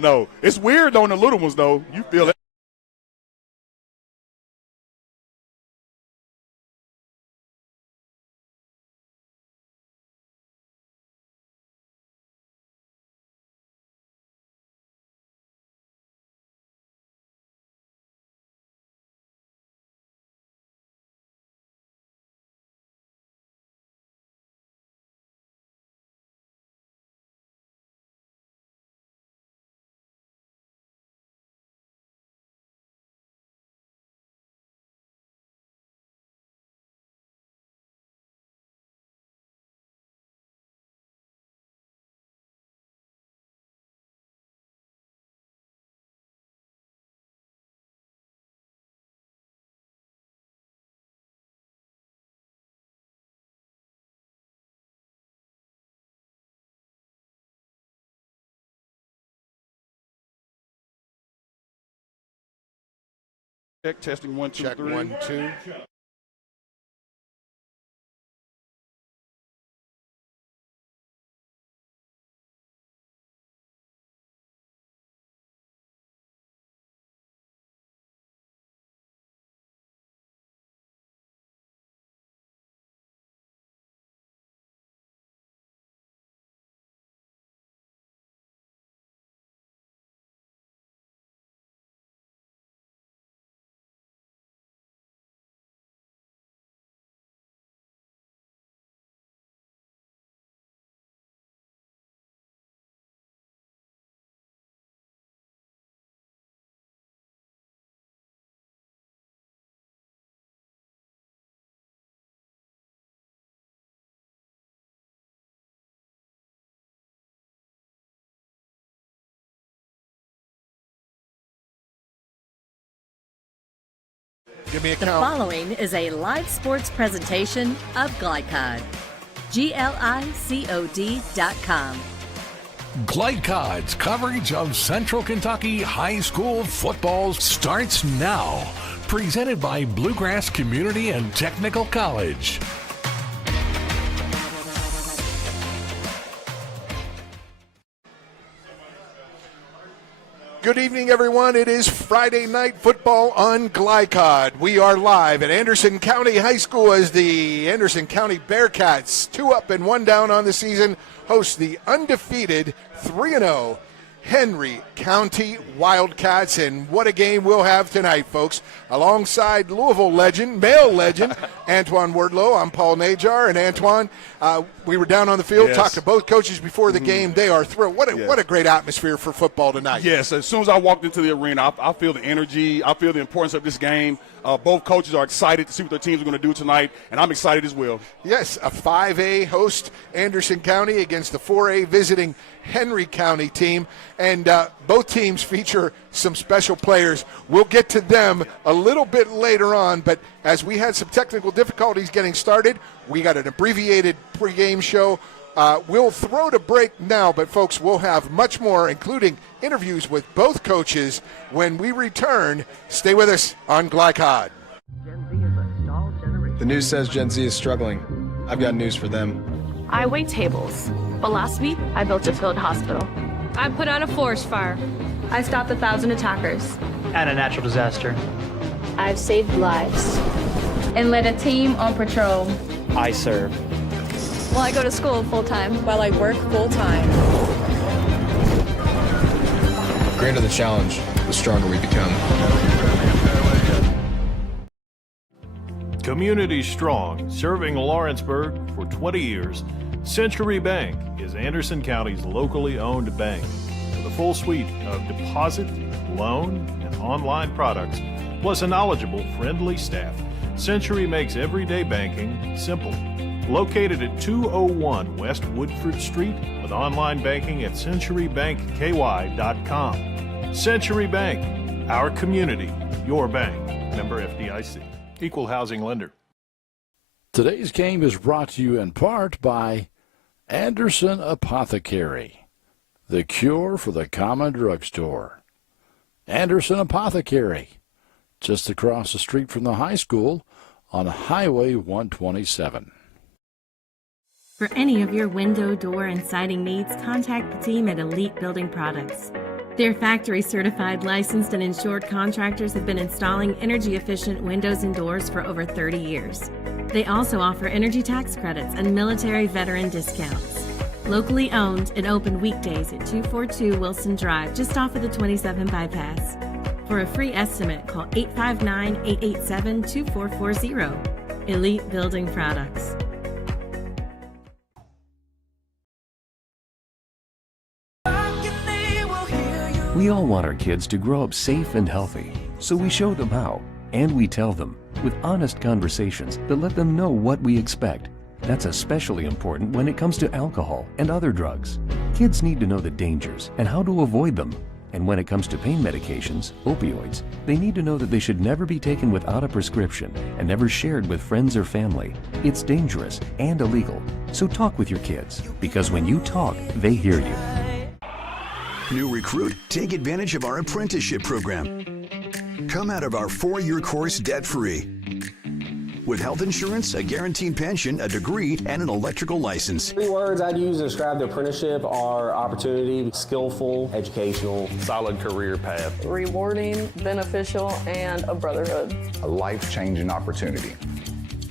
No, it's weird on the little ones, though. You feel it. Check, testing 1, 2, Check 3. 1, 2. Give me a The count. following is a live sports presentation of Glycod. GLICOD.com. Glycod's coverage of Central Kentucky high school football starts now. Presented by Bluegrass Community and Technical College. Good evening, everyone. It is Friday Night Football on Glycod. We are live at Anderson County High School as the Anderson County Bearcats, 2 up and 1 down on the season, host the undefeated 3-0 Henry County Wildcats. And what a game we'll have tonight, folks. Alongside Louisville legend, male legend, Antoine Wardlow, I'm Paul Najar. And Antoine, we were down on the field, talked to both coaches before the game. They are thrilled. What a great atmosphere for football tonight. Yes, as soon as I walked into the arena, I feel the energy. I feel the importance of this game. Both coaches are excited to see what their teams are going to do tonight, and I'm excited as well. Yes, a 5A host Anderson County against the 4A visiting Henry County team, and both teams feature some special players. We'll get to them a little bit later on, but as we had some technical difficulties getting started, we got an abbreviated pregame show. We'll throw to break now, but folks, we'll have much more, including interviews with both coaches when we return. Stay with us on Glycod. The news says Gen Z is struggling. I've got news for them. I wait tables, but last week I built a field hospital. I put out a forest fire. I stopped 1,000 attackers. And a natural disaster. I've saved lives. And led a team on patrol. I serve. Well, I go to school full-time. While I work full-time. The greater the challenge, the stronger we become. Community strong, serving Lawrenceburg for 20 years, Century Bank is Anderson County's locally owned bank. With a full suite of deposit, loan, and online products, plus a knowledgeable, friendly staff, Century makes everyday banking simple. Located at 201 West Woodford Street with online banking at centurybankky.com. Century Bank, our community, your bank. Member FDIC. Equal housing lender. Today's game is brought to you in part by Anderson Apothecary, the cure for the common drugstore. Anderson Apothecary, just across the street from the high school on Highway 127. For any of your window, door, and siding needs, contact the team at Elite Building Products. Their factory-certified, licensed, and insured contractors have been installing energy-efficient windows and doors for over 30 years. They also offer energy tax credits and military veteran discounts. Locally owned and open weekdays at 242 Wilson Drive, just off of the 27 bypass. For a free estimate, call 859-887-2440. Elite Building Products. We all want our kids to grow up safe and healthy, so we show them how, and we tell them with honest conversations that let them know what we expect. That's especially important when it comes to alcohol and other drugs. Kids need to know the dangers and how to avoid them. And when it comes to pain medications, opioids, they need to know that they should never be taken without a prescription and never shared with friends or family. It's dangerous and illegal. So talk with your kids, because when you talk, they hear you. New recruit, take advantage of our apprenticeship program. Come out of our 4-year course debt-free. With health insurance, a guaranteed pension, a degree, and an electrical license. 3 words I'd use to describe the apprenticeship are opportunity, skillful, educational, solid career path, rewarding, beneficial, and a brotherhood. A life-changing opportunity.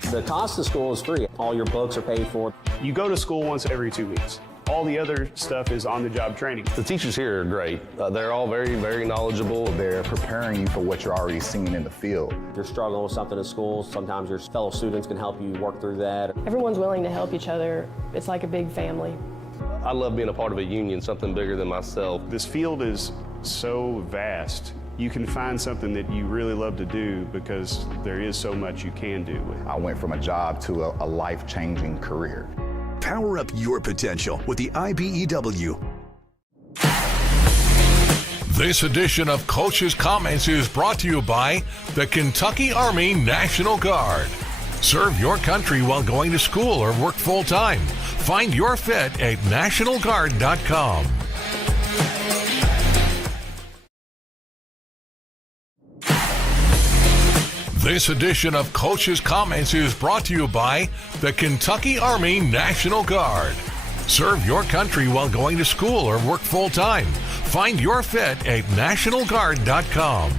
The cost of school is free. All your books are paid for. You go to school once every 2 weeks. All the other stuff is on-the-job training. The teachers here are great. They're all very, very knowledgeable. They're preparing you for what you're already seeing in the field. If you're struggling with something in school, sometimes your fellow students can help you work through that. Everyone's willing to help each other. It's like a big family. I love being a part of a union, something bigger than myself. This field is so vast. You can find something that you really love to do because there is so much you can do with it. I went from a job to a life-changing career. Power up your potential with the IBEW. This edition of Coach's Comments is brought to you by the Kentucky Army National Guard. Serve your country while going to school or work full-time. Find your fit at nationalguard.com. This edition of Coach's Comments is brought to you by the Kentucky Army National Guard. Serve your country while going to school or work full-time. Find your fit at nationalguard.com.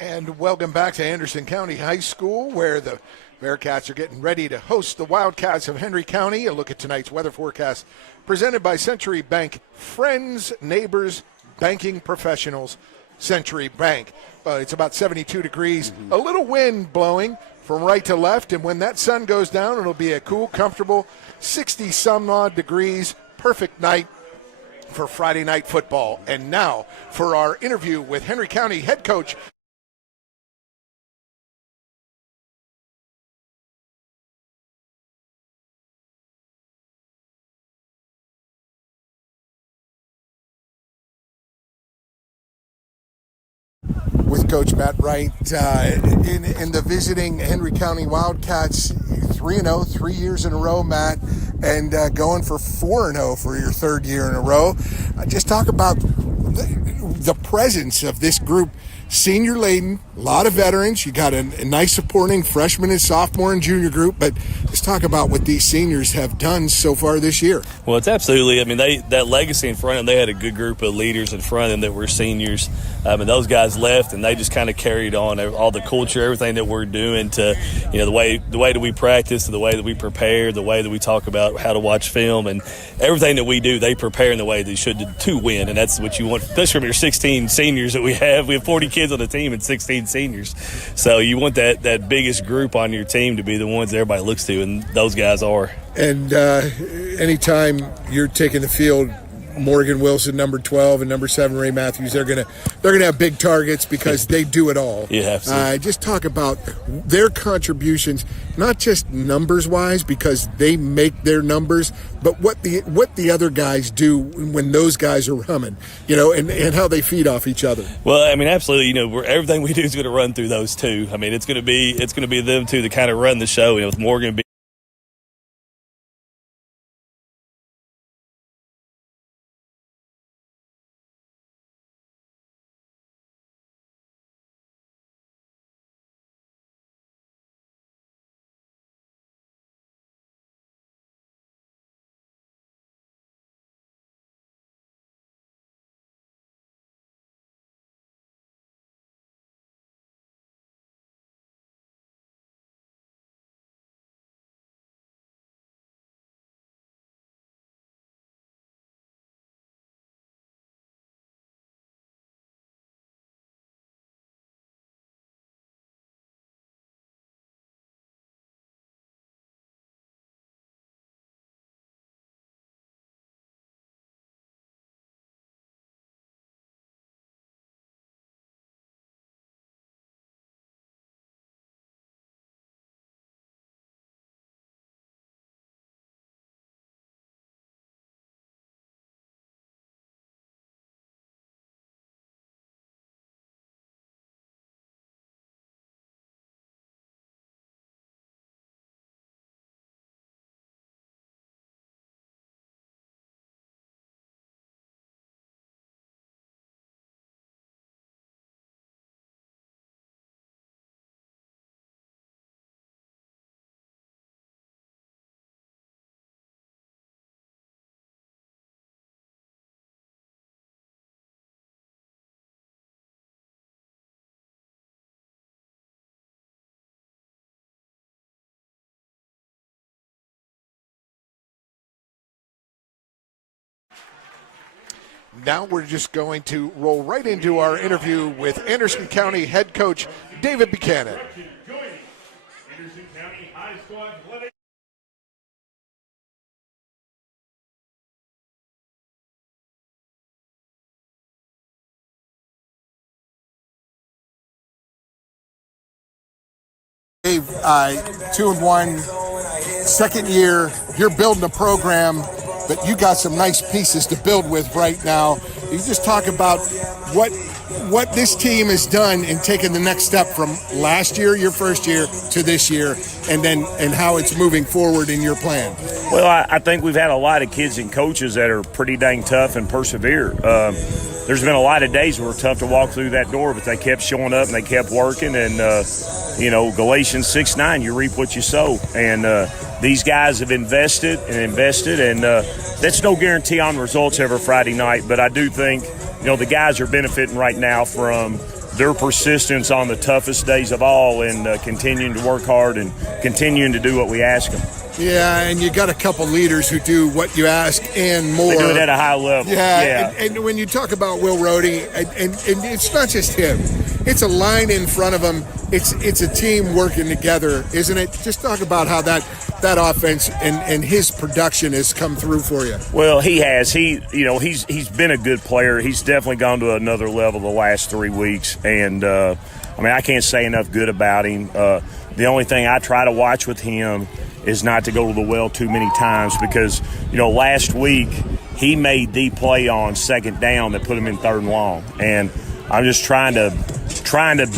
And welcome back to Anderson County High School, where the Bearcats are getting ready to host the Wildcats of Henry County. A look at tonight's weather forecast presented by Century Bank. Friends, neighbors, banking professionals, Century Bank. It's about 72 degrees, a little wind blowing from right to left, and when that sun goes down, it'll be a cool, comfortable 60-some-odd degrees. Perfect night for Friday night football. And now for our interview with Henry County head coach with Coach Matt Wright in the visiting Henry County Wildcats. 3-0, 3 years in a row, Matt, and going for 4-0 for your third year in a row. Just talk about the presence of this group, senior laden, a lot of veterans. You got a nice supporting freshman and sophomore and junior group, but let's talk about what these seniors have done so far this year. Well, it's absolutely, that legacy in front of them, they had a good group of leaders in front of them that were seniors, and those guys left, and they just kind of carried on all the culture, everything that we're doing to, the way that we practice, the way that we prepare, the way that we talk about how to watch film, and everything that we do, they prepare in the way they should to win, and that's what you want, especially from your 16 seniors that we have. We have 40 kids on the team and 16 seniors. So you want that biggest group on your team to be the ones everybody looks to, and those guys are. And anytime you're taking the field, Morgan Wilson, number 12, and number 7, Ray Matthews, they're gonna have big targets because they do it all. You have to. Just talk about their contributions, not just numbers wise because they make their numbers, but what the other guys do when those guys are humming, and how they feed off each other. Well, absolutely. Everything we do is going to run through those two. It's going to be them two that kind of run the show. With Morgan Now we're just going to roll right into our interview with Anderson County head coach David Buchanan. Anderson County High School Athletic. Dave, 2-1, second year, you're building a program, but you got some nice pieces to build with right now. You just talk about what this team has done in taking the next step from last year, your first year, to this year, and how it's moving forward in your plan. Well, I think we've had a lot of kids and coaches that are pretty dang tough and persevere. There's been a lot of days where it's tough to walk through that door, but they kept showing up and they kept working. And, Galatians 6:9, you reap what you sow. And these guys have invested, and that's no guarantee on results every Friday night. But I do think, the guys are benefiting right now from their persistence on the toughest days of all and continuing to work hard and continuing to do what we ask them. Yeah, and you got a couple leaders who do what you ask and more. They do it at a high level. Yeah. And when you talk about Will Rohde, and it's not just him, it's a line in front of him. It's a team working together, isn't it? Just talk about how that offense and his production has come through for you. Well, he has. He's been a good player. He's definitely gone to another level the last 3 weeks, and I can't say enough good about him. The only thing I try to watch with him is not to go to the well too many times because, last week he made the play on second down that put him in 3rd and long. And I'm just trying to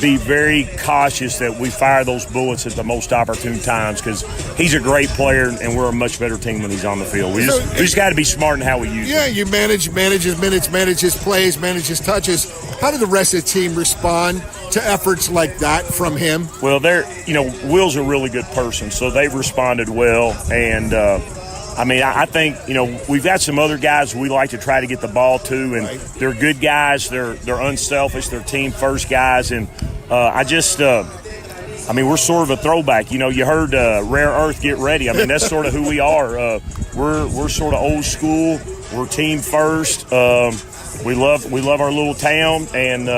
be very cautious that we fire those bullets at the most opportune times because he's a great player and we're a much better team when he's on the field. We just got to be smart in how we use him. Yeah, you manage his minutes, manage his plays, manage his touches. How did the rest of the team respond to efforts like that from him? Well, Will's a really good person, so they've responded well. And, I think, we've got some other guys we like to try to get the ball to, and they're good guys. They're unselfish. They're team-first guys. And we're sort of a throwback. You heard Rare Earth, Get Ready. That's sort of who we are. We're sort of old school. We're team-first. We love our little town, and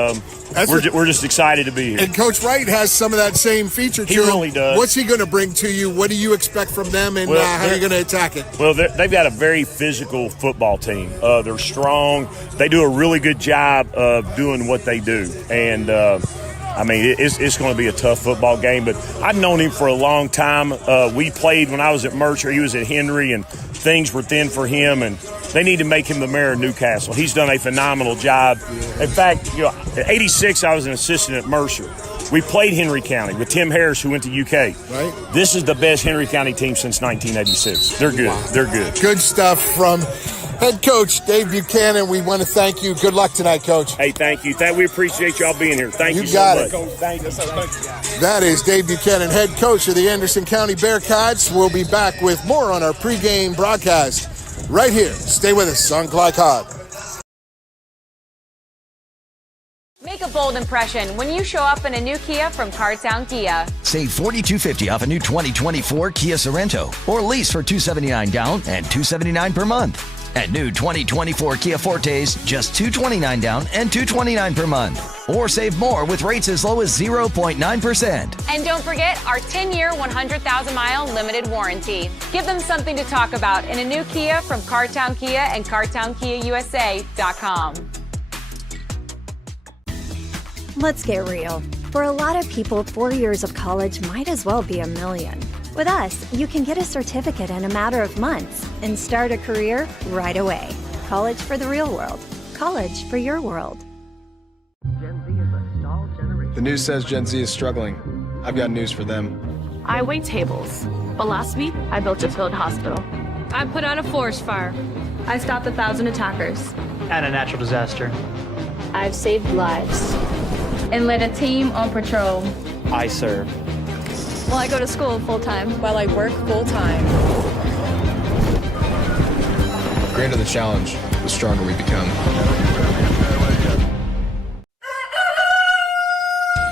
we're just excited to be here. And Coach Wright has some of that same feature to him. He really does. What's he going to bring to you? What do you expect from them, and how are you going to attack it? Well, they've got a very physical football team. They're strong. They do a really good job of doing what they do. And, it's going to be a tough football game. But I've known him for a long time. We played when I was at Mercer. He was at Henry, and things were thin for him. And they need to make him the mayor of Newcastle. He's done a phenomenal job. In fact, at 86, I was an assistant at Mercer. We played Henry County with Tim Harris, who went to UK. Right. This is the best Henry County team since 1986. They're good. Wow. They're good. Good stuff from head coach Dave Buchanan. We want to thank you. Good luck tonight, Coach. Hey, thank you. We appreciate y'all being here. Thank you so much. Thank you. That is Dave Buchanan, head coach of the Anderson County Bearcats. We'll be back with more on our pregame broadcast right here. Stay with us on Glycod. Make a bold impression when you show up in a new Kia from Cardtown Kia. Save $4,250 off a new 2024 Kia Sorento, or lease for $279 down and $279 per month. And new 2024 Kia Fortes, just $229 down and $229 per month. Or save more with rates as low as 0.9%. And don't forget our 10-year, 100,000-mile limited warranty. Give them something to talk about in a new Kia from Cardtown Kia and CardtownKiaUSA.com. Let's get real. For a lot of people, 4 years of college might as well be a million. With us, you can get a certificate in a matter of months and start a career right away. College for the real world. College for your world. The news says Gen Z is struggling. I've got news for them. I wait tables, but last week I built a field hospital. I put out a forest fire. I stopped 1,000 attackers. And a natural disaster. I've saved lives. And led a team on patrol. I serve. Well, I go to school full-time. While I work full-time. The greater the challenge, the stronger we become.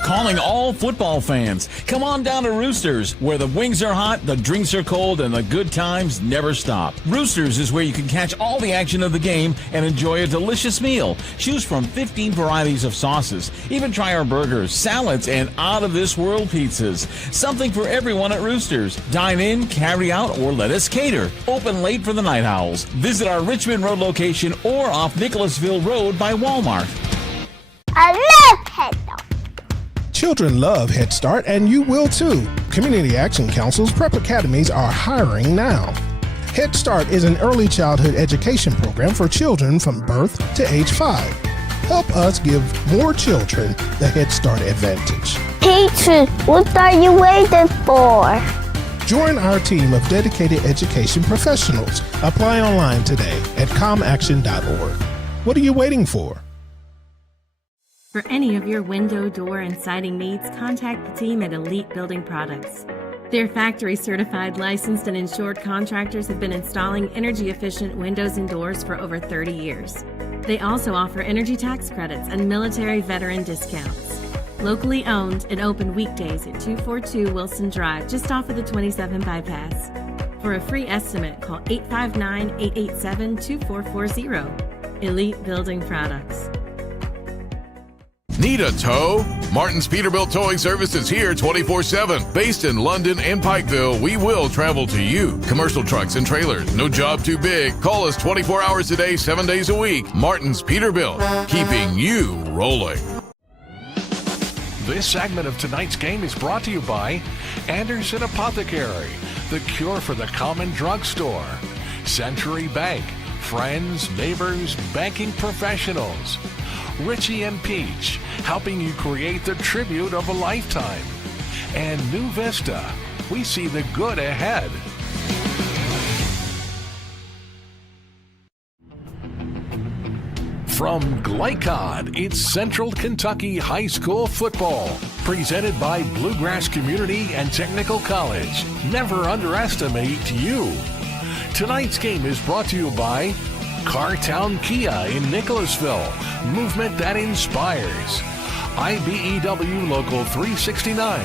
Calling all football fans. Come on down to Roosters, where the wings are hot, the drinks are cold, and the good times never stop. Roosters is where you can catch all the action of the game and enjoy a delicious meal. Choose from 15 varieties of sauces. Even try our burgers, salads, and out-of-this-world pizzas. Something for everyone at Roosters. Dine in, carry out, or let us cater. Open late for the Night Owls. Visit our Richmond Road location or off Nicholasville Road by Walmart. I love Head Start. Children love Head Start, and you will too. Community Action Council's prep academies are hiring now. Head Start is an early childhood education program for children from birth to age 5. Help us give more children the Head Start advantage. Teacher, what are you waiting for? Join our team of dedicated education professionals. Apply online today at comaction.org. What are you waiting for? For any of your window, door, and siding needs, contact the team at Elite Building Products. Their factory-certified, licensed, and insured contractors have been installing energy-efficient windows and doors for over 30 years. They also offer energy tax credits and military veteran discounts. Locally owned and open weekdays at 242 Wilson Drive, just off of the 27 bypass. For a free estimate, call 859-887-2440. Elite Building Products. Need a tow? Martin's Peterbilt Towing Service is here 24/7. Based in London and Pikeville, we will travel to you. Commercial trucks and trailers, no job too big. Call us 24 hours a day, 7 days a week. Martin's Peterbilt, keeping you rolling. This segment of tonight's game is brought to you by Anderson Apothecary, the cure for the common drugstore. Century Bank, friends, neighbors, banking professionals. Richie and Peach, helping you create the tribute of a lifetime. And New Vista, we see the good ahead. From Glycod, it's Central Kentucky High School football, presented by Bluegrass Community and Technical College. Never underestimate you. Tonight's game is brought to you by Cartown Kia in Nicholasville, movement that inspires. IBEW Local 369,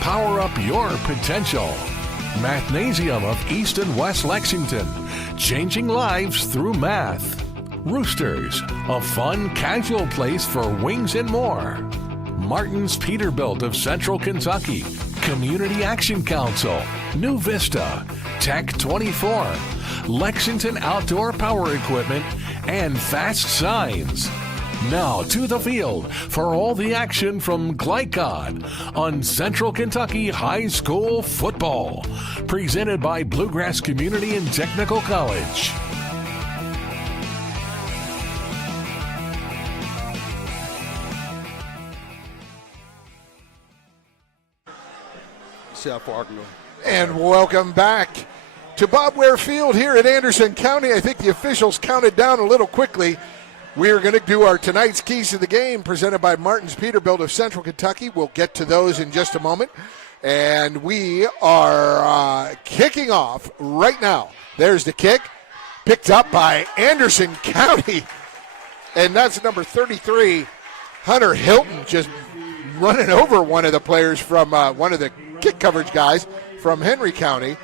power up your potential. Mathnasium of East and West Lexington, changing lives through math. Roosters, a fun, casual place for wings and more. Martin's Peterbilt of Central Kentucky, Community Action Council, New Vista, Tech 24, Lexington Outdoor Power Equipment, and Fast Signs. Now to the field for all the action from Glycod on Central Kentucky High School football. Presented by Bluegrass Community and Technical College. See how far I can go. And welcome back to Bob Ware Field here at Anderson County. I think the officials counted down a little quickly. We are going to do our tonight's keys to the game presented by Martin's Peterbilt of Central Kentucky. We'll get to those in just a moment. And we are kicking off right now. There's the kick, picked up by Anderson County. And that's number 33, Hunter Hilton, just running over one of the players from one of the kick coverage guys from Henry County.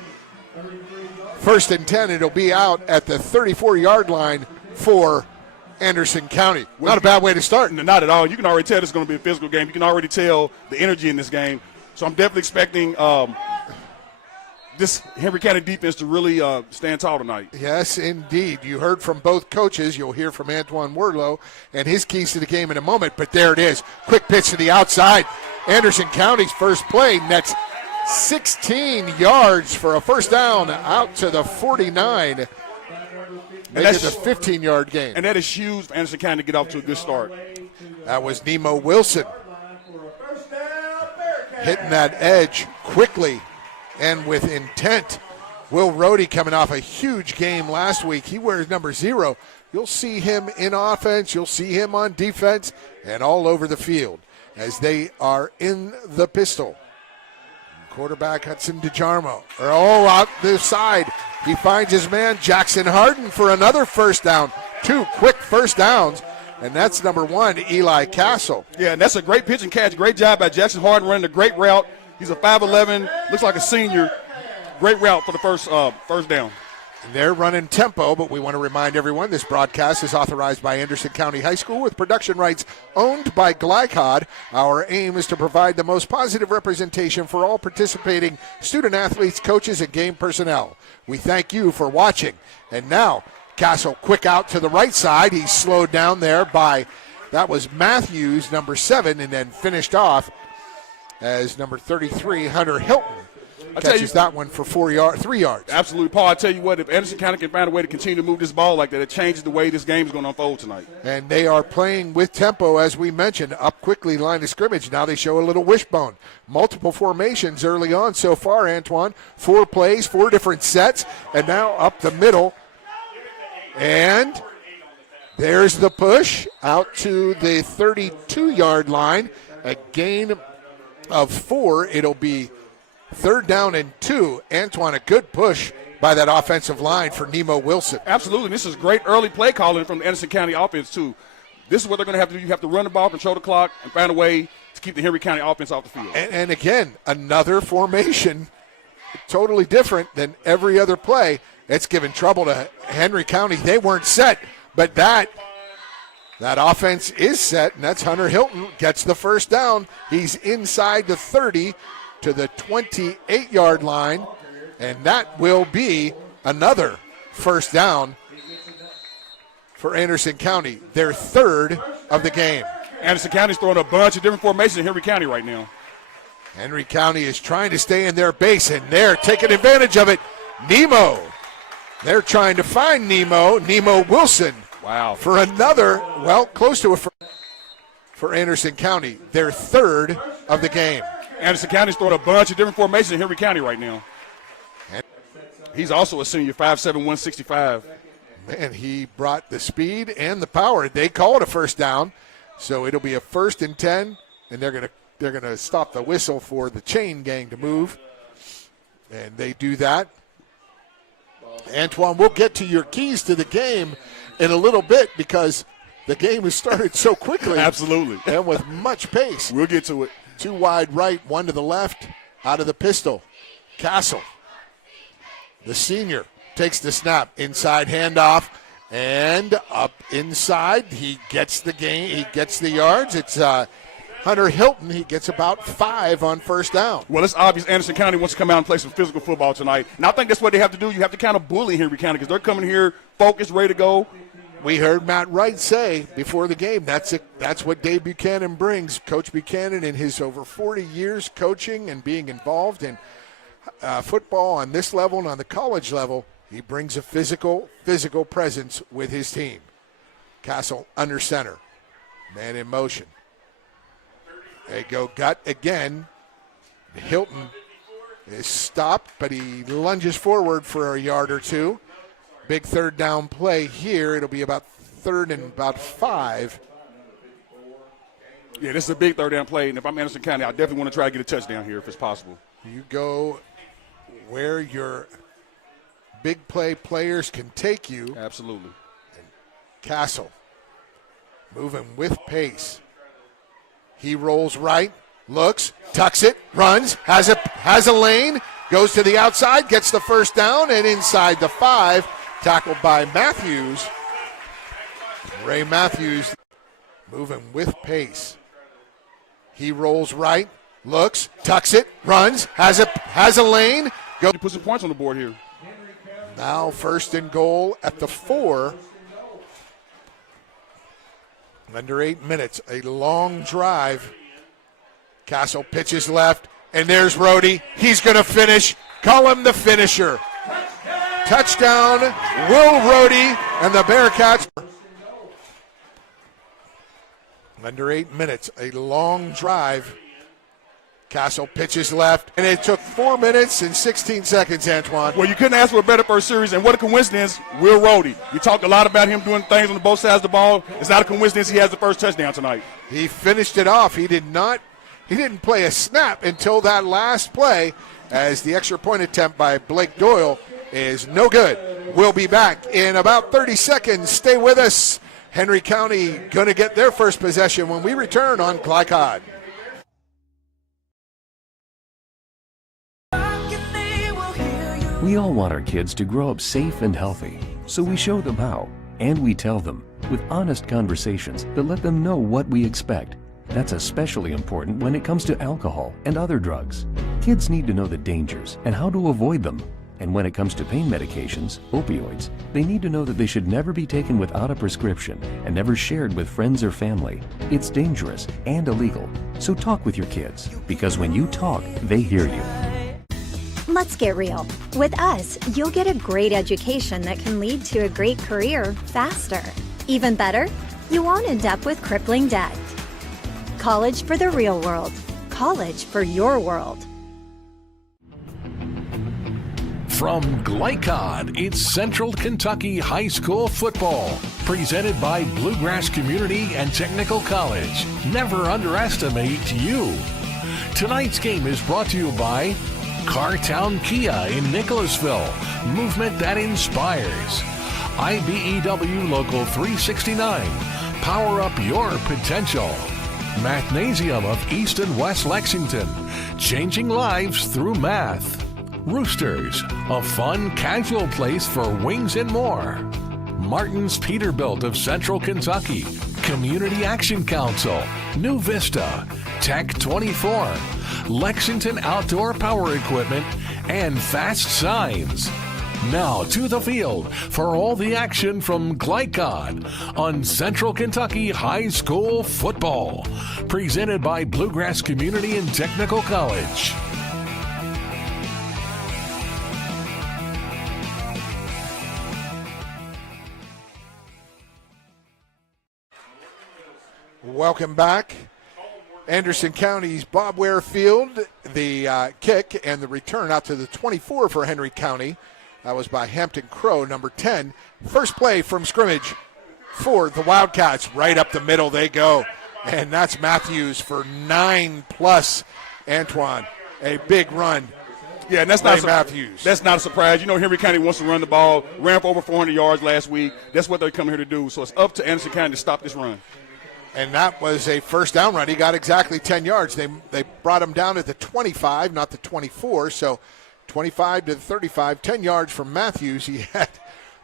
1st and 10, it'll be out at the 34-yard line for Anderson County. Not a bad way to start. Not at all. You can already tell it's going to be a physical game. You can already tell the energy in this game. So I'm definitely expecting this Henry County defense to really stand tall tonight. Yes, indeed. You heard from both coaches. You'll hear from Antoine Wardlow and his keys to the game in a moment. But there it is. Quick pitch to the outside. Anderson County's first play nets 16 yards for a first down out to the 49. Make it a 15-yard gain. And that is huge for Anderson County to get off to a good start. That was Nemo Wilson hitting that edge quickly and with intent. Will Rohde coming off a huge game last week. He wears number 0. You'll see him in offense. You'll see him on defense and all over the field as they are in the pistol. Quarterback Hudson DeJarmo. Out the side. He finds his man Jackson Harden for another first down. 2 quick first downs and that's number 1, Eli Castle. Yeah, and that's a great pitch and catch. Great job by Jackson Harden running a great route. He's a 5'11", looks like a senior. Great route for the first down. They're running tempo, but we want to remind everyone this broadcast is authorized by Anderson County High School with production rights owned by Glycod. Our aim is to provide the most positive representation for all participating student athletes, coaches, and game personnel. We thank you for watching. And now, Castle quick out to the right side. He's slowed down there by, that was Matthews, number 7, and then finished off as number 33, Hunter Hilton. Catches that one for 3 yards. Absolutely, Paul. I tell you what, if Anderson County can find a way to continue to move this ball like that, it changes the way this game is going to unfold tonight. And they are playing with tempo, as we mentioned, up quickly, line of scrimmage. Now they show a little wishbone. Multiple formations early on so far, Antoine. 4 plays, 4 different sets, and now up the middle. And there's the push out to the 32-yard line. A gain of 4. It'll be 3rd down and 2. Antoine, a good push by that offensive line for Nemo Wilson. Absolutely. This is great early play calling from the Anderson County offense, too. This is what they're going to have to do. You have to run the ball, control the clock, and find a way to keep the Henry County offense off the field. And again, another formation, totally different than every other play. It's given trouble to Henry County. They weren't set, but that offense is set, and that's Hunter Hilton. Gets the first down. He's inside the 30 to the 28-yard line, and that will be another first down for Anderson County, their 3rd of the game. Anderson County's throwing a bunch of different formations in Henry County right now. Henry County is trying to stay in their base, and they're taking advantage of it. Nemo. They're trying to find Nemo Wilson. Wow. For another, close to a for Anderson County, their 3rd of the game. Anderson County's throwing a bunch of different formations in Henry County right now. He's also a senior, 5'7", 165. Man, he brought the speed and the power. They call it a first down, so it'll be a 1st and 10, and they're gonna stop the whistle for the chain gang to move, and they do that. Antoine, we'll get to your keys to the game in a little bit because the game has started so quickly. Absolutely. And with much pace. We'll get to it. 2 wide right, 1 to the left, out of the pistol. Castle, the senior, takes the snap. Inside handoff, and up inside. He gets the game. He gets the yards. It's Hunter Hilton. He gets about 5 on first down. Well, it's obvious Anderson County wants to come out and play some physical football tonight. And I think that's what they have to do. You have to kind of bully Henry County because they're coming here focused, ready to go. We heard Matt Wright say before the game, that's what Dave Buchanan brings. Coach Buchanan, in his over 40 years coaching and being involved in football on this level and on the college level, he brings a physical presence with his team. Castle under center. Man in motion. They go gut again. Hilton is stopped, but he lunges forward for a yard or 2. Big 3rd down play here. It'll be about 3rd and about 5. Yeah, this is a big 3rd down play, and if I'm Anderson County, I definitely want to try to get a touchdown here if it's possible. You go where your big play players can take you. Absolutely. And Castle moving with pace. He rolls right, looks, tucks it, runs, has a lane, goes to the outside, gets the first down, and inside the 5. Tackled by Matthews. Ray Matthews moving with pace. He rolls right, looks, tucks it, runs, has a lane. Go put some points on the board here. Now 1st and goal at the 4. Under 8 minutes, a long drive. Castle pitches left, and there's Rhodey. He's going to finish. Call him the finisher. Touchdown, Will Rhodey, and the Bearcats. Under 8 minutes, a long drive. Castle pitches left, and it took 4 minutes and 16 seconds, Antoine. Well, you couldn't ask for a better first series, and what a coincidence, Will Rhodey. We talked a lot about him doing things on both sides of the ball. It's not a coincidence he has the first touchdown tonight. He finished it off. He didn't play a snap until that last play, as the extra point attempt by Blake Doyle is no good. We'll be back in about 30 seconds. Stay with us. Henry County going to get their first possession when we return on Glycod. We all want our kids to grow up safe and healthy, so we show them how, and we tell them with honest conversations that let them know what we expect. That's especially important when it comes to alcohol and other drugs. Kids need to know the dangers and how to avoid them. And when it comes to pain medications, opioids, they need to know that they should never be taken without a prescription and never shared with friends or family. It's dangerous and illegal. So talk with your kids, because when you talk, they hear you. Let's get real. With us, you'll get a great education that can lead to a great career faster. Even better, you won't end up with crippling debt. College for the real world. College for your world. From Glycod, it's Central Kentucky High School football, presented by Bluegrass Community and Technical College. Never underestimate you. Tonight's game is brought to you by Cartown Kia in Nicholasville, movement that inspires. IBEW Local 369, power up your potential. Mathnasium of East and West Lexington, changing lives through math. Roosters, a fun, casual place for wings and more. Martin's Peterbilt of Central Kentucky, Community Action Council, New Vista, Tech 24, Lexington Outdoor Power Equipment, and Fast Signs. Now to the field for all the action from Glycod on Central Kentucky High School football, presented by Bluegrass Community and Technical College. Welcome back. Anderson County's Bob Ware Field, the kick and the return out to the 24 for Henry County. That was by Hampton Crow, number 10. First play from scrimmage for the Wildcats. Right up the middle they go. And that's Matthews for 9+. Antoine, a big run. Yeah, and that's Matthews. That's not a surprise. You know, Henry County wants to run the ball, ran for over 400 yards last week. That's what they're coming here to do. So it's up to Anderson County to stop this run. And that was a first down run. He got exactly 10 yards. They brought him down at the 25, not the 24. So 25 to the 35, 10 yards from Matthews.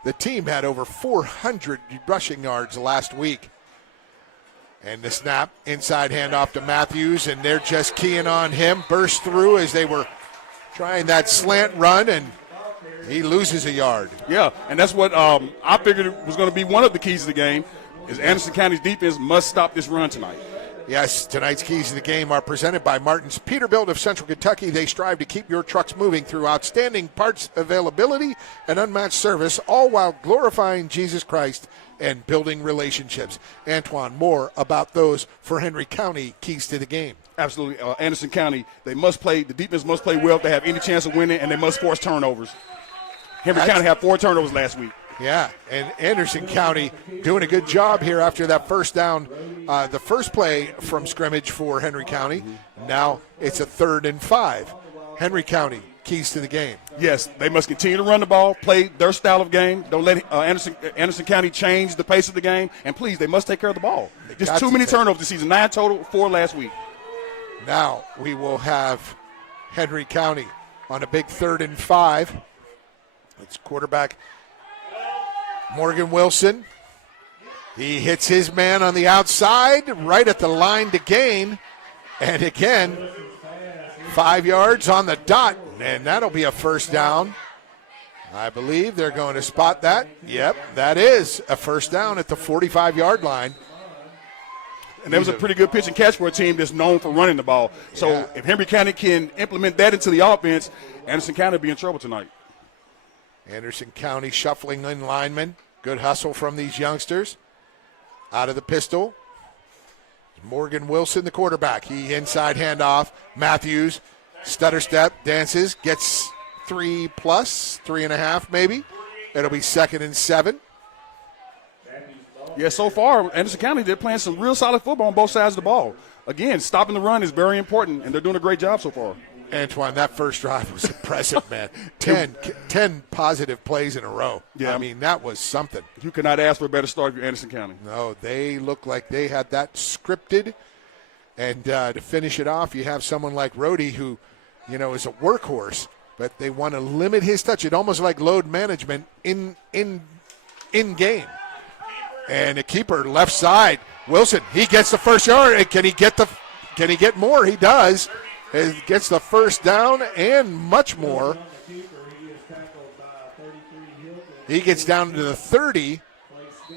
The team had over 400 rushing yards last week. And the snap, inside handoff to Matthews, and they're just keying on him. Burst through as they were trying that slant run, and he loses a yard. Yeah, and that's what I figured was going to be one of the keys to the game. Is Anderson County's defense must stop this run tonight. Yes, tonight's keys to the game are presented by Martin's Peterbilt of Central Kentucky. They strive to keep your trucks moving through outstanding parts availability and unmatched service, all while glorifying Jesus Christ and building relationships. Antoine, more about those for Henry County keys to the game. Absolutely. Anderson County, the defense must play well if they have any chance of winning, and they must force turnovers. Henry County had 4 turnovers last week. Yeah, and Anderson County doing a good job here after that first down, the first play from scrimmage for Henry County. Now it's a 3rd and 5. Henry County, keys to the game. Yes, they must continue to run the ball, play their style of game. Don't let Anderson County change the pace of the game. And please, they must take care of the ball. Just too many turnovers this season, 9 total, 4 last week. Now we will have Henry County on a big 3rd and 5. It's quarterback Morgan Wilson. He hits his man on the outside, right at the line to gain. And again, 5 yards on the dot, and that'll be a first down. I believe they're going to spot that. Yep, that is a first down at the 45-yard line. And that was a pretty good pitch and catch for a team that's known for running the ball. So if Henry County can implement that into the offense, Anderson County will be in trouble tonight. Anderson County shuffling in linemen. Good hustle from these youngsters. Out of the pistol. Morgan Wilson, the quarterback. He inside handoff. Matthews, stutter step, dances, gets 3+, 3.5 maybe. It'll be 2nd and 7. Yeah, so far, Anderson County, they're playing some real solid football on both sides of the ball. Again, stopping the run is very important, and they're doing a great job so far. Antoine, that first drive was impressive, man. 10 positive plays in a row. Yeah. I mean, that was something. You could not ask for a better start if you're Anderson County. No, they look like they had that scripted. And to finish it off, you have someone like Rhodey who, is a workhorse, but they want to limit his touch. It's almost like load management in game. And a keeper left side, Wilson. He gets the first yard. Can he get more? He does. He gets the first down and much more. He gets down to the 30.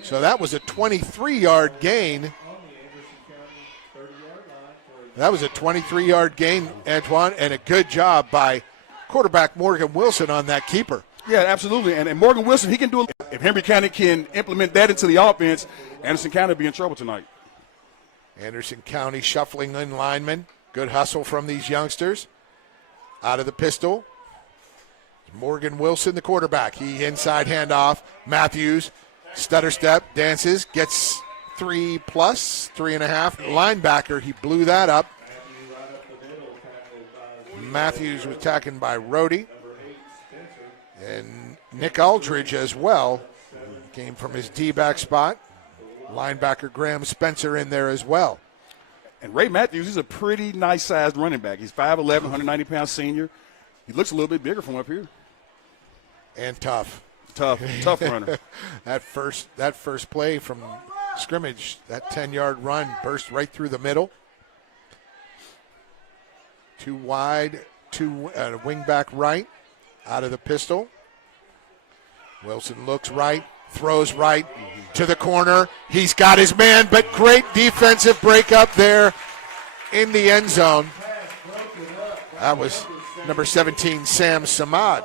So that was a 23-yard gain. That was a 23-yard gain, Antoine, and a good job by quarterback Morgan Wilson on that keeper. Yeah, absolutely. And Morgan Wilson, he can do it. If Henry County can implement that into the offense, Anderson County will be in trouble tonight. Anderson County shuffling in linemen. Good hustle from these youngsters. Out of the pistol. Morgan Wilson, the quarterback. He inside handoff. Matthews, stutter step, dances, gets 3+, 3.5. Linebacker, he blew that up. Matthews was tackled by Rhodey. And Nick Aldridge as well. Came from his D-back spot. Linebacker Graham Spencer in there as well. And Ray Matthews is a pretty nice-sized running back. He's 5'11", 190-pound senior. He looks a little bit bigger from up here. And tough. Tough runner. That first play from scrimmage, that 10-yard run burst right through the middle. Too wide, wing back right, out of the pistol. Wilson looks right, throws right to the corner. He's got his man, but great defensive break up there in the end zone. That was number 17, Sam Samad.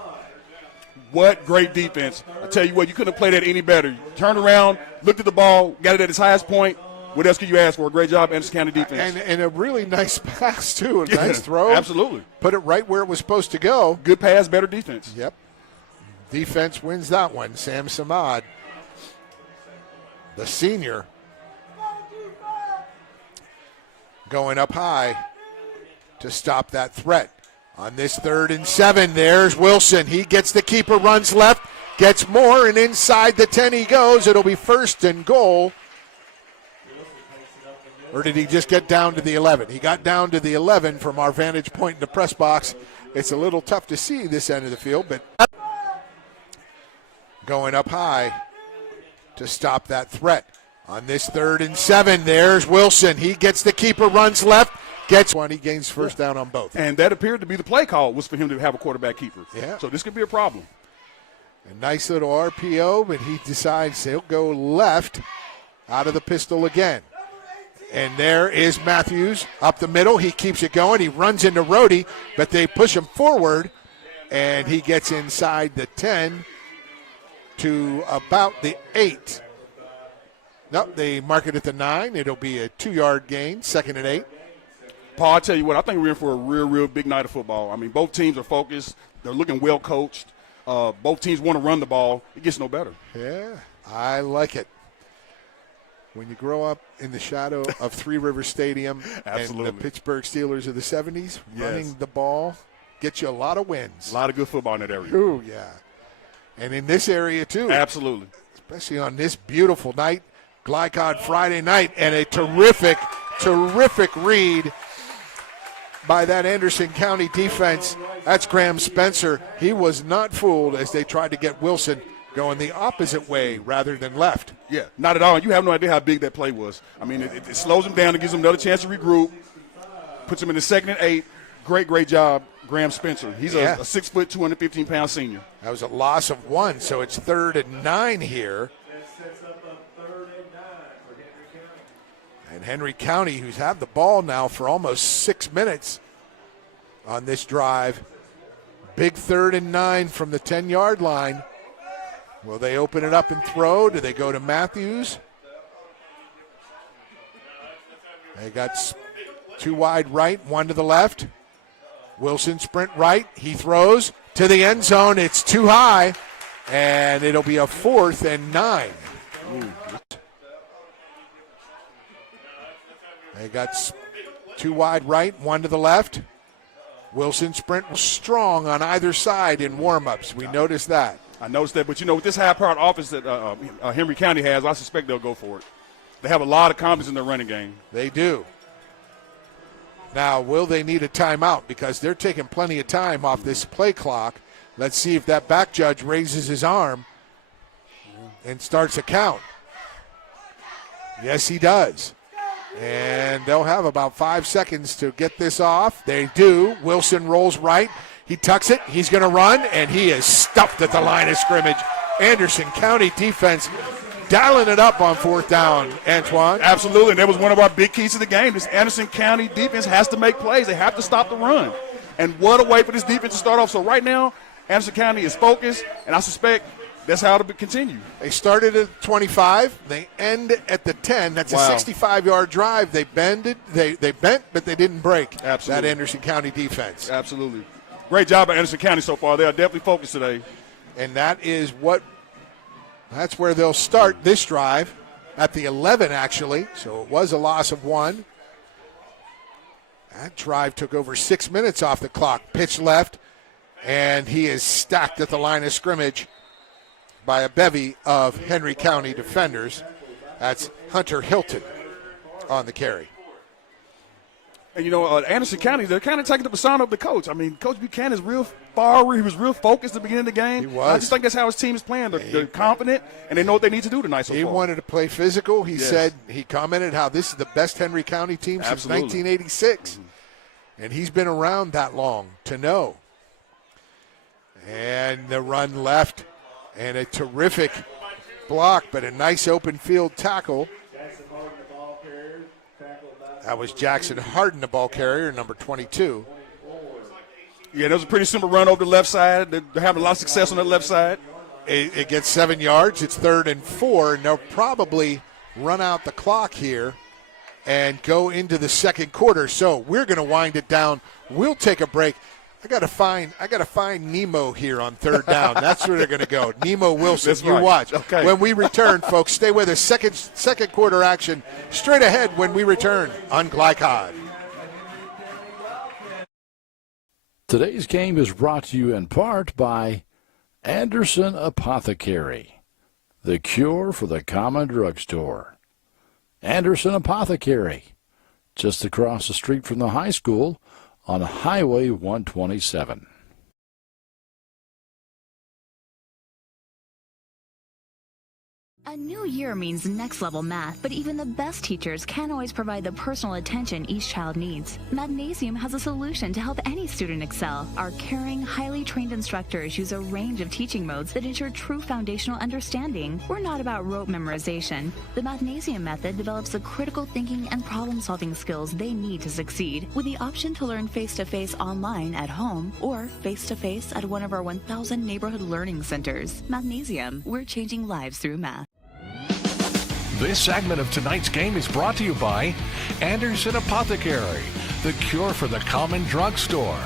What great defense. I tell you what, you couldn't have played that any better. You turned around, looked at the ball, got it at its highest point. What else could you ask for? A great job, Anderson County defense. And a really nice pass, too. Nice throw. Absolutely. Put it right where it was supposed to go. Good pass, better defense. Yep. Defense wins that one. Sam Samad, the senior, going up high to stop that threat. On this 3rd and 7, there's Wilson. He gets the keeper, runs left, gets more, and inside the 10 he goes. It'll be 1st and goal. Or did he just get down to the 11? He got down to the 11 from our vantage point in the press box. It's a little tough to see this end of the field, but going up high to stop that threat. On this 3rd and 7, there's Wilson. He gets the keeper, runs left, gets one. He gains first down on both. And that appeared to be the play call, was for him to have a quarterback keeper. Yeah. So this could be a problem. A nice little RPO, but he decides he'll go left out of the pistol again. And there is Matthews up the middle. He keeps it going. He runs into Rhodey, but they push him forward, and he gets inside the 10 to about the 8. Nope, they mark it at the 9. It'll be a 2-yard gain, 2nd and 8. Paul, I tell you what, I think we're in for a real big night of football. I mean, both teams are focused. They're looking well coached. Both teams want to run the ball. It gets no better. Yeah, I like it. When you grow up in the shadow of Three Rivers Stadium and the Pittsburgh Steelers of the 70s, running the ball gets you a lot of wins. A lot of good football in that area. Ooh, yeah. And in this area, too. Absolutely. Especially on this beautiful night, Glycod Friday night, and a terrific read by that Anderson County defense. That's Graham Spencer. He was not fooled as they tried to get Wilson going the opposite way rather than left. Yeah, not at all. You have no idea how big that play was. I mean, it slows him down. It gives him another chance to regroup, puts him in the 2nd and 8. Great job, Graham Spencer. He's a 6 foot, 215-pound senior. That was a loss of 1, so it's 3rd and 9 here. And Henry County, who's had the ball now for almost 6 minutes on this drive. Big 3rd and 9 from the 10-yard line. Will they open it up and throw? Do they go to Matthews? They got 2 wide right, 1 to the left. Wilson sprint right. He throws to the end zone. It's too high, and it'll be a 4th and 9. They got 2 wide right, 1 to the left. Wilson sprint was strong on either side in warm-ups. We noticed that. I noticed that, but with this high-powered offense that Henry County has, I suspect they'll go for it. They have a lot of confidence in their running game. They do. Now, will they need a timeout? Because they're taking plenty of time off this play clock. Let's see if that back judge raises his arm and starts a count. Yes, he does. And they'll have about 5 seconds to get this off. They do. Wilson rolls right. He tucks it. He's going to run, and he is stuffed at the line of scrimmage. Anderson County defense dialing it up on fourth down, Antoine. Absolutely. And that was one of our big keys to the game. This Anderson County defense has to make plays. They have to stop the run. And what a way for this defense to start off. So right now, Anderson County is focused, and I suspect that's how it'll continue. They started at 25. They end at the 10. That's a 65-yard drive. They bent, but they didn't break. Absolutely. That Anderson County defense. Absolutely. Great job by Anderson County so far. They are definitely focused today. And that's where they'll start this drive at the 11, actually. So it was a loss of 1. That drive took over 6 minutes off the clock. Pitch left, and he is stacked at the line of scrimmage by a bevy of Henry County defenders. That's Hunter Hilton on the carry. And, Anderson County, they're kind of taking the persona of the coach. I mean, Coach Buchanan is real far. He was real focused at the beginning of the game. He was. I just think that's how his team is playing. They're confident, and they know what they need to do tonight so He far. wanted to play physical. He commented how this is the best Henry County team since 1986. Mm-hmm. And he's been around that long to know. And the run left, and a terrific block, but a nice open field tackle. That was Jackson Harden, the ball carrier, number 22. Yeah, that was a pretty simple run over the left side. They're having a lot of success on the left side. It gets 7 yards. It's 3rd and 4, and they'll probably run out the clock here and go into the second quarter. So we're going to wind it down. We'll take a break. I got to find Nemo here on 3rd down. That's where they're going to go. Nemo Wilson. That's you right. watch. Okay. When we return, folks, stay with us. Second quarter action straight ahead when we return on Glycod. Today's game is brought to you in part by Anderson Apothecary, the cure for the common drugstore. Anderson Apothecary, just across the street from the high school on Highway 127. A new year means next-level math, but even the best teachers can't always provide the personal attention each child needs. Magnesium has a solution to help any student excel. Our caring, highly trained instructors use a range of teaching modes that ensure true foundational understanding. We're not about rote memorization. The Magnesium method develops the critical thinking and problem-solving skills they need to succeed, with the option to learn face-to-face online at home or face-to-face at one of our 1,000 neighborhood learning centers. Magnesium, we're changing lives through math. This segment of tonight's game is brought to you by Anderson Apothecary, the cure for the common drugstore.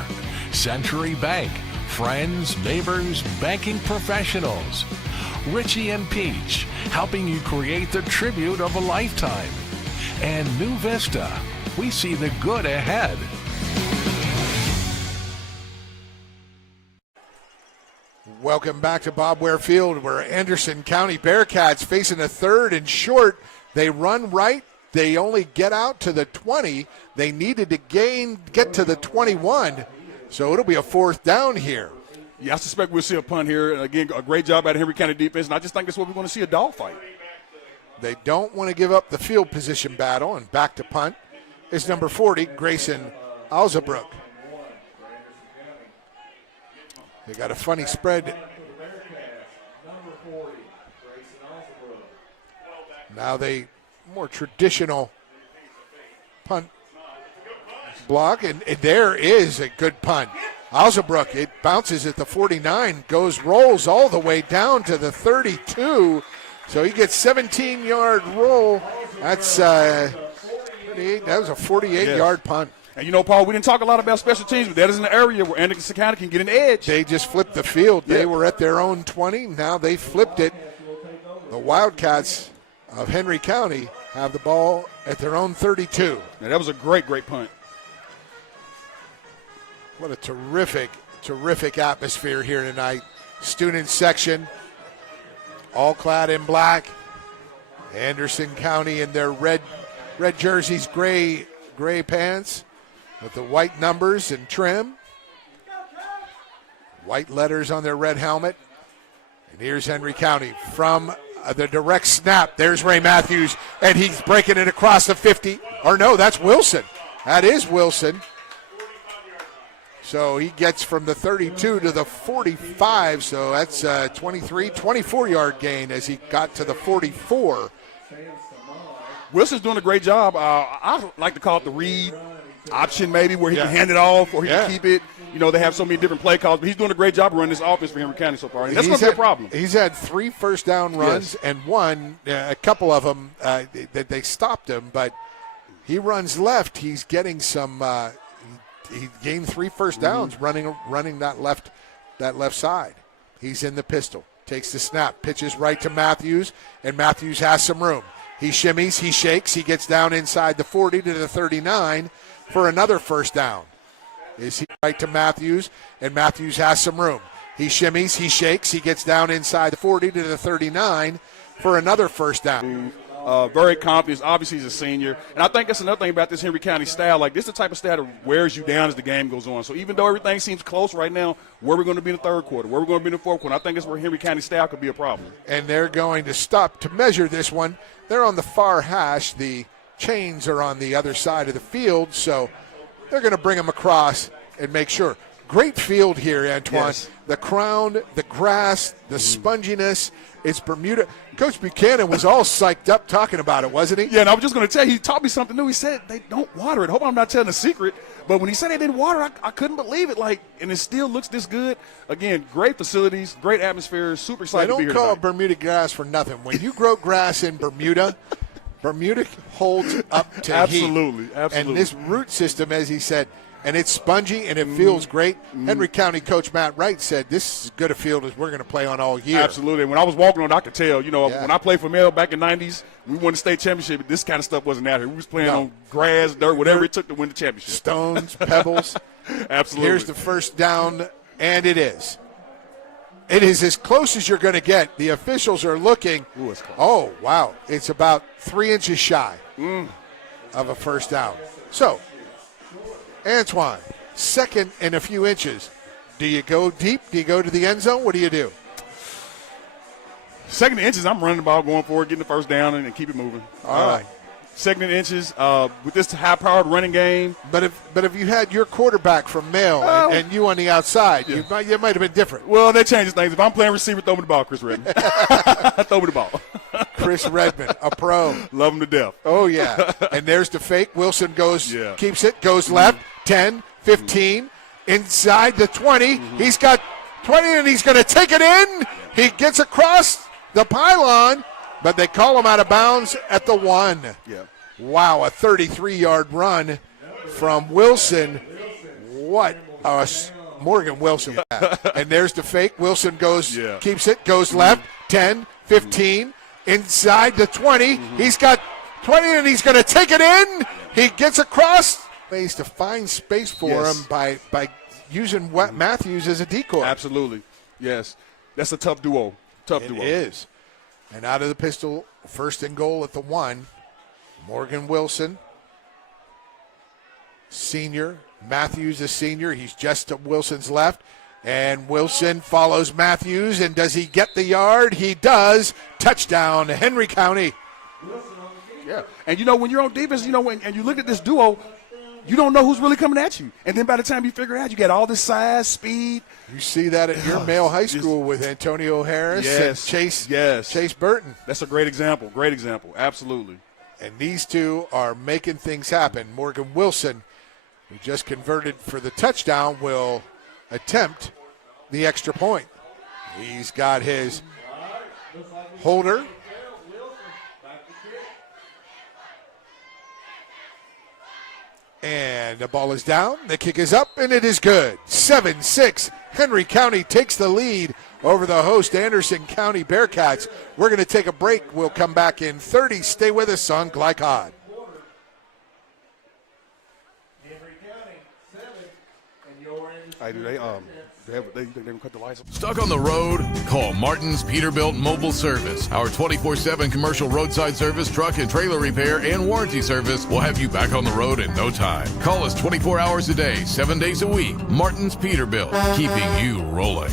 Century Bank, friends, neighbors, banking professionals. Richie and Peach, helping you create the tribute of a lifetime. And New Vista, we see the good ahead. Welcome back to Bob Ware Field, where Anderson County Bearcats facing a 3rd and short. They run right. They only get out to the 20. They needed to get to the 21. So it'll be a 4th down here. Yeah, I suspect we'll see a punt here. And again, a great job by the Henry County defense. And I just think that's what we're going to see, a dogfight. They don't want to give up the field position battle, and back to punt is number 40, Grayson Alzabrook. They got a funny spread. Now they more traditional punt block, and there is a good punt. Alzabrook, it bounces at the 49, rolls all the way down to the 32. So he gets 17-yard roll. That's 38. That was a 48-yard punt. And, Paul, we didn't talk a lot about special teams, but that is an area where Anderson County can get an edge. They just flipped the field. They were at their own 20. Now they flipped it. The Wildcats of Henry County have the ball at their own 32. Now, that was a great punt. What a terrific atmosphere here tonight. Student section, all clad in black. Anderson County in their red jerseys, gray pants with the white numbers and trim. White letters on their red helmet. And here's Henry County from the direct snap. There's Ray Matthews, and he's breaking it across the 50. Or no, that's Wilson. That is Wilson. So he gets from the 32 to the 45, so that's a 24-yard gain as he got to the 44. Wilson's doing a great job. I like to call it the read option, maybe, where he can hand it off or he can keep it. You know, they have so many different play calls, but he's doing a great job running this offense for Henry County so far. And that's going to be a problem. He's had 3 first down runs and one, a couple of them that they stopped him, but he runs left. He's getting some he gained 3 first downs running that left side. He's in the pistol, takes the snap, pitches right to Matthews, and Matthews has some room. He shimmies, he shakes, he gets down inside the 40 to the 39 for another first down. Is he right to Matthews, and Matthews has some room. He shimmies, he shakes, he gets down inside the 40 to the 39 for another first down. Very confident. Obviously, he's a senior. And I think that's another thing about this Henry County style. Like, this is the type of style that wears you down as the game goes on. So even though everything seems close right now, where we're going to be in the third quarter, where we're going to be in the fourth quarter, I think that's where Henry County style could be a problem. And they're going to stop to measure this one. They're on the far hash. The chains are on the other side of the field, so they're going to bring them across and make sure. Great field here, Antoine. Yes. The crown, the grass, the sponginess. It's Bermuda. Coach Buchanan was all psyched up talking about it, wasn't he? Yeah, and I was just going to tell you, he taught me something new. He said they don't water it. Hope I'm not telling a secret, but when he said they didn't water, I couldn't believe it. Like, and it still looks this good. Again, great facilities, great atmosphere, super excited to be here They don't call tonight. it Bermuda grass for nothing. When you grow grass in Bermuda, Bermuda holds up to heat. Absolutely. And this root system, as he said, and it's spongy and it feels great. Henry County coach Matt Wright said this is as good a field as we're going to play on all year. Absolutely. When I was walking on, I could tell. You know, when I played for Mel back in the 90s, we won the state championship. This kind of stuff wasn't out here. We was playing on grass, dirt, whatever it took to win the championship. Stones, pebbles. Absolutely. Here's the first down, and it is. It is as close as you're going to get. The officials are looking. Ooh, it's close. Oh, wow. It's about 3 inches shy of a first down. So, Antoine, second and a few inches. Do you go deep? Do you go to the end zone? What do you do? Second and inches, I'm running the ball, going forward, getting the first down, and keep it moving. All right. Second and inches, with this high-powered running game. But if you had your quarterback from Male and you on the outside, you might have been different. Well, that changes things. If I'm playing receiver, throw me the ball, Chris Redmond. Throw me the ball. Chris Redmond, a pro. Love him to death. Oh, yeah. And there's the fake. Wilson goes, keeps it, goes left, 10, 15, inside the 20. He's got 20, and he's going to take it in. He gets across the pylon, but they call him out of bounds at the 1. Yeah. Wow, a 33-yard run from Wilson. What a Morgan Wilson. And there's the fake. Wilson goes, keeps it, goes left, 10, 15, inside the 20. He's got 20, and he's going to take it in. He gets across. Ways to find space for him by using Matthews as a decoy. Absolutely. Yes. That's a tough duo. Tough duo. It is. And out of the pistol, first and goal at the 1. Morgan Wilson, senior. Matthews, a senior. He's just to Wilson's left. And Wilson follows Matthews. And does he get the yard? He does. Touchdown, Henry County. Yeah. And, you know, when you're on defense, you know, and you look at this duo, you don't know who's really coming at you. And then by the time you figure it out, you got all this size, speed. You see that at your Male high school with Antonio Harris and Chase Burton. That's a great example. Great example. Absolutely. And these two are making things happen. Morgan Wilson, who just converted for the touchdown, will attempt the extra point. He's got his holder. And the ball is down. The kick is up, and it is good. 7-6. Henry County takes the lead over the host Anderson County Bearcats. We're going to take a break. We'll come back in 30. Stay with us on Glycod. Henry County, 7, and you're in Hey, do they cut the lights up? Stuck on the road? Call Martin's Peterbilt Mobile Service. Our 24/7 commercial roadside service, truck and trailer repair, and warranty service will have you back on the road in no time. Call us 24 hours a day, 7 days a week. Martin's Peterbilt, keeping you rolling.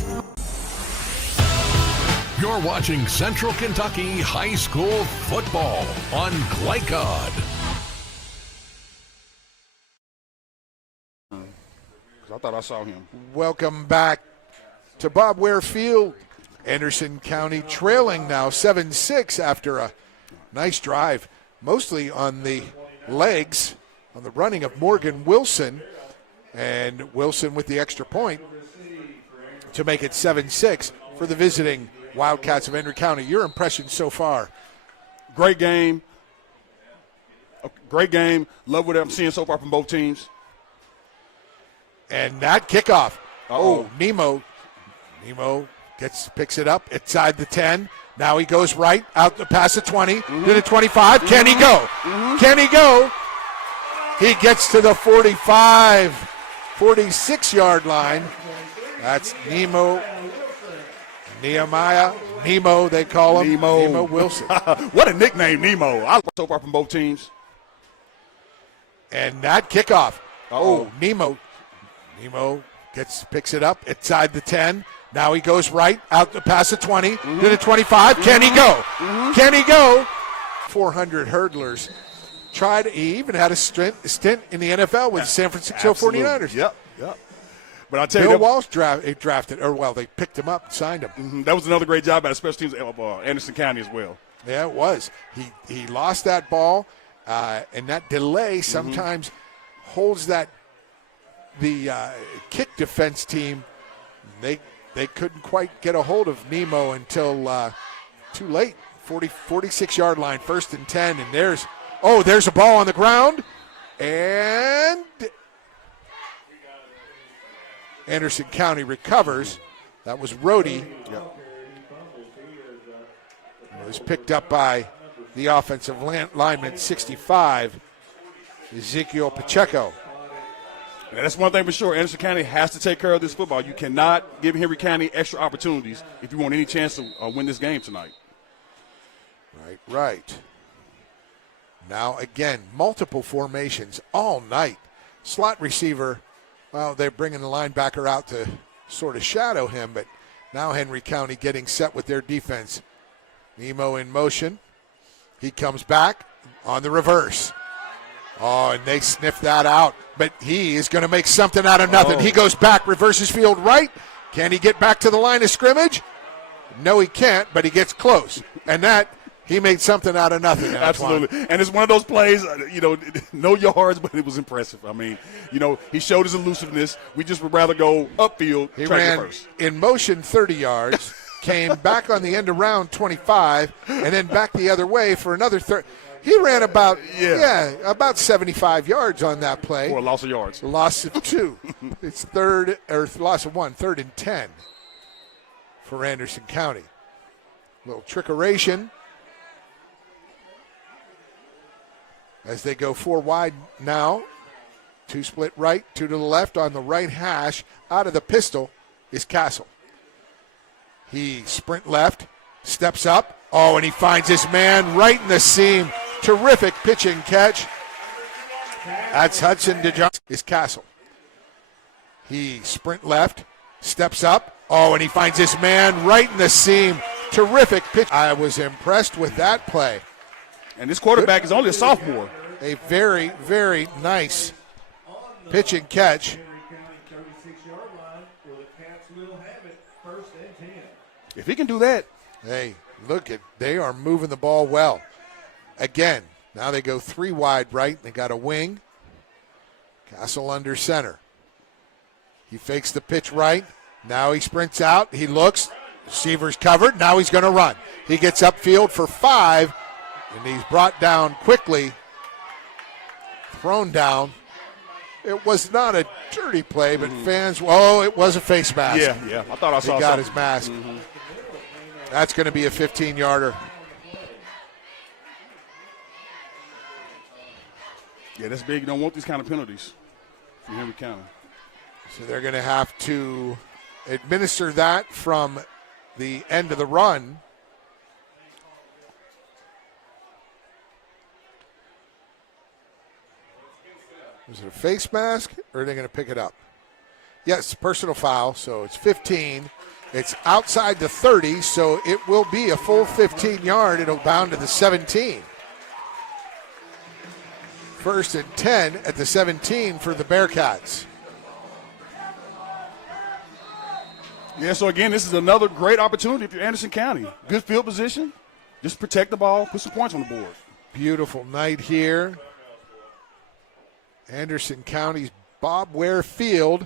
You're watching Central Kentucky High School football on Glycod. I thought I saw him. Welcome back to Bob Ware Field. Anderson County trailing now 7-6 after a nice drive, mostly on the legs, on the running of Morgan Wilson. And Wilson with the extra point to make it 7-6 for the visiting Wildcats of Henry County. Your impression so far? Great game. Great game. Love what I'm seeing so far from both teams. And that kickoff. Oh, Nemo picks it up inside the 10. Now he goes right out the past the 20 to the 25. Can he go? Can he go? He gets to the 45, 46-yard line. That's Nemo they call him. Nemo Wilson. What a nickname, Nemo. I love so far from both teams. And that kickoff. Nemo picks it up inside the 10. Now he goes right out the past the 20 to the 25. Can he go? Can he go? 400 hurdlers. He even had a stint in the NFL with the San Francisco 49ers. Yep. But I'll tell you, Bill Walsh drafted, they picked him up and signed him. That was another great job by the special teams of Anderson County as well. Yeah, it was. He lost that ball, and that delay sometimes holds the kick defense team. They couldn't quite get a hold of Nemo until too late. 46-yard line, 1st and 10, and there's a ball on the ground, and Anderson County recovers. That was Rhodey. Yep. It was picked up by the offensive lineman, 65, Ezekiel Pacheco. And that's one thing for sure. Anderson County has to take care of this football. You cannot give Henry County extra opportunities if you want any chance to win this game tonight. Right. Now, again, multiple formations all night. Slot receiver, they're bringing the linebacker out to sort of shadow him, but now Henry County getting set with their defense. Nemo in motion. He comes back on the reverse. And they sniff that out, but he is going to make something out of nothing. He goes back, reverses field right. Can he get back to the line of scrimmage? No, he can't, but he gets close. And he made something out of nothing. Antoine. Absolutely. And it's one of those plays, no yards, but it was impressive. I mean, he showed his elusiveness. We just would rather go upfield. He ran first. In motion 30 yards, came back on the end of round 25, and then back the other way for another 30. He ran about 75 yards on that play. For a loss of yards. Loss of 2. It's loss of 1, 3rd and 10 for Anderson County. Little trickeration as they go 4 wide now. 2 split right, 2 to the left on the right hash. Out of the pistol is Castle. He sprint left, steps up. And he finds his man right in the seam. Terrific pitching catch. That's Hudson DeJohn. Is Castle. He sprint left, steps up. And he finds his man right in the seam. Terrific pitch. I was impressed with that play. And this quarterback is only a sophomore. A very, very nice pitching catch. If he can do that. Hey, they are moving the ball well. Again, now they go 3 wide right. They got a wing. Castle under center. He fakes the pitch right. Now he sprints out. He looks. Receiver's covered. Now he's going to run. He gets upfield for 5, and he's brought down quickly. Thrown down. It was not a dirty play, but fans, it was a face mask. Yeah. I thought I saw He got his mask. That's going to be a 15-yarder. Yeah, that's big. You don't want these kind of penalties from Henry County. So they're going to have to administer that from the end of the run. Is it a face mask, or are they going to pick it up? Yes, personal foul, so it's 15. It's outside the 30, so it will be a full 15-yard. It'll bound to the 17. First and 10 at the 17 for the Bearcats. Yeah, so again, this is another great opportunity if you're Anderson County. Good field position. Just protect the ball, put some points on the board. Beautiful night here. Anderson County's Bob Ware Field.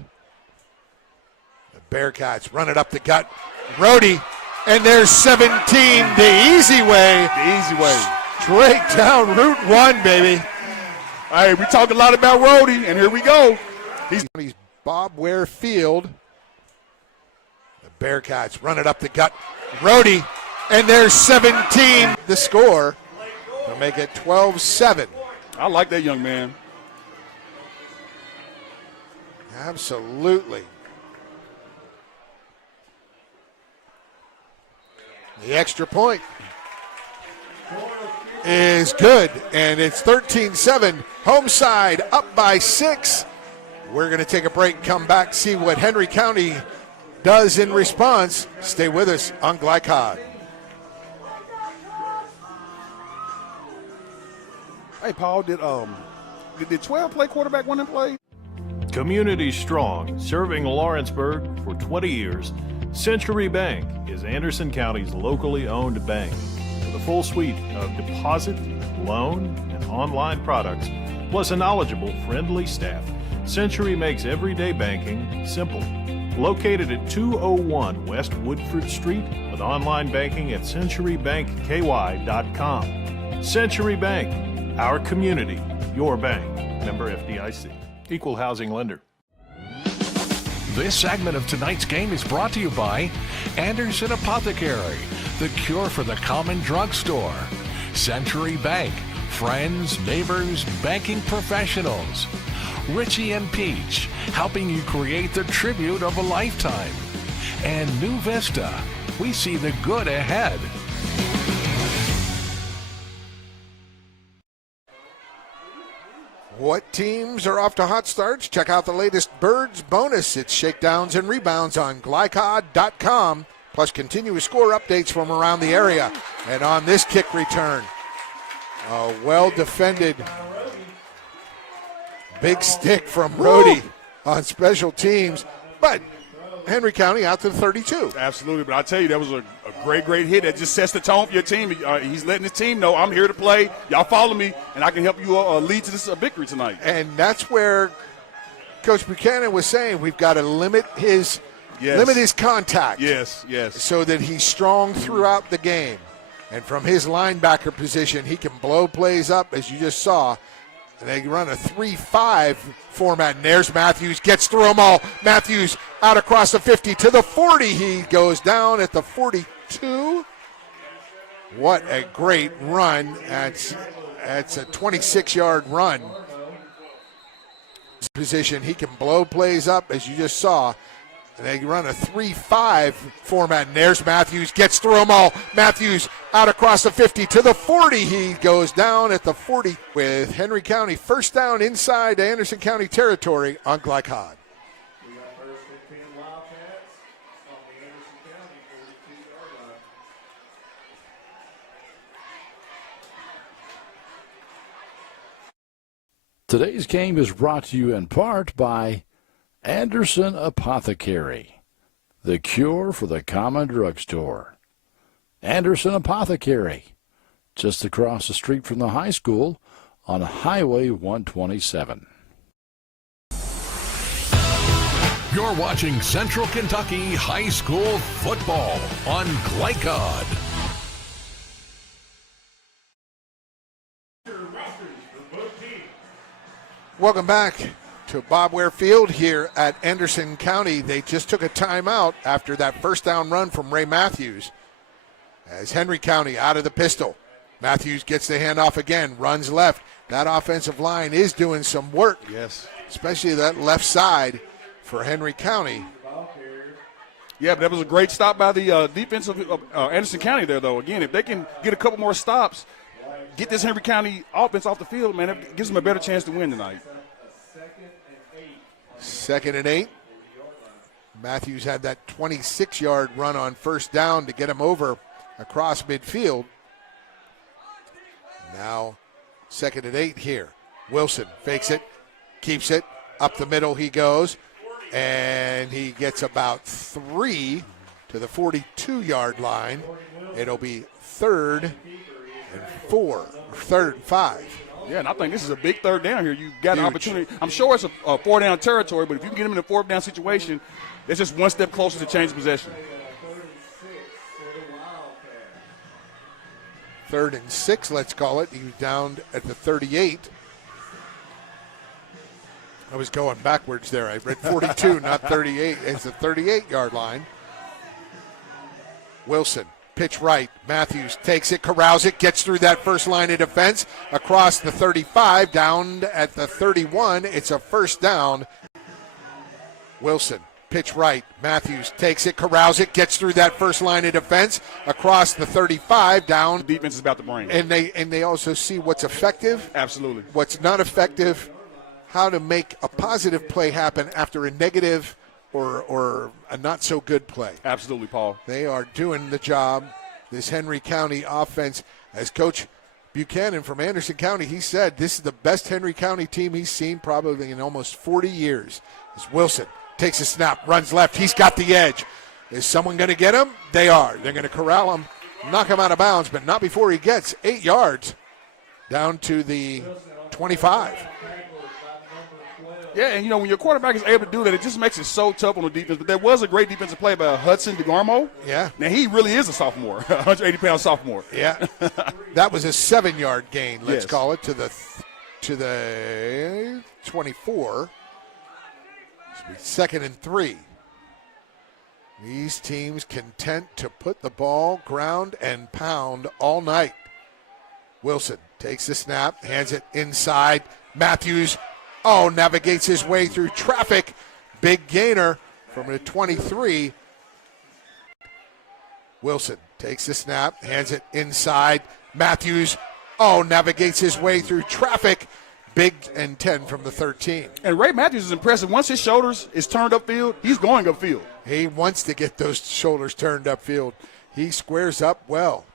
The Bearcats run it up the gut. Rhodey, and there's 17 the easy way. The easy way. Straight down Route 1, baby. All right, we talk a lot about Rhodey, and here we go. He's Bob Ware Field. The Bearcats run it up the gut. Rhodey, and there's 17 the score to make it 12-7. I like that young man. Absolutely. The extra point is good, and it's 13-7. Home side up by 6. We're going to take a break, come back, see what Henry County does in response. Stay with us on Glycod. Hey, Paul, did 12 play quarterback when they played? Community strong, serving Lawrenceburg for 20 years, Century Bank is Anderson County's locally owned bank. With a full suite of deposit, loan, and online products, plus a knowledgeable, friendly staff, Century makes everyday banking simple. Located at 201 West Woodford Street with online banking at centurybankky.com. Century Bank, our community, your bank. Member FDIC. Equal housing lender. This segment of tonight's game is brought to you by Anderson Apothecary, the cure for the common drugstore. Century Bank, friends, neighbors, banking professionals. Richie and Peach, helping you create the tribute of a lifetime. And New Vista, we see the good ahead. What teams are off to hot starts? Check out the latest Birds bonus. It's shakedowns and rebounds on glycod.com, plus continuous score updates from around the area. And on this kick return, a well-defended big stick from Rhodey on special teams. But Henry County out to the 32. Absolutely, but I tell you, that was a great hit. That just sets the tone for your team. He's letting his team know, I'm here to play. Y'all follow me, and I can help you lead to this victory tonight. And that's where Coach Buchanan was saying we've got to limit his contact. Yes. So that he's strong throughout the game. And from his linebacker position, he can blow plays up, as you just saw. And they run a 3-5 format, and there's Matthews, gets through them all. Matthews out across the 50 to the 40. He goes down at the 42. What a great run. That's a 26-yard run. Position, he can blow plays up, as you just saw. And they run a 3-5 format, and there's Matthews, gets through them all. Matthews out across the 50 to the 40. He goes down at the 40 with Henry County first down inside Anderson County territory on Glycod. Today's game is brought to you in part by Anderson Apothecary, the cure for the common drugstore. Anderson Apothecary, just across the street from the high school on Highway 127. You're watching Central Kentucky High School football on Glycod. Welcome back to Bob Ware Field here at Anderson County. They just took a timeout after that first down run from Ray Matthews. As Henry County out of the pistol. Matthews gets the handoff again, runs left. That offensive line is doing some work. Yes. Especially that left side. for Henry County. Yeah, but that was a great stop by the defense of Anderson County there, though. Again, if they can get a couple more stops, get this Henry County offense off the field, man, it gives them a better chance to win tonight. 2nd and 8. Matthews had that 26-yard run on first down to get him over across midfield. Now 2nd and 8 here. Wilson fakes it, keeps it, up the middle he goes, and he gets about 3 to the 42-yard line. It'll be 3rd and 4, 3rd and 5. Yeah, and I think this is a big 3rd down here. You've got an opportunity. I'm sure it's a 4-down territory, but if you can get him in a 4th down situation, it's just one step closer to change possession. 3rd and 6, let's call it. He was down at the 38. I was going backwards there. I read 42, not 38. It's the 38-yard line. Wilson, pitch right. Matthews takes it, corrals it, gets through that first line of defense, across the 35, down at the 31. It's a 1st down. Wilson, pitch right. Matthews takes it, corrals it, gets through that first line of defense, across the 35, down. The defense is about to bring. And they also see what's effective. Absolutely. What's not effective, how to make a positive play happen after a negative or a not-so-good play. Absolutely, Paul. They are doing the job. This Henry County offense, as Coach Buchanan from Anderson County, he said this is the best Henry County team he's seen probably in almost 40 years. As Wilson takes a snap, runs left. He's got the edge. Is someone going to get him? They are. They're going to corral him, knock him out of bounds, but not before he gets 8 yards down to the 25. Yeah, and, when your quarterback is able to do that, it just makes it so tough on the defense. But there was a great defensive play by Hudson DeGarmo. Yeah. Now, he really is a sophomore, 180-pound sophomore. Yeah. That was a 7-yard gain, let's Yes. call it, to the 24. 2nd and 3. These teams content to put the ball ground and pound all night. Wilson takes the snap, hands it inside. Matthews, navigates his way through traffic. Big gainer from the 23. Wilson takes the snap, hands it inside. Matthews, navigates his way through traffic. Big and 10 from the 13. And Ray Matthews is impressive. Once his shoulders is turned upfield, he's going upfield. He wants to get those shoulders turned upfield. He squares up well.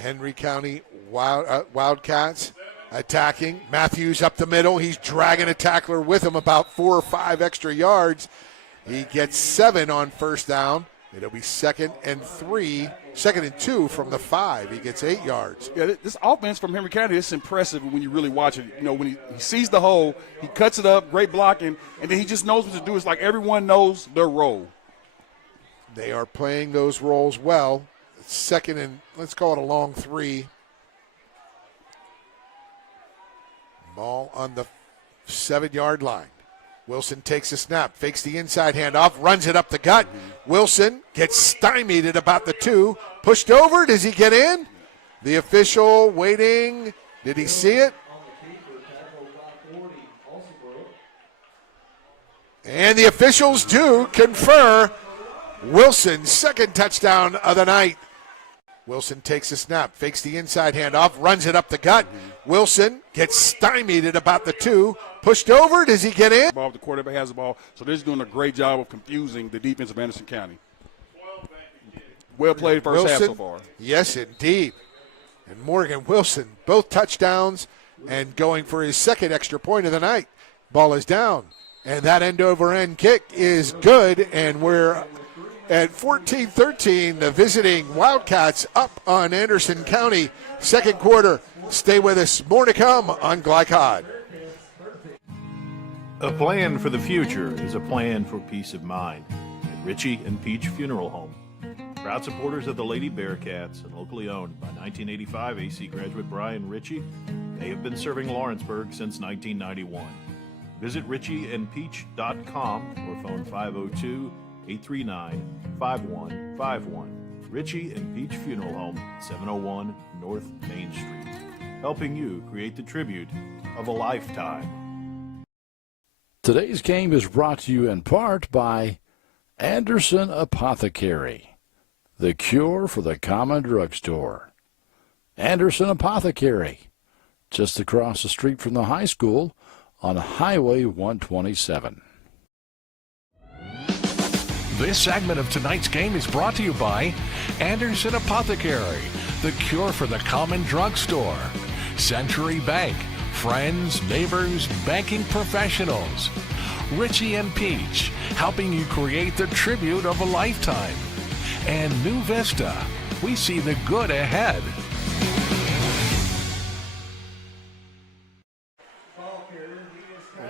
Henry County Wildcats attacking. Matthews up the middle. He's dragging a tackler with him about 4 or 5 extra yards. He gets 7 on first down. It'll be 2nd and 2 from the 5. He gets 8 yards. Yeah, this offense from Henry County is impressive when you really watch it. When he sees the hole, he cuts it up, great blocking, and then he just knows what to do. It's like everyone knows their role. They are playing those roles well. 2nd and, let's call it a long 3. Ball on the 7-yard line. Wilson takes a snap, fakes the inside handoff, runs it up the gut. Wilson gets stymied at about the 2. Pushed over. Does he get in? The official waiting. Did he see it? And the officials do confer Wilson's 2nd touchdown of the night. Wilson takes a snap, fakes the inside handoff, runs it up the gut. Wilson gets stymied at about the 2. Pushed over. Does he get in? The quarterback has the ball, so they're just doing a great job of confusing the defense of Anderson County. Well played first half so far. Yes, indeed. And Morgan Wilson, both touchdowns and going for his 2nd extra point of the night. Ball is down, and that end-over-end kick is good, and we're at 14-13, the visiting Wildcats up on Anderson County. 2nd quarter. Stay with us. More to come on Glycod. A plan for the future is a plan for peace of mind at Ritchie and Peach Funeral Home. Proud supporters of the Lady Bearcats and locally owned by 1985 AC graduate Brian Ritchie, they have been serving Lawrenceburg since 1991. Visit ritchieandpeach.com or phone 502-839-5151. Ritchie and Peach Funeral Home, 701 North Main Street, helping you create the tribute of a lifetime. Today's game is brought to you in part by Anderson Apothecary, the cure for the common drugstore. Anderson Apothecary, just across the street from the high school on Highway 127. This segment of tonight's game is brought to you by Anderson Apothecary, the cure for the common drugstore. Century Bank, friends, neighbors, banking professionals. Richie and Peach, helping you create the tribute of a lifetime. And New Vista, we see the good ahead.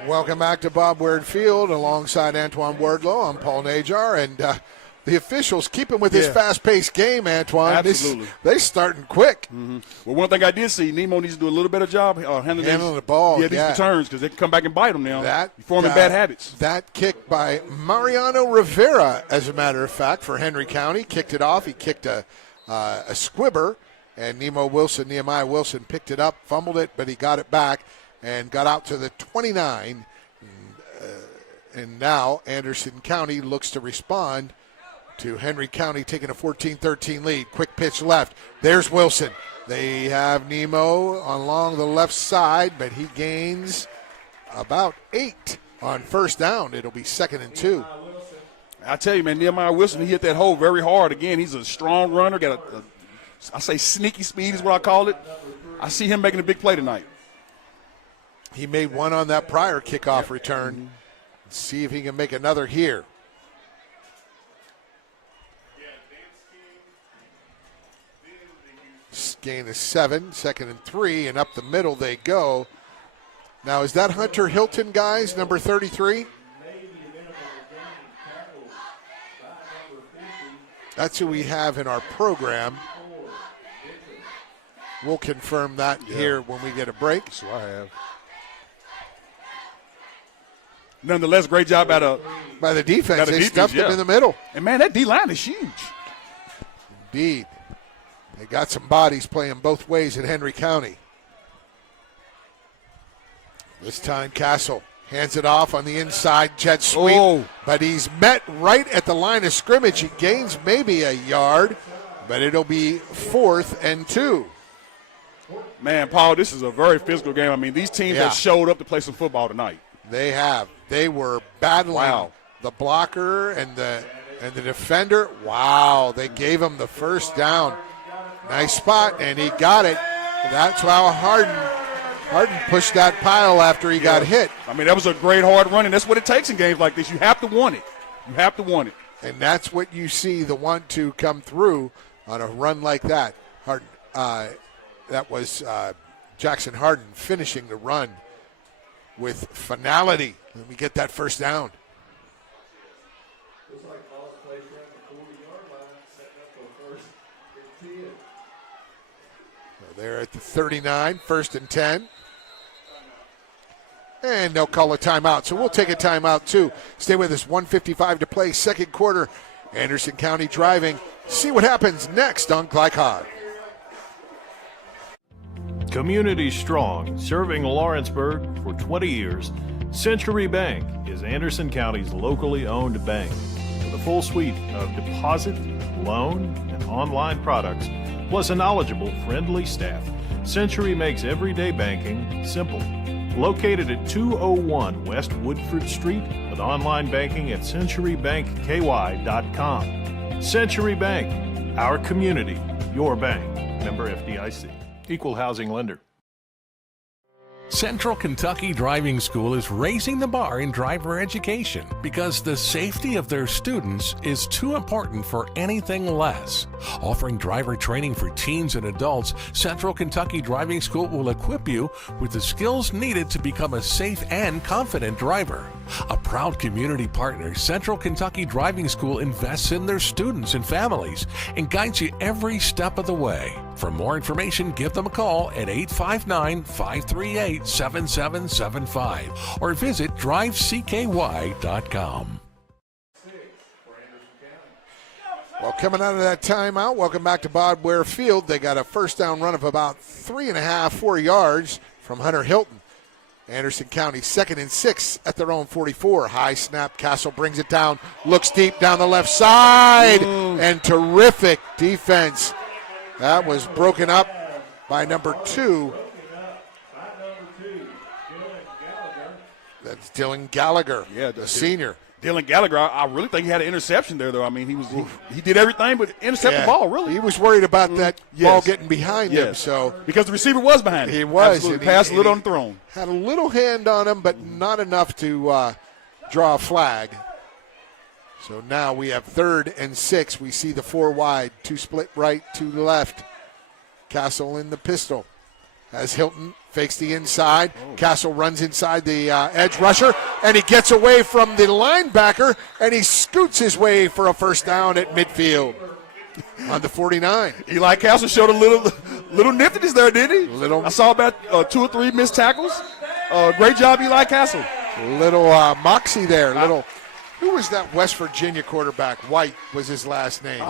Welcome back to Bob Ward Field alongside Antoine Wardlow. I'm Paul Najar, and the officials keeping with this fast-paced game, Antoine. Absolutely. They starting quick. Mm-hmm. Well, one thing I did see, Nemo needs to do a little better job handling the ball. These returns, because they can come back and bite them now. That forming bad habits. That kick by Mariano Rivera, as a matter of fact, for Henry County. Kicked it off. He kicked a squibber, and Nehemiah Wilson picked it up, fumbled it, but he got it back and got out to the 29. And now Anderson County looks to respond to Henry County taking a 14-13 lead. Quick pitch left. There's Wilson. They have Nemo along the left side, but he gains about 8 on first down. It'll be 2nd and 2. I tell you, man, Nehemiah Wilson, he hit that hole very hard. Again, he's a strong runner. Got I say sneaky speed is what I call it. I see him making a big play tonight. He made one on that prior kickoff return. Mm-hmm. Let's see if he can make another here. Gain is 7, 2nd and 3, and up the middle they go. Now, is that Hunter Hilton, guys, number 33? That's who we have in our program. We'll confirm that here when we get a break. That's what I have. Nonetheless, great job by the defense. They stuffed him in the middle. And, man, that D-line is huge. Indeed. They got some bodies playing both ways at Henry County. This time Castle hands it off on the inside, jet sweep. But he's met right at the line of scrimmage. He gains maybe a yard, but it'll be 4th and 2. Man, Paul, this is a very physical game. I mean, these teams have showed up to play some football tonight. They have. They were battling the blocker and the defender. Wow, they gave him the first down. Nice spot, and he got it. That's how Harden pushed that pile after he got hit. I mean, that was a great hard run, and that's what it takes in games like this. You have to want it. You have to want it. And that's what you see the want-to come through on a run like that. Harden, that was Jackson Harden finishing the run with finality. Let me get that first down. They're at the 39, 1st and 10. And they'll call a timeout. So we'll take a timeout too. Stay with us. 1:55 to play, second quarter. Anderson County driving. See what happens next on Glycod. Community strong, serving Lawrenceburg for 20 years, Century Bank is Anderson County's locally owned bank. With a full suite of deposit, loan, and online products, plus a knowledgeable, friendly staff, Century makes everyday banking simple. Located at 201 West Woodford Street with online banking at centurybankky.com. Century Bank, our community, your bank. Member FDIC. Equal housing lender. Central Kentucky Driving School is raising the bar in driver education because the safety of their students is too important for anything less. Offering driver training for teens and adults, Central Kentucky Driving School will equip you with the skills needed to become a safe and confident driver. A proud community partner, Central Kentucky Driving School invests in their students and families and guides you every step of the way. For more information, give them a call at 859-538-7775 or visit drivecky.com. Well, coming out of that timeout, welcome back to Bob Ware Field. They got a first down run of about 3.5, 4 yards from Hunter Hilton. Anderson County 2nd and 6 at their own 44. High snap. Castle brings it down. Looks deep down the left side. And terrific defense. That was broken up by number 2. That's Dylan Gallagher, the senior. Dylan Gallagher, I really think he had an interception there, though. I mean, he did everything but intercept the ball, really. He was worried about that ball getting behind him. So because the receiver was behind him. He was. Absolutely. Passed a little unthrown. Had a little hand on him, but not enough to draw a flag. So now we have 3rd and 6. We see the 4 wide, 2 split right, 2 left. Castle in the pistol. As Hilton fakes the inside. Castle runs inside the edge rusher, and he gets away from the linebacker, and he scoots his way for a first down at midfield on the 49. Eli Castle showed a little niftiness there, didn't he? I saw about 2 or 3 missed tackles. Great job, Eli Castle. Little moxie there. Who was that West Virginia quarterback? White was his last name.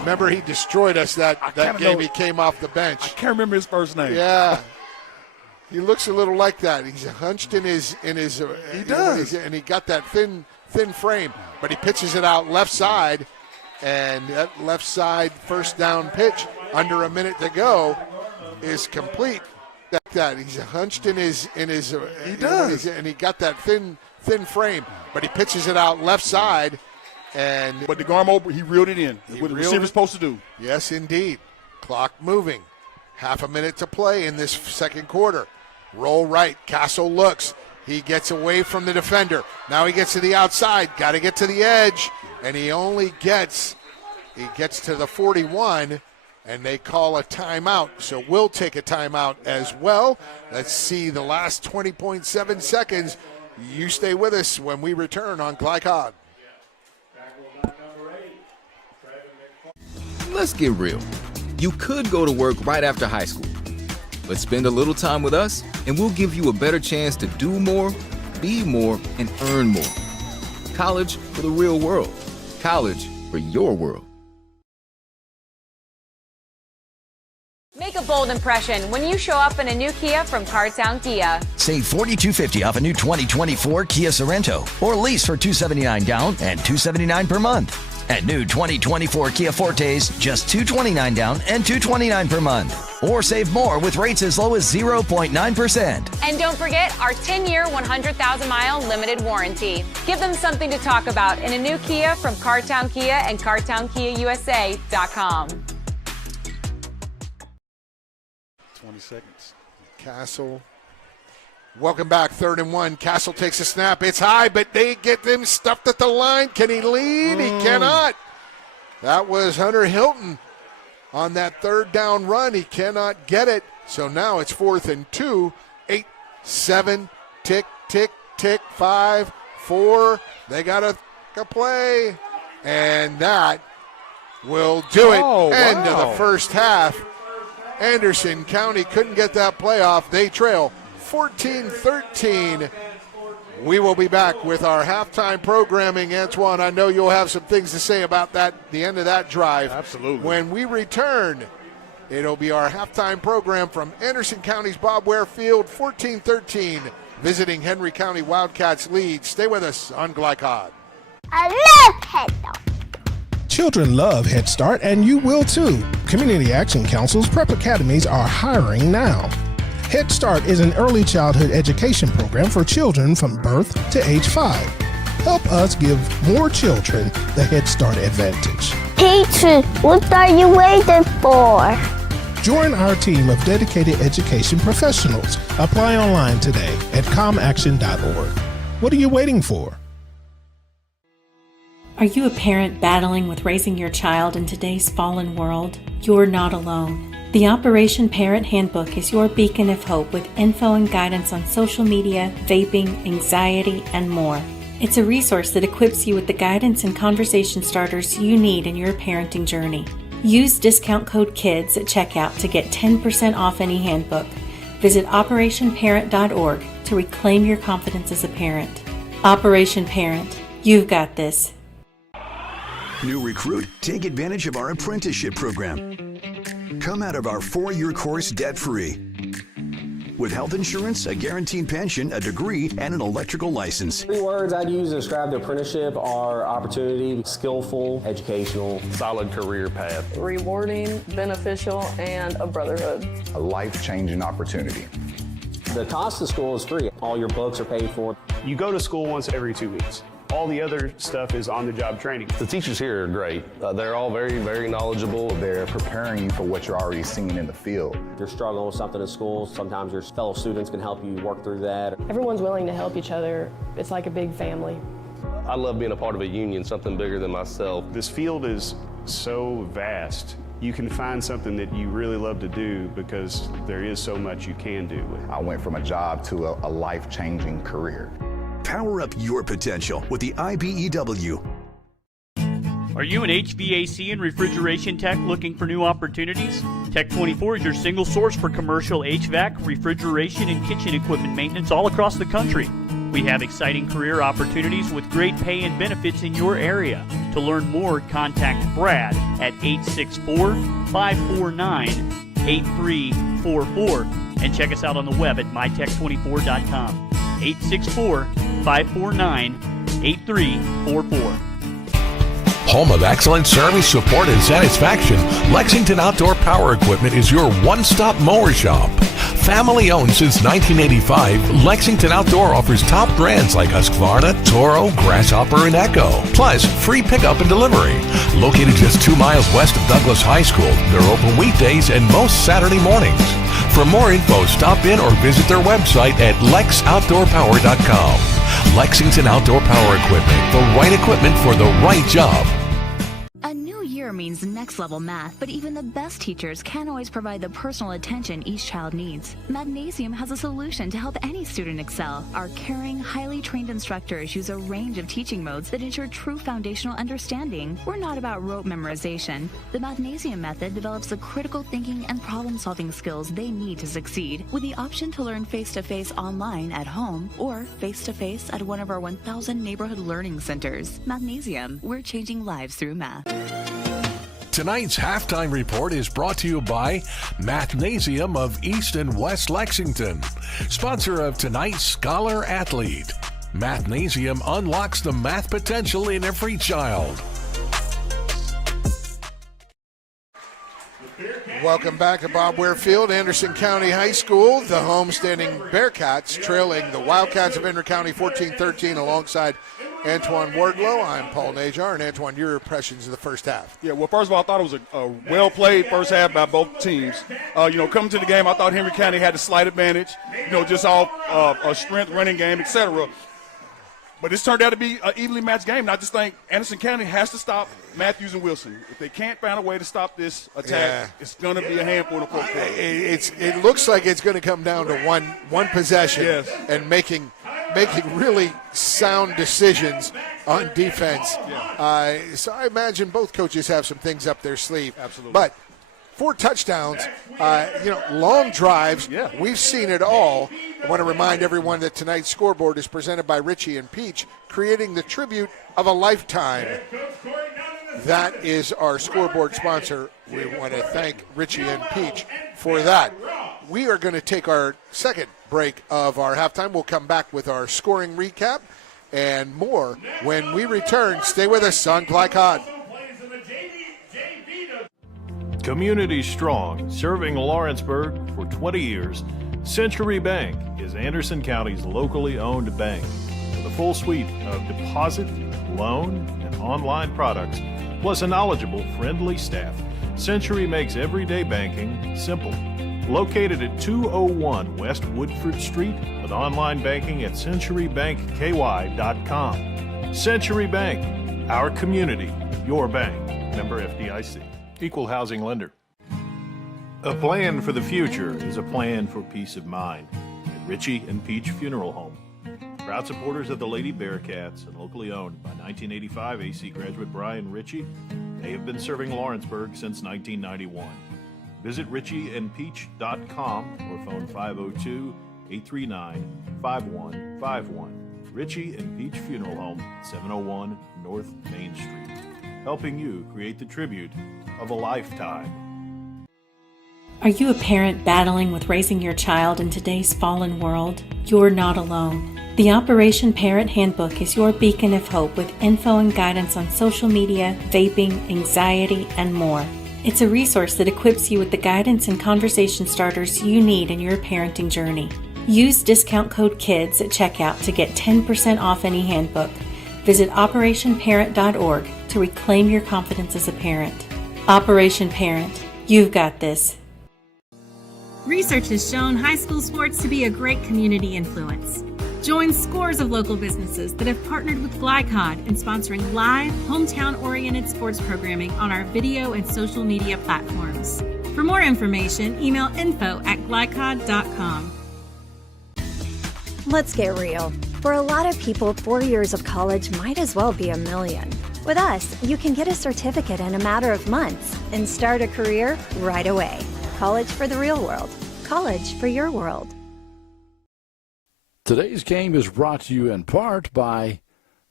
Remember, he destroyed us that game. He came off the bench. I can't remember his first name. Yeah. He looks a little like that. He's hunched in his. He does, and he got that thin frame. But he pitches it out left side, and that left side first down pitch under a minute to go is complete. Like that. He's hunched in his. He does, and he got that thin frame. But he pitches it out left side, but the Garmo, he reeled it in. What the receiver's supposed to do. Yes, indeed. Clock moving. Half a minute to play in this second quarter. Roll right. Castle looks. He gets away from the defender. Now he gets to the outside. Got to get to the edge. And he gets to the 41, and they call a timeout. So we'll take a timeout as well. Let's see the last 20.7 seconds. You stay with us when we return on Glycod. Let's get real. You could go to work right after high school, but spend a little time with us and we'll give you a better chance to do more, be more, and earn more. College for the real world. College for your world. Make a bold impression when you show up in a new Kia from Cartown Kia. Save $4,250 off a new 2024 Kia Sorento, or lease for $279 down and $279 per month. At new 2024 Kia Fortes, just $229 down and $229 per month. Or save more with rates as low as 0.9%. And don't forget our 10-year, 100,000-mile limited warranty. Give them something to talk about in a new Kia from Cartown Kia and CartownKiaUSA.com. 20 seconds. Castle. Welcome back, 3rd and 1. Castle takes a snap. It's high, but they get them stuffed at the line. Can he lead? He cannot. That was Hunter Hilton on that 3rd down run. He cannot get it. So now it's 4th and 2. 8, 7, tick, tick, tick, 5, 4. They got a play. And that will do it. End of the first half. Anderson County couldn't get that play off. They trail 14-13. We will be back with our halftime programming. Antoine, I know you'll have some things to say about that, the end of that drive. Absolutely. When we return, it'll be our halftime program from Anderson County's Bob Ware Field, 14-13, visiting Henry County Wildcats lead. Stay with us on Glycod. I love Head Start. Children love Head Start, and you will too. Community Action Council's prep academies are hiring now. Head Start is an early childhood education program for children from birth to age 5. Help us give more children the Head Start advantage. Teacher, what are you waiting for? Join our team of dedicated education professionals. Apply online today at comaction.org. What are you waiting for? Are you a parent battling with raising your child in today's fallen world? You're not alone. The Operation Parent Handbook is your beacon of hope with info and guidance on social media, vaping, anxiety, and more. It's a resource that equips you with the guidance and conversation starters you need in your parenting journey. Use discount code KIDS at checkout to get 10% off any handbook. Visit OperationParent.org to reclaim your confidence as a parent. Operation Parent, you've got this. New recruit, take advantage of our apprenticeship program. Come out of our 4-year course debt-free. with health insurance, a guaranteed pension, a degree, and an electrical license. 3 words I'd use to describe the apprenticeship are opportunity, skillful, educational, solid career path, rewarding, beneficial, and a brotherhood. A life-changing opportunity. The cost of school is free. All your books are paid for. You go to school once every 2 weeks. All the other stuff is on-the-job training. The teachers here are great. They're all very, very knowledgeable. They're preparing you for what you're already seeing in the field. If you're struggling with something in school, sometimes your fellow students can help you work through that. Everyone's willing to help each other. It's like a big family. I love being a part of a union, something bigger than myself. This field is so vast. You can find something that you really love to do because there is so much you can do. I went from a job to a life-changing career. Power up your potential with the IBEW. Are you an HVAC and refrigeration tech looking for new opportunities? Tech24 is your single source for commercial HVAC, refrigeration, and kitchen equipment maintenance all across the country. We have exciting career opportunities with great pay and benefits in your area. To learn more, contact Brad at 864-549-8344 and check us out on the web at mytech24.com. 864-549-8344. Home of excellent service, support, and satisfaction, Lexington Outdoor Power Equipment is your one-stop mower shop. Family owned since 1985, Lexington Outdoor offers top brands like Husqvarna, Toro, Grasshopper, and Echo. Plus, free pickup and delivery. Located just 2 miles west of Douglas High School, they're open weekdays and most Saturday mornings. For more info, stop in or visit their website at lexoutdoorpower.com. Lexington Outdoor Power Equipment, the right equipment for the right job. A new year means next level math, but even the best teachers can't always provide the personal attention each child needs. Magnesium has a solution to help any student excel. Our caring, highly trained instructors use a range of teaching modes that ensure true foundational understanding. We're not about rote memorization. The Magnesium method develops the critical thinking and problem-solving skills they need to succeed, with the option to learn face-to-face online at home or face-to-face at one of our 1,000 neighborhood learning centers. Magnesium, we're changing lives through math. Tonight's halftime report is brought to you by Mathnasium of East and West Lexington, sponsor of tonight's Scholar Athlete. Mathnasium unlocks the math potential in every child. Welcome back to Bob Ware Field, Anderson County High School. The homestanding Bearcats trailing the Wildcats of Henry County 14-13 alongside Antoine Wardlow. I'm Paul Najar. And Antoine, your impressions of the first half? Yeah, well, first of all, I thought it was a well-played first half by both teams. Coming to the game, I thought Henry County had a slight advantage, just off a strength running game, etc. But this turned out to be an evenly matched game. And I just think Anderson County has to stop Matthews and Wilson. If they can't find a way to stop this attack, it's going to be a handful of football. It looks like it's going to come down to one possession and making really sound decisions on defense. Yeah. So I imagine both coaches have some things up their sleeve. Absolutely. But 4 touchdowns, long drives. Yeah. We've seen it all. I want to remind everyone that tonight's scoreboard is presented by Richie and Peach, creating the tribute of a lifetime. That is our scoreboard sponsor. We want to thank Richie and Peach for that. We are going to take our second break of our halftime. We'll come back with our scoring recap and more when we return. Stay with us on Glycod. Community strong, serving Lawrenceburg for 20 years, Century Bank is Anderson County's locally owned bank. With a full suite of deposit, loan, and online products, plus a knowledgeable, friendly staff, Century makes everyday banking simple. Located at 201 West Woodford Street with online banking at centurybankky.com. Century Bank, our community, your bank. Member FDIC. Equal housing lender. A plan for the future is a plan for peace of mind. At Richie and Peach Funeral Home. Proud supporters of the Lady Bearcats and locally owned by 1985 AC graduate Brian Ritchie, they have been serving Lawrenceburg since 1991. Visit richieandpeach.com or phone 502-839-5151. Richie and Peach Funeral Home, 701 North Main Street. Helping you create the tribute of a lifetime. Are you a parent battling with raising your child in today's fallen world? You're not alone. The Operation Parent Handbook is your beacon of hope with info and guidance on social media, vaping, anxiety, and more. It's a resource that equips you with the guidance and conversation starters you need in your parenting journey. Use discount code KIDS at checkout to get 10% off any handbook. Visit operationparent.org to reclaim your confidence as a parent. Operation Parent, you've got this. Research has shown high school sports to be a great community influence. Join scores of local businesses that have partnered with Glycod in sponsoring live, hometown-oriented sports programming on our video and social media platforms. For more information, email info@glycod.com. Let's get real. For a lot of people, 4 years of college might as well be a million. With us, you can get a certificate in a matter of months and start a career right away. College for the real world. College for your world. Today's game is brought to you in part by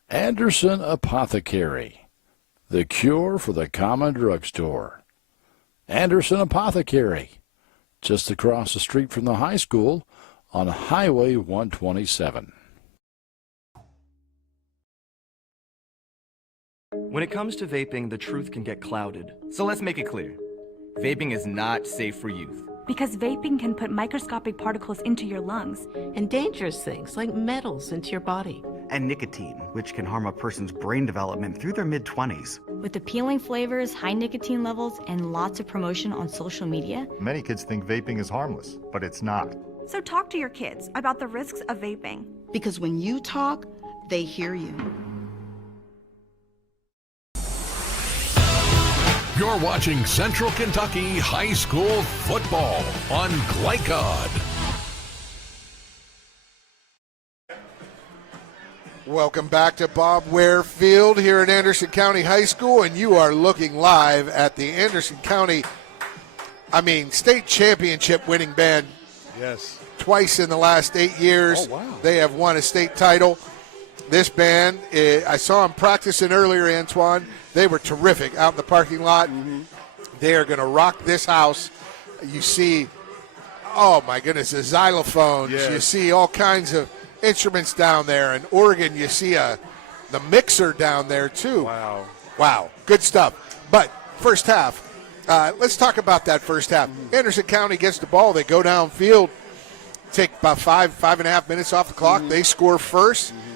Anderson Apothecary, the cure for the common drugstore. Anderson Apothecary, just across the street from the high school on Highway 127. When it comes to vaping, the truth can get clouded. So let's make it clear. Vaping is not safe for youth. Because vaping can put microscopic particles into your lungs. And dangerous things like metals into your body. And nicotine, which can harm a person's brain development through their mid-20s. With appealing flavors, high nicotine levels, and lots of promotion on social media. Many kids think vaping is harmless, but it's not. So talk to your kids about the risks of vaping. Because when you talk, they hear you. You're watching Central Kentucky High School football on Glycod. Welcome back to Bob Ware Field here at Anderson County High School, and you are looking live at the Anderson County, state championship winning band. Yes. Twice in the last 8 years. Oh, wow. They have won a state title. This band, I saw them practicing earlier, Antoine. They were terrific out in the parking lot. Mm-hmm. They are going to rock this house. You see, oh my goodness, the xylophones. Yes. You see all kinds of instruments down there. In Oregon, you see the mixer down there too. Wow, good stuff. But first half, let's talk about that first half. Mm-hmm. Anderson County gets the ball. They go downfield, take about 5.5 minutes off the clock. Mm-hmm. They score first. Mm-hmm.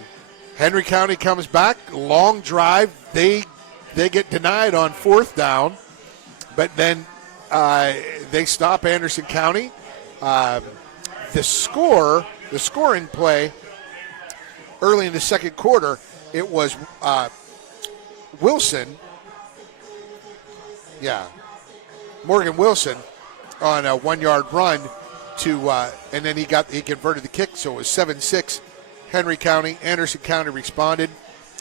Henry County comes back, long drive. They get denied on fourth down, but then they stop Anderson County. The scoring play early in the second quarter, it was Wilson. Yeah, Morgan Wilson on a 1-yard run and then he converted the kick, so it was 7-6. Henry County. Anderson County responded.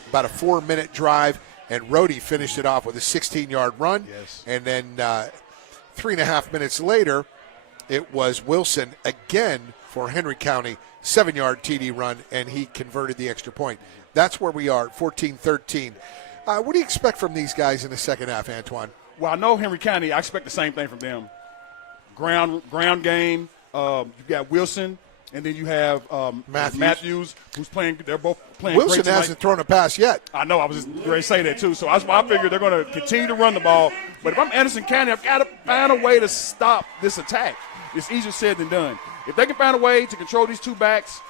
About a 4-minute drive, and Rhodey finished it off with a 16-yard run. Yes. And then 3.5 minutes later, it was Wilson again for Henry County, 7-yard TD run, and he converted the extra point. That's where we are, 14-13. What do you expect from these guys in the second half, Antoine? Well, I know Henry County. I expect the same thing from them. Ground game. You've got Wilson. And then you have Matthews, who's playing. They're both playing. Wilson great hasn't thrown a pass yet. I know. I was just going to say that too. So I figure they're going to continue to run the ball. But if I'm Anderson County, I've got to find a way to stop this attack. It's easier said than done. If they can find a way to control these two backs,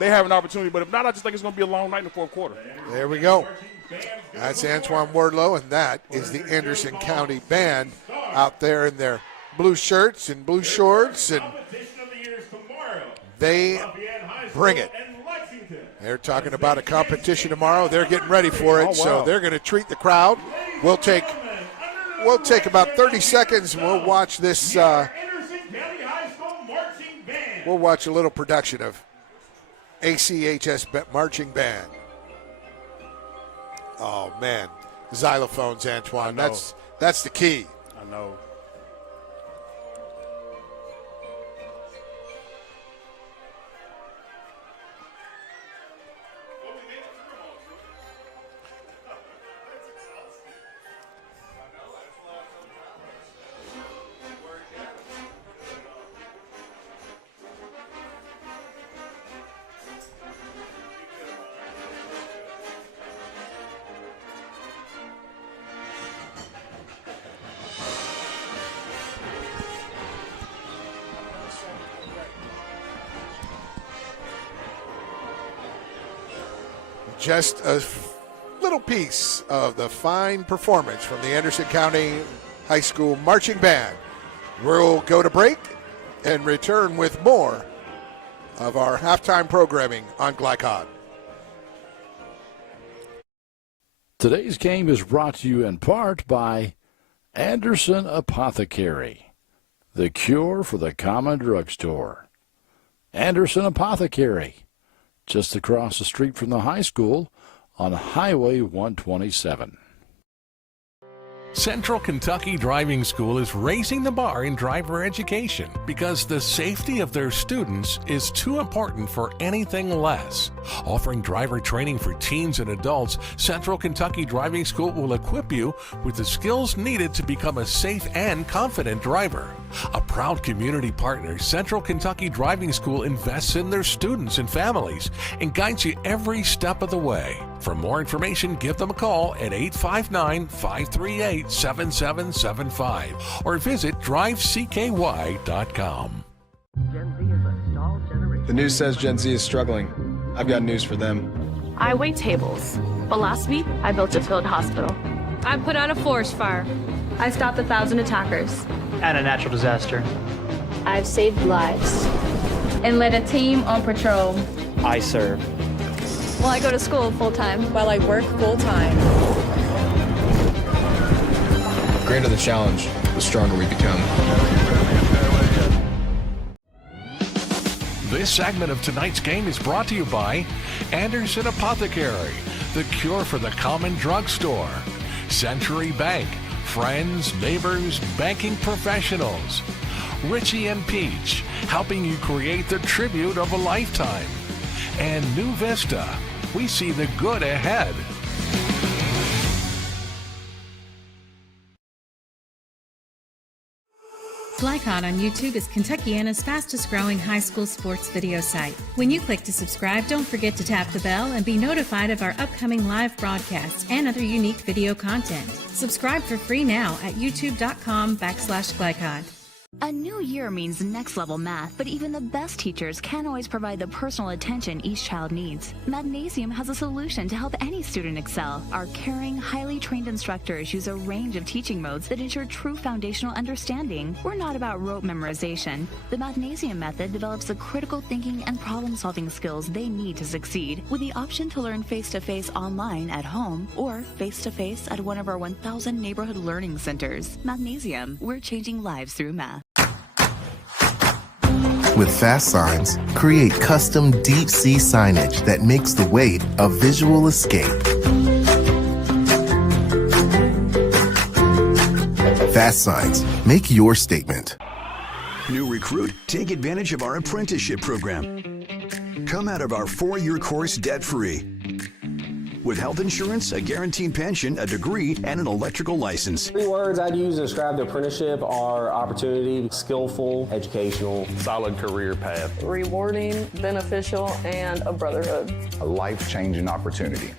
they have an opportunity. But if not, I just think it's going to be a long night in the fourth quarter. There we go. That's Antoine Wardlow, and that is the Anderson County band out there in their blue shirts and blue shorts, and they bring it. They're talking about a competition tomorrow. They're getting ready for it, so they're going to treat the crowd. We'll take about 30 seconds, and we'll watch this. We'll watch a little production of ACHS marching band. Oh man, xylophones, Antoine. That's the key. I know. just a little piece of the fine performance from the Anderson County High School Marching Band. We'll go to break and return with more of our halftime programming on Glycod. Today's game is brought to you in part by Anderson Apothecary, the cure for the common drugstore. Anderson Apothecary, just across the street from the high school on Highway 127. Central Kentucky Driving School is raising the bar in driver education because the safety of their students is too important for anything less. Offering driver training for teens and adults, Central Kentucky Driving School will equip you with the skills needed to become a safe and confident driver. A proud community partner, Central Kentucky Driving School invests in their students and families and guides you every step of the way. For more information, give them a call at 859-538-7775 or visit drivecky.com. The news says Gen Z is struggling. I've got news for them. I wait tables, but last week I built a field hospital. I put out a forest fire. I stopped 1,000 attackers. And a natural disaster. I've saved lives. And led a team on patrol. I serve. Well, I go to school full-time. While I work full-time. The greater the challenge, the stronger we become. This segment of tonight's game is brought to you by Anderson Apothecary, the cure for the common drugstore. Century Bank, friends, neighbors, banking professionals. Richie and Peach, helping you create the tribute of a lifetime. And New Vista, we see the good ahead. Glycod on YouTube is Kentuckiana's fastest growing high school sports video site. When you click to subscribe, don't forget to tap the bell and be notified of our upcoming live broadcasts and other unique video content. Subscribe for free now at youtube.com/Glycod. A new year means next level math, but even the best teachers can't always provide the personal attention each child needs. Magnesium has a solution to help any student excel. Our caring, highly trained instructors use a range of teaching modes that ensure true foundational understanding. We're not about rote memorization. The Magnesium method develops the critical thinking and problem solving skills they need to succeed, with the option to learn face-to-face online at home or face-to-face at one of our 1,000 neighborhood learning centers. Magnesium, we're changing lives through math. With Fast Signs, create custom deep sea signage that makes the wait a visual escape. Fast Signs, make your statement. New recruit, take advantage of our apprenticeship program. Come out of our 4-year course debt-free. With health insurance, a guaranteed pension, a degree, and an electrical license. 3 words I'd use to describe the apprenticeship are opportunity, skillful, educational, solid career path, rewarding, beneficial, and a brotherhood. A life-changing opportunity.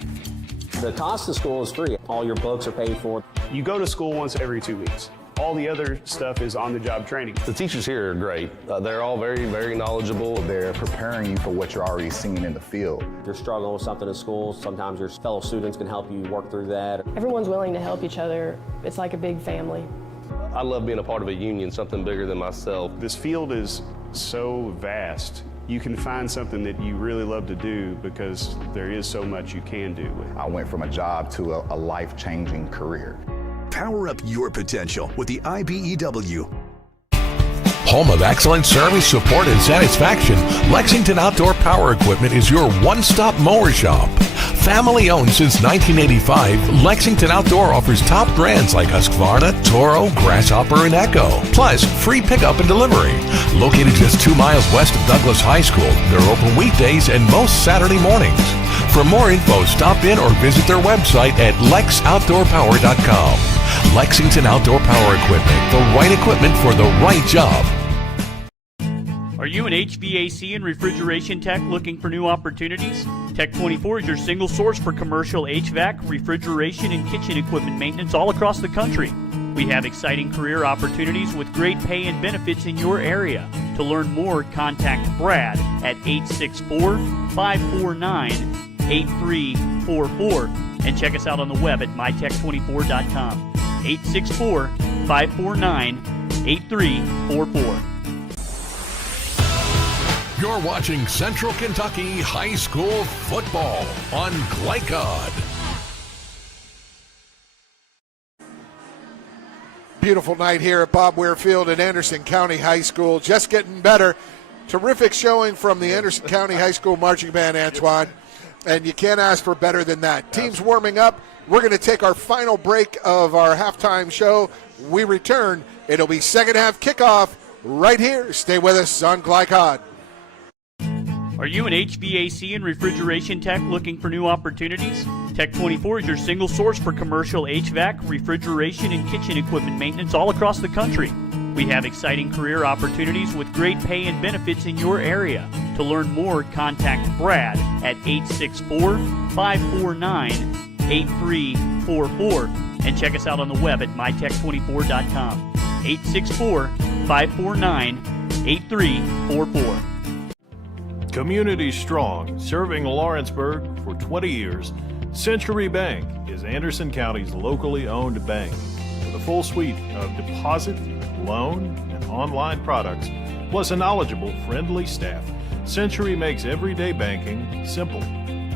The cost of school is free. All your books are paid for. You go to school once every 2 weeks. All the other stuff is on-the-job training. The teachers here are great. They're all very, very knowledgeable. They're preparing you for what you're already seeing in the field. If you're struggling with something at school, sometimes your fellow students can help you work through that. Everyone's willing to help each other. It's like a big family. I love being a part of a union, something bigger than myself. This field is so vast. You can find something that you really love to do because there is so much you can do. I went from a job to a life-changing career. Power up your potential with the IBEW. Home of excellent service, support, and satisfaction, Lexington Outdoor Power Equipment is your one-stop mower shop. Family owned since 1985, Lexington Outdoor offers top brands like Husqvarna, Toro, Grasshopper, and Echo. Plus, free pickup and delivery. Located just 2 miles west of Douglas High School, they're open weekdays and most Saturday mornings. For more info, stop in or visit their website at lexoutdoorpower.com. Lexington Outdoor Power Equipment, the right equipment for the right job. Are you an HVAC and refrigeration tech looking for new opportunities? Tech24 is your single source for commercial HVAC, refrigeration, and kitchen equipment maintenance all across the country. We have exciting career opportunities with great pay and benefits in your area. To learn more, contact Brad at 864-549-5600. 834-5344. And check us out on the web at mytech24.com. 864-549-8344. You're watching Central Kentucky High School football on Glycod. Beautiful night here at Bob Ware Field at Anderson County High School. Just getting better. Terrific showing from the Anderson County High School Marching Band, Antoine. And you can't ask for better than that. Team's warming up. We're going to take our final break of our halftime show. We return. It'll be second half kickoff right here. Stay with us on Glycod. Are you an HVAC and refrigeration tech looking for new opportunities? Tech24 is your single source for commercial HVAC, refrigeration, and kitchen equipment maintenance all across the country. We have exciting career opportunities with great pay and benefits in your area. To learn more, contact Brad at 864-549-8344 and check us out on the web at mytech24.com. 864-549-8344. Community strong, serving Lawrenceburg for 20 years, Century Bank is Anderson County's locally owned bank. With a full suite of deposit, loan, and online products, plus a knowledgeable, friendly staff, Century makes everyday banking simple.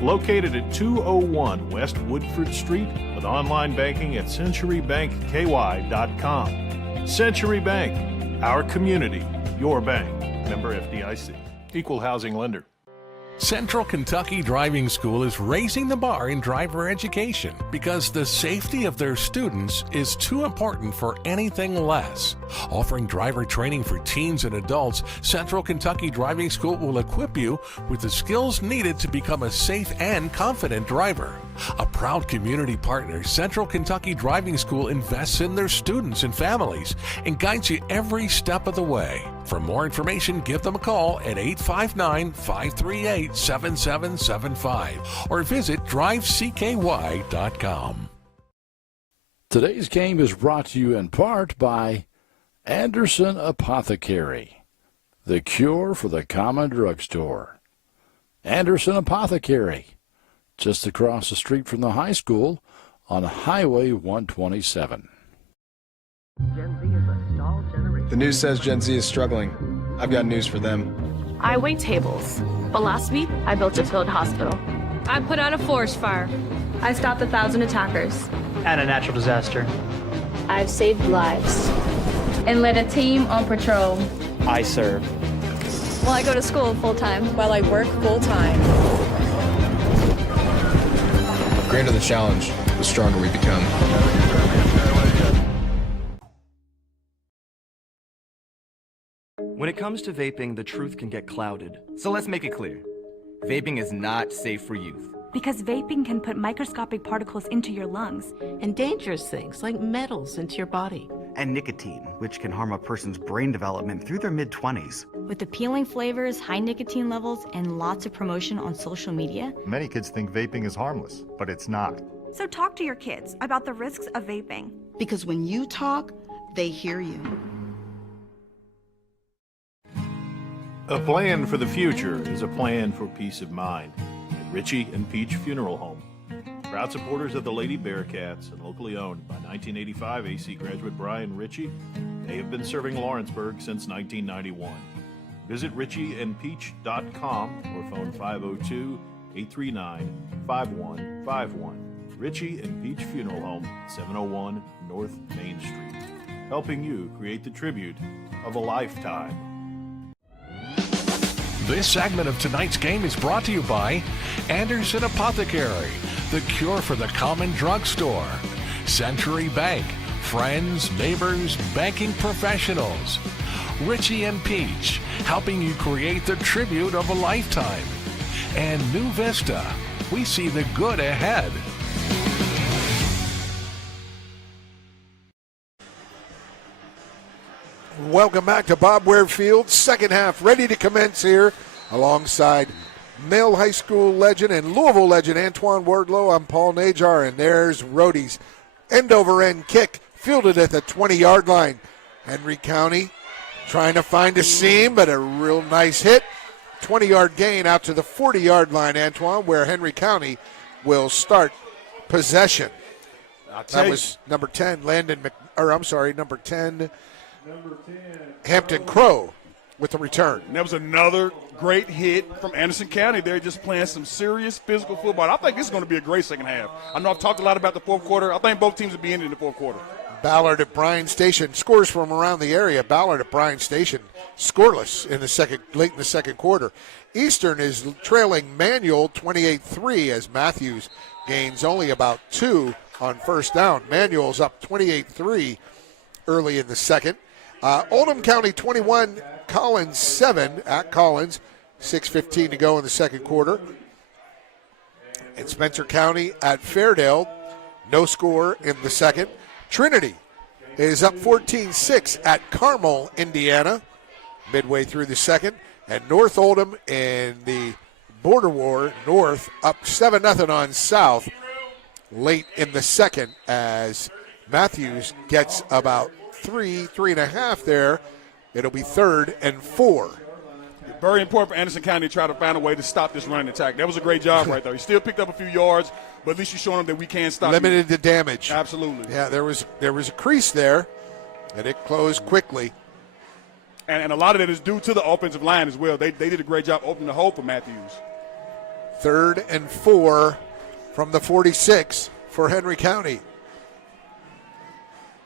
Located at 201 West Woodford Street with online banking at centurybankky.com. Century Bank, our community, your bank. Member FDIC. Equal housing lender. Central Kentucky Driving School is raising the bar in driver education because the safety of their students is too important for anything less. Offering driver training for teens and adults, Central Kentucky Driving School will equip you with the skills needed to become a safe and confident driver. A proud community partner, Central Kentucky Driving School invests in their students and families and guides you every step of the way. For more information, give them a call at 859-538-7775 or visit drivecky.com. Today's game is brought to you in part by Anderson Apothecary, the cure for the common drugstore. Anderson Apothecary, just across the street from the high school on Highway 127. The news says Gen Z is struggling. I've got news for them. I wait tables, but last week I built a field hospital. I put out a forest fire. I stopped 1,000 attackers. And a natural disaster. I've saved lives and led a team on patrol. I serve. Well, I go to school full-time. While I work full-time. The greater the challenge, the stronger we become. When it comes to vaping, the truth can get clouded. So let's make it clear. Vaping is not safe for youth. Because vaping can put microscopic particles into your lungs. And dangerous things like metals into your body. And nicotine, which can harm a person's brain development through their mid-20s. With appealing flavors, high nicotine levels, and lots of promotion on social media, Many kids think vaping is harmless, but it's not. So talk to your kids about the risks of vaping. Because when you talk, they hear you. A plan for the future is a plan for peace of mind. At Richie and Peach Funeral Home. Proud supporters of the Lady Bearcats and locally owned by 1985 AC graduate Brian Ritchie, they have been serving Lawrenceburg since 1991. Visit richieandpeach.com or phone 502-839-5151. Richie and Peach Funeral Home, 701 North Main Street. Helping you create the tribute of a lifetime. This segment of tonight's game is brought to you by Anderson Apothecary, the cure for the common drugstore. Century Bank, friends, neighbors, banking professionals. Richie and Peach, helping you create the tribute of a lifetime. And New Vista, we see the good ahead. Welcome back to Bob Ware Field. Second half ready to commence here alongside Male High School legend and Louisville legend Antoine Wardlow. I'm Paul Najar, and there's Rody's end-over-end kick fielded at the 20-yard line. Henry County trying to find a seam, but a real nice hit 20-yard gain out to the 40-yard line, Antoine, where Henry County will start possession. That was number 10, number 10, Hampton Crow with the return. And that was another great hit from Anderson County. They're just playing some serious physical football. I think this is going to be a great second half. I know I've talked a lot about the fourth quarter. I think both teams will be in the fourth quarter. Ballard at Bryan Station, scores from around the area. Ballard at Bryan Station, scoreless late in the second quarter. Eastern is trailing Manual 28-3 as Matthews gains only about 2 on first down. Manual's up 28-3 early in the second. Oldham County 21, Collins 7 at Collins. 6:15 to go in the second quarter. And Spencer County at Fairdale, no score in the second. Trinity is up 14-6 at Carmel, Indiana, midway through the second. And North Oldham in the Border War, North up 7-0 on South late in the second as Matthews gets about 3.5 there. It'll be 3rd and 4. Very important for Anderson County to try to find a way to stop this running attack. That was a great job right there. He still picked up a few yards, but at least you're showing him that we can stop. Limited the damage. Absolutely. Yeah, there was a crease there, and it closed quickly. And a lot of that is due to the offensive line as well. They did a great job opening the hole for Matthews. 3rd and 4 from the 46 for Henry County.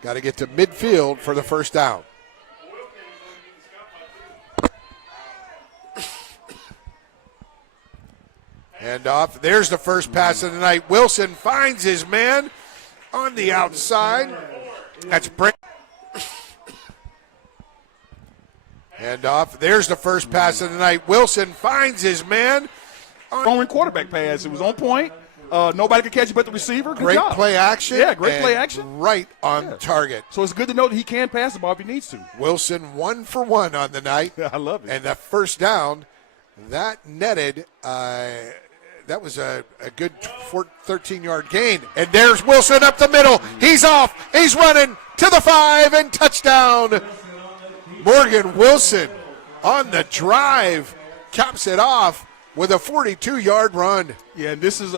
Got to get to midfield for the first down. And off. There's the first pass of the night. Wilson finds his man on the outside. That's Brent. And off. There's the first pass of the night. Wilson finds his man. Throwing quarterback pass. It was on point. Nobody could catch it but the receiver. Good great job. Play action. Yeah, great play action. Right on target. So it's good to know that he can pass the ball if he needs to. Wilson 1 for 1 on the night. I love it. And the first down, that netted. That was a good 13-yard gain. And there's Wilson up the middle. He's off. He's running to the 5 and touchdown. Morgan Wilson on the drive caps it off with a 42-yard run. Yeah, this is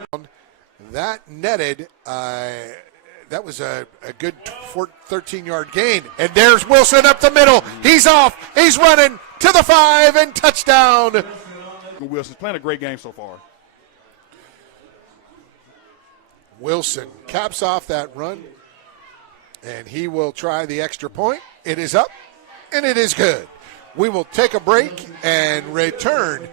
that netted. That was a good 13-yard gain. And there's Wilson up the middle. He's off. He's running to the 5 and touchdown. Wilson's playing a great game so far. Wilson caps off that run, and he will try the extra point. It is up, and it is good. We will take a break and return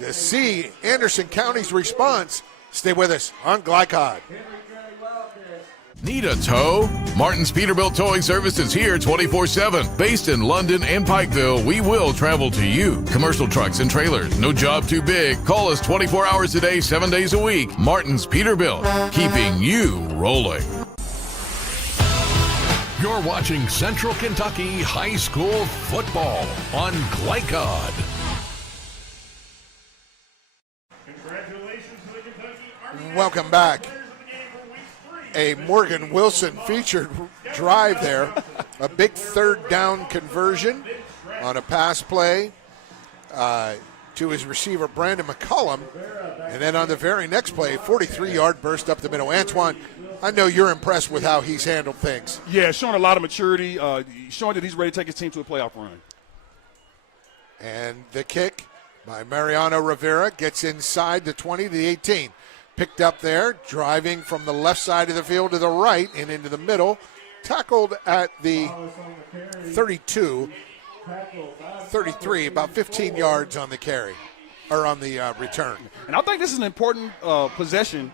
to see Anderson County's response. Stay with us on Glycod. Need a tow? Martin's Peterbilt Towing Service is here 24/7. Based in London and Pikeville, we will travel to you. Commercial trucks and trailers, no job too big. Call us 24 hours a day, 7 days a week. Martin's Peterbilt, keeping you rolling. You're watching Central Kentucky High School football on Glycod. Welcome back. A Morgan Wilson featured drive there. A big 3rd down conversion on a pass play to his receiver, Brandon McCullum. And then on the very next play, 43-yard burst up the middle. Antoine, I know you're impressed with how he's handled things. Yeah, showing a lot of maturity, showing that he's ready to take his team to a playoff run. And the kick by Mariano Rivera gets inside the 20 to the 18. Picked up there, driving from the left side of the field to the right and into the middle. Tackled at the 32, 33, about 15 yards on the carry, or on the return. And I think this is an important possession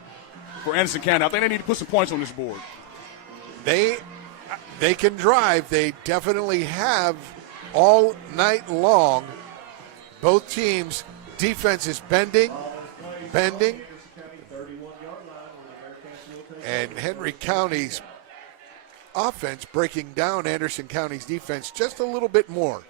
for Anderson County. I think they need to put some points on this board. They can drive. They definitely have all night long. Both teams' defense is bending. And Henry County's offense breaking down Anderson County's defense just a little bit more.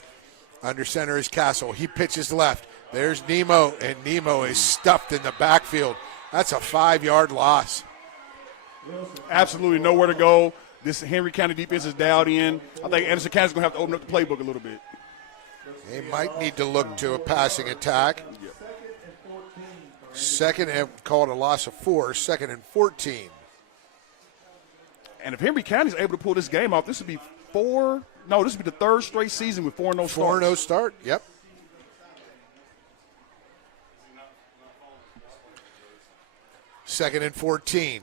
Under center is Castle. He pitches left. There's Nemo, and Nemo is stuffed in the backfield. That's a 5-yard loss. Absolutely nowhere to go. This Henry County defense is dialed in. I think Anderson County's going to have to open up the playbook a little bit. They might need to look to a passing attack. Second, and called a loss of 4, 2nd and 14. And if Henry County's able to pull this game off, this would be this would be the 3rd straight season with 4-0 starts. 4-0 start, yep. Second and 14.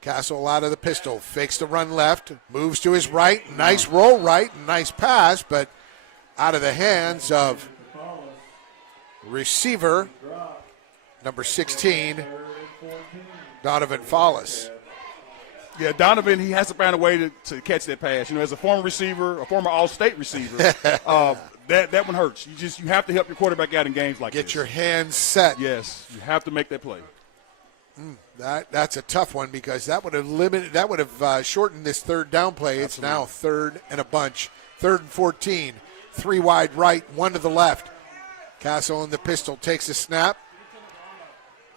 Castle out of the pistol, fakes the run left, moves to his right, nice roll right, nice pass, but out of the hands of receiver number 16, Donovan Follis. Yeah, Donovan, he has to find a way to catch that pass. You know, as a former receiver, a former All-State receiver, that one hurts. You have to help your quarterback out in games like this. Get your hands set. Yes, you have to make that play. That's a tough one because that would have shortened this 3rd down play. It's now 3rd and a bunch. 3rd and 14. 3 wide right, 1 to the left. Castle in the pistol takes a snap.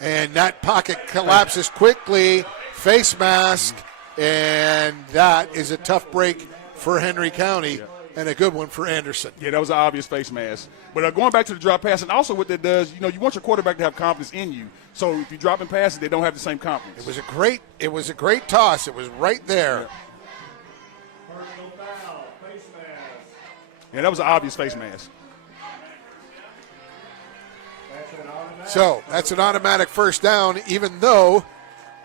And that pocket collapses quickly. Face mask. And that is a tough break for Henry County and a good one for Anderson. Yeah, that was an obvious face mask. But going back to the drop pass, and also what that does, you want your quarterback to have confidence in you. So if you're dropping passes, they don't have the same confidence. It was a great toss. It was right there. Yeah, that was an obvious face mask. So that's an automatic first down, even though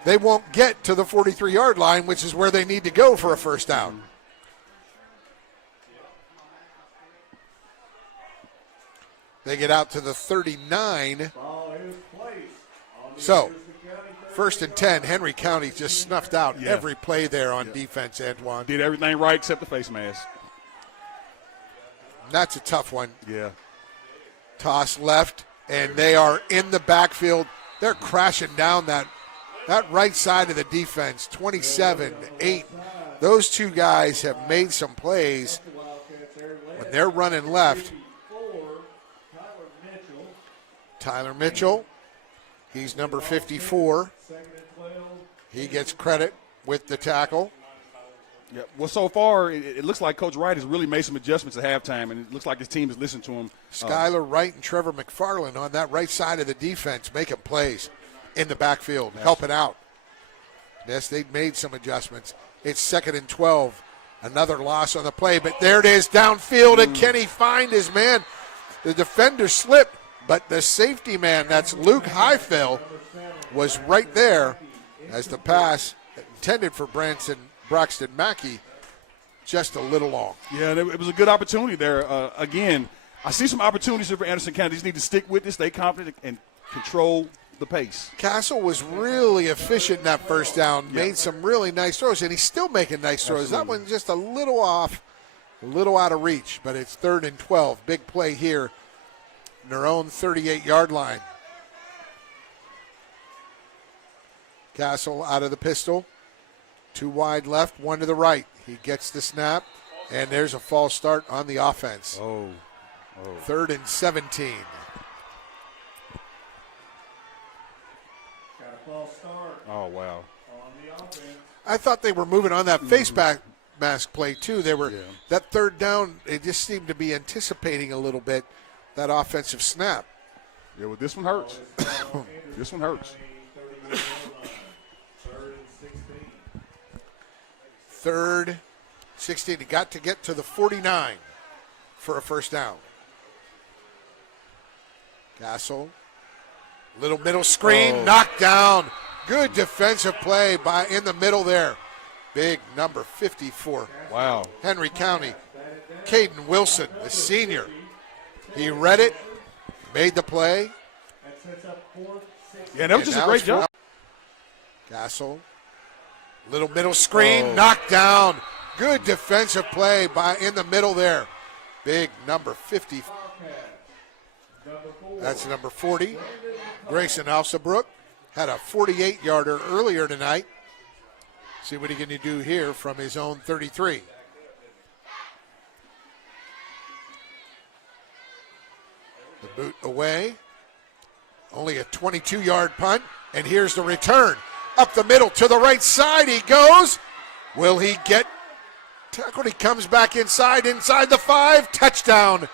they won't get to the 43-yard line, which is where they need to go for a first down. They get out to the 39. So, 1st and 10. Henry County just snuffed out every play there on defense, Antoine. Did everything right except the face mask. That's a tough one. Yeah. Toss left, and they are in the backfield. They're crashing down that right side of the defense, 27-8. Those two guys have made some plays when they're running left. Tyler Mitchell, he's number 54. He gets credit with the tackle. Yeah. Well, so far, it looks like Coach Wright has really made some adjustments at halftime, and it looks like his team has listened to him. Skylar Wright and Trevor McFarland on that right side of the defense making plays in the backfield, helping out. Yes, they've made some adjustments. It's 2nd and 12. Another loss on the play, but there it is downfield, and can he find his man? The defender slipped, but the safety man, that's Luke Highfill, was right there as the pass intended for Braxton Mackey, just a little long. Yeah, it was a good opportunity there. Again, I see some opportunities here for Anderson County. They just need to stick with it, stay confident, and control the pace. Castle was really efficient in that first down, made some really nice throws, and he's still making nice throws. Absolutely. That one's just a little off, a little out of reach, but it's 3rd and 12. Big play here in their own 38-yard line. Castle out of the pistol. 2 wide left, 1 to the right. He gets the snap, and there's a false start on the offense. 3rd and 17. Got a false start. Oh, wow. On the offense. I thought they were moving on that face mask play, too. They were that 3rd down, they just seemed to be anticipating a little bit that offensive snap. Yeah, well, this one hurts. This one hurts. 3rd, 16. He got to get to the 49 for a first down. Castle, little middle screen, knocked down. Good defensive play in the middle there. Big number 54. Wow. Henry County. Caden Wilson, the senior. He read it, made the play. Yeah, that was just a great job. Castle. Little middle screen, knocked down. Good defensive play in the middle there. Big number 50. That's number 40. Grayson Alsabrook had a 48-yarder earlier tonight. See what he can do here from his own 33. The boot away. Only a 22-yard punt. And here's the return. Up the middle to the right side he goes. Will he get tackled? He comes back inside the 5. Touchdown,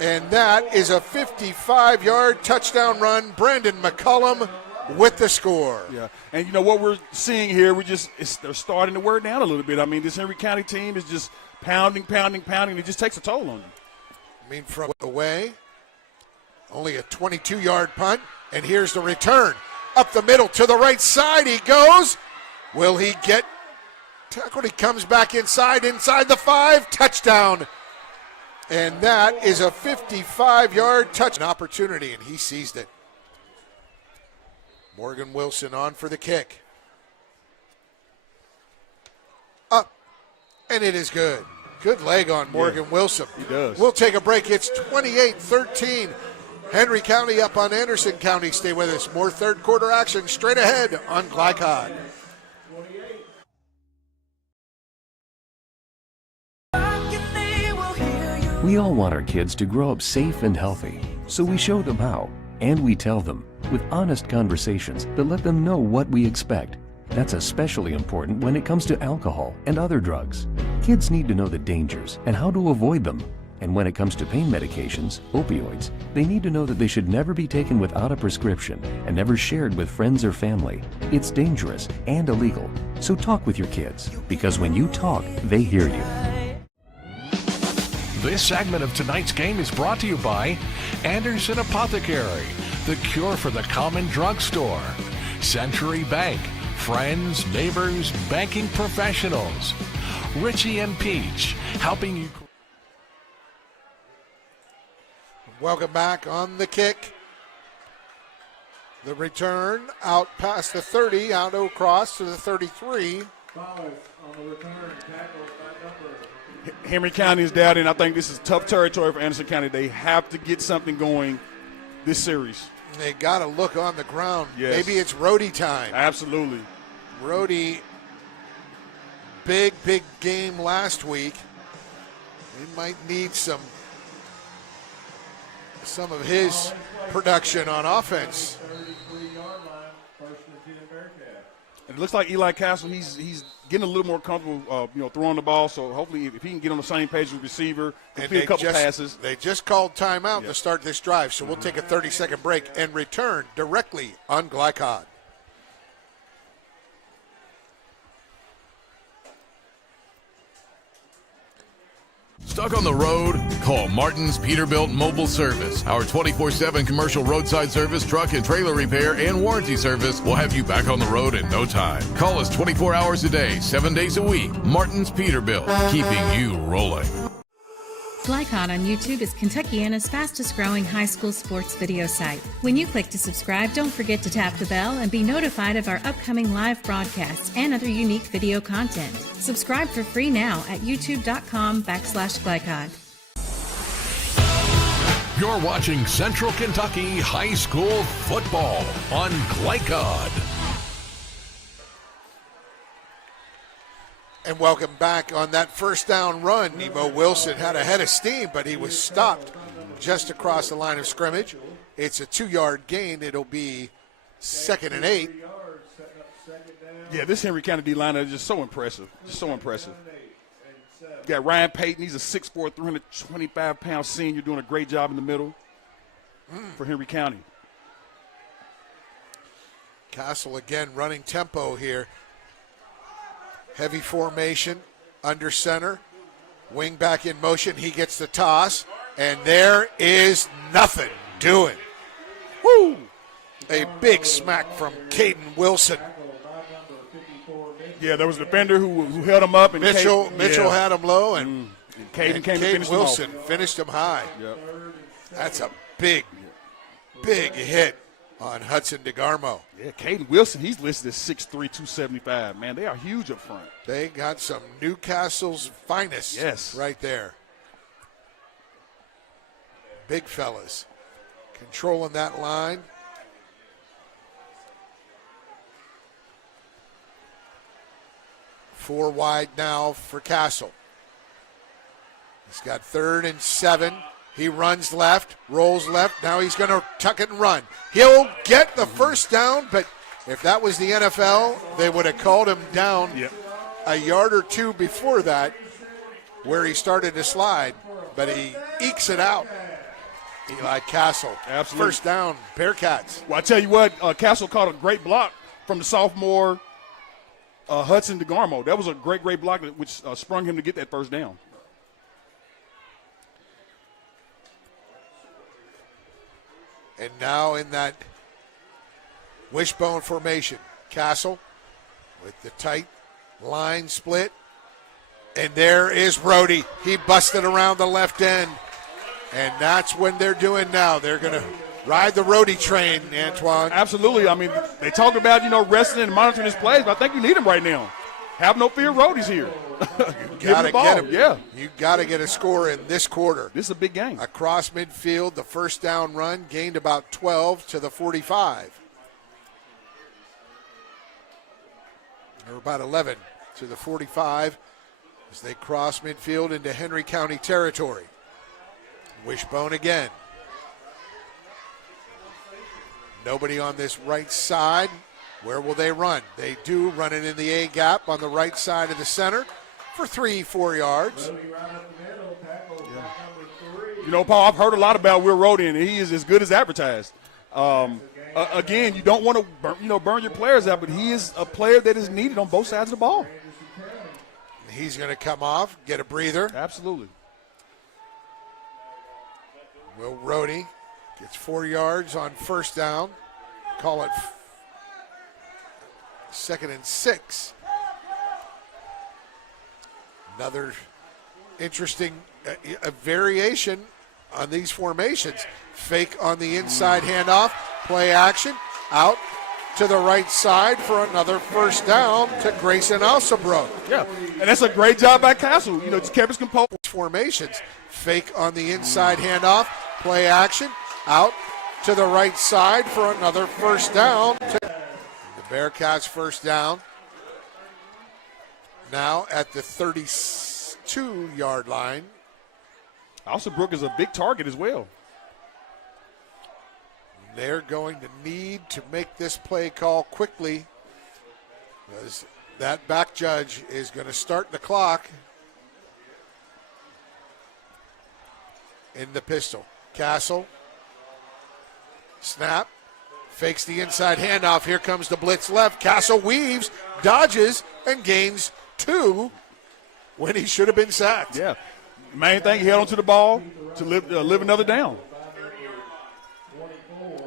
And that is a 55-yard touchdown run. Brandon McCullum with the score. Yeah, and you know what we're seeing here, they're starting to wear down a little bit. I mean, this Henry County team is just pounding. It just takes a toll on them. I mean, from away, only a 22-yard punt, and here's the return. Up the middle to the right side he goes. Will he get tackled? He comes back inside the 5, touchdown. And that is a 55-yard touch. An opportunity, and he seized it. Morgan Wilson on for the kick. Up, and it is good. Good leg on Morgan Wilson. He does. We'll take a break. It's 28-13. Henry County up on Anderson County. Stay with us. More third quarter action straight ahead on Glycod. We all want our kids to grow up safe and healthy, so we show them how, and we tell them with honest conversations that let them know what we expect. That's especially important when it comes to alcohol and other drugs. Kids need to know the dangers and how to avoid them. And when it comes to pain medications, opioids, they need to know that they should never be taken without a prescription and never shared with friends or family. It's dangerous and illegal. So talk with your kids, because when you talk, they hear you. This segment of tonight's game is brought to you by Anderson Apothecary, the cure for the common drugstore, Century Bank, friends, neighbors, banking professionals, Richie and Peach, helping you. Welcome back on the kick. The return out past the 30, out across to the 33. Henry County is down, and I think this is tough territory for Anderson County. They have to get something going this series. They got to look on the ground. Yes. Maybe it's Rhodey time. Absolutely. Rhodey, big game last week. He might need some of his production on offense. It looks like Eli Castle, he's getting a little more comfortable, throwing the ball. So hopefully, if he can get on the same page with the receiver, complete a couple passes. They just called timeout to start this drive, so we'll take a 30-second break and return directly on Glycod. Stuck on the road? Call Martin's Peterbilt Mobile Service. Our 24/7 commercial roadside service, truck and trailer repair, and warranty service will have you back on the road in no time. Call us 24 hours a day, 7 days a week. Martin's Peterbilt, keeping you rolling. Glycod on YouTube is Kentuckiana's fastest growing high school sports video site. When you click to subscribe, don't forget to tap the bell and be notified of our upcoming live broadcasts and other unique video content. Subscribe for free now at youtube.com/Glycod. You're watching Central Kentucky High School Football on Glycod. And welcome back on that first down run. Nemo Wilson had a head of steam, but he was stopped just across the line of scrimmage. It's a 2-yard gain. It'll be 2nd and 8. Yeah, this Henry County D-line is just so impressive. Just so impressive. You got Ryan Payton. He's a 6'4", 325-pound senior doing a great job in the middle for Henry County. Castle again running tempo here. Heavy formation, under center, wing back in motion. He gets the toss, and there is nothing doing. Woo! A big smack from Caden Wilson. Yeah, there was a defender who held him up. And Mitchell had him low, and Caden came to finish Wilson him off. Finished him high. Yep. That's a big hit on Hudson DeGarmo. Yeah, Caden Wilson, he's listed as 6'3", 275. Man, they are huge up front. They got some Newcastle's finest right there. Big fellas. Controlling that line. Four wide now for Castle. He's got 3rd and 7. He runs left, rolls left. Now he's going to tuck it and run. He'll get the first down, but if that was the NFL, they would have called him down a yard or two before that where he started to slide, but he ekes it out. Eli Castle. Absolutely. First down, Bearcats. Well, I tell you what, Castle caught a great block from the sophomore Hudson DeGarmo. That was a great block which sprung him to get that first down. And now in that wishbone formation, Castle with the tight line split. And there is Rhodey. He busted around the left end. And that's what they're doing now. They're going to ride the Rhodey train, Antoine. Absolutely. I mean, they talk about, resting and monitoring his plays, but I think you need him right now. Have no fear, Rhodey's here. You got to get him. Yeah. You got to get a score in this quarter. This is a big game. Across midfield, the first down run gained about 12 to the 45. Or about 11 to the 45 as they cross midfield into Henry County territory. Wishbone again. Nobody on this right side. Where will they run? They do run it in the A gap on the right side of the center for 3-4 yards. Paul, I've heard a lot about Will Rhodey, and he is as good as advertised. Again, you don't want to burn your players out, but he is a player that is needed on both sides of the ball. He's going to come off, get a breather. Absolutely. Will Rhodey gets 4 yards on first down. Call it 2nd and 6. Another interesting variation on these formations. Fake on the inside handoff, play action, out to the right side for another first down to Grayson Alsabrook. Yeah, and that's a great job by Castle. Just kept his composure. Formations, fake on the inside handoff, play action, out to the right side for another first down. The Bearcats first down. Now at the 32-yard line. Alsabrook is a big target as well. They're going to need to make this play call quickly because that back judge is going to start the clock in the pistol. Castle, snap, fakes the inside handoff. Here comes the blitz left. Castle weaves, dodges, and gains 2 when he should have been sacked. Yeah. The main thing, he held onto the ball to live another down.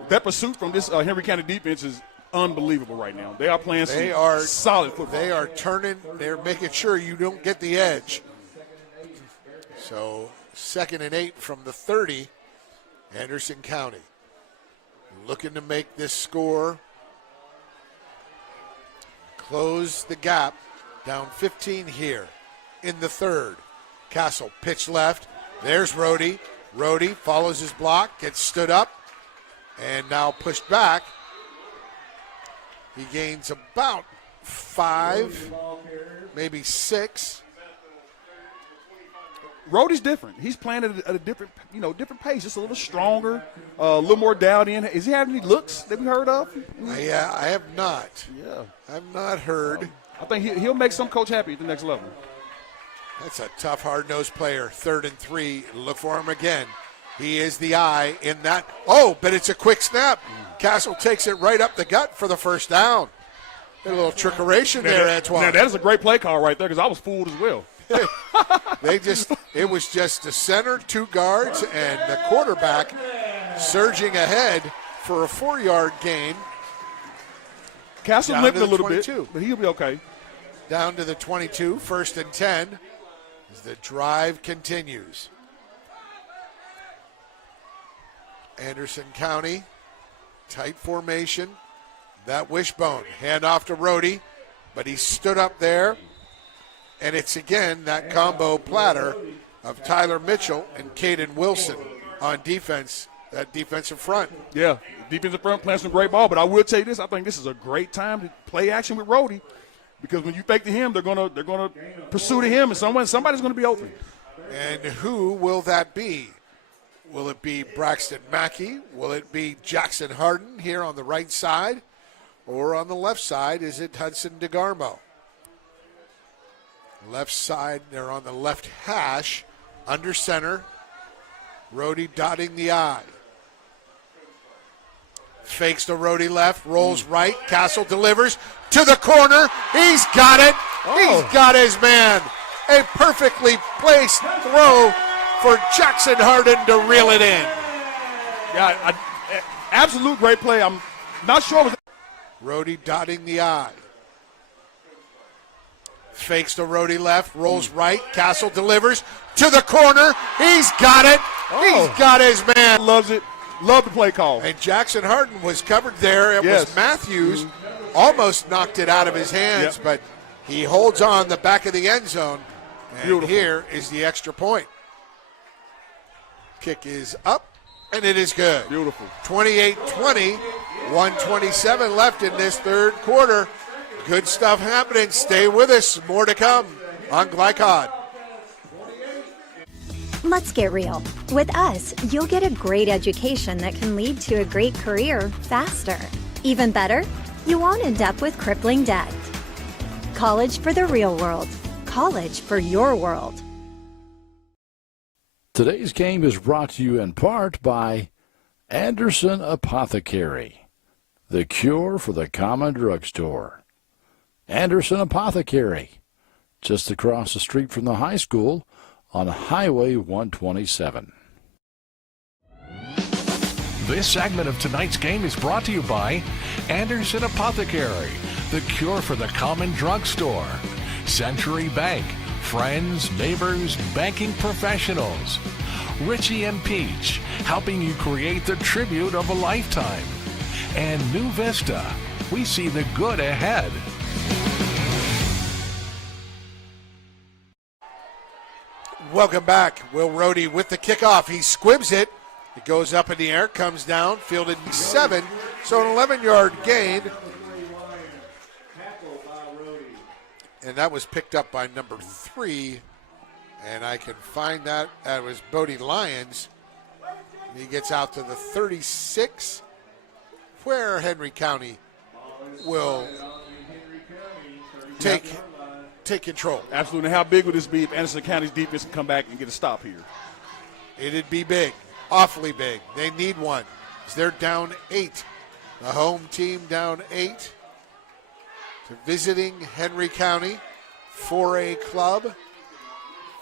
That pursuit from this Henry County defense is unbelievable right now. They are playing solid football. They are turning. They're making sure you don't get the edge. So 2nd and 8 from the 30, Anderson County. Looking to make this score. Close the gap. Down 15 here in the 3rd. Castle pitch left. There's Rhodey. Rhodey follows his block, gets stood up, and now pushed back. He gains about 5, maybe 6. Rhodey's different. He's playing at a different pace, just a little stronger, a little more dialed in. Is he having any looks that we heard of? Yeah, I have not. Yeah. I've not heard. I think he'll make some coach happy at the next level. That's a tough, hard-nosed player. 3rd and 3. Look for him again. He is the eye in that. Oh, but it's a quick snap. Castle takes it right up the gut for the first down. A little trickeration there, Antoine. Now, that is a great play call right there because I was fooled as well. It was just the center, 2 guards, and the quarterback surging ahead for a 4-yard gain. Castle limping a little bit, but he'll be okay. Down to the 22, 1st and 10, as the drive continues. Anderson County, tight formation. That wishbone, hand off to Rhodey, but he stood up there. And it's again that combo platter of Tyler Mitchell and Caden Wilson on defense, that defensive front. Yeah, defensive front playing some great ball. But I will tell you this: I think this is a great time to play action with Rhodey, because when you fake to him, they're gonna pursue to him, and somebody's gonna be open. And who will that be? Will it be Braxton Mackey? Will it be Jackson Harden here on the right side, or on the left side? Is it Hudson DeGarmo? Left side, they're on the left hash, under center. Rhodey dotting the I. Fakes to Rhodey left, rolls right. Castle delivers to the corner. He's got it. He's got his man. A perfectly placed throw for Jackson Harden to reel it in. Yeah, absolute great play. I'm not sure. Rhodey dotting the I. Fakes to Rhodey left, rolls right. Castle delivers to the corner. He's got it. He's got his man. Loves it. Love the play call. And Jackson Harden was covered there. It was Matthews. Almost knocked it out of his hands, but he holds on the back of the end zone. And here is the extra point. Kick is up, and it is good. Beautiful. 28-20, 1:27 left in this third quarter. Good stuff happening. Stay with us. More to come on Glycod. Let's get real. With us, you'll get a great education that can lead to a great career faster. Even better, you won't end up with crippling debt. College for the real world. College for your world. Today's game is brought to you in part by Anderson Apothecary, the cure for the common drugstore. Anderson Apothecary, just across the street from the high school on Highway 127. This segment of tonight's game is brought to you by Anderson Apothecary, the cure for the common drugstore. Century Bank, friends, neighbors, banking professionals. Richie and Peach, helping you create the tribute of a lifetime. And New Vista, we see the good ahead. Welcome back. Will Rhodey with the kickoff. He squibs it. It goes up in the air, comes down, fielded 7. So an 11-yard gain. And that was picked up by number 3. And I can find that. That was Bodie Lyons. He gets out to the 36, where Henry County will take control. Absolutely. How big would this be if Anderson County's defense can come back and get a stop here? It'd be big, awfully big. They need one. They're down 8. The home team down 8. So visiting Henry County, 4A club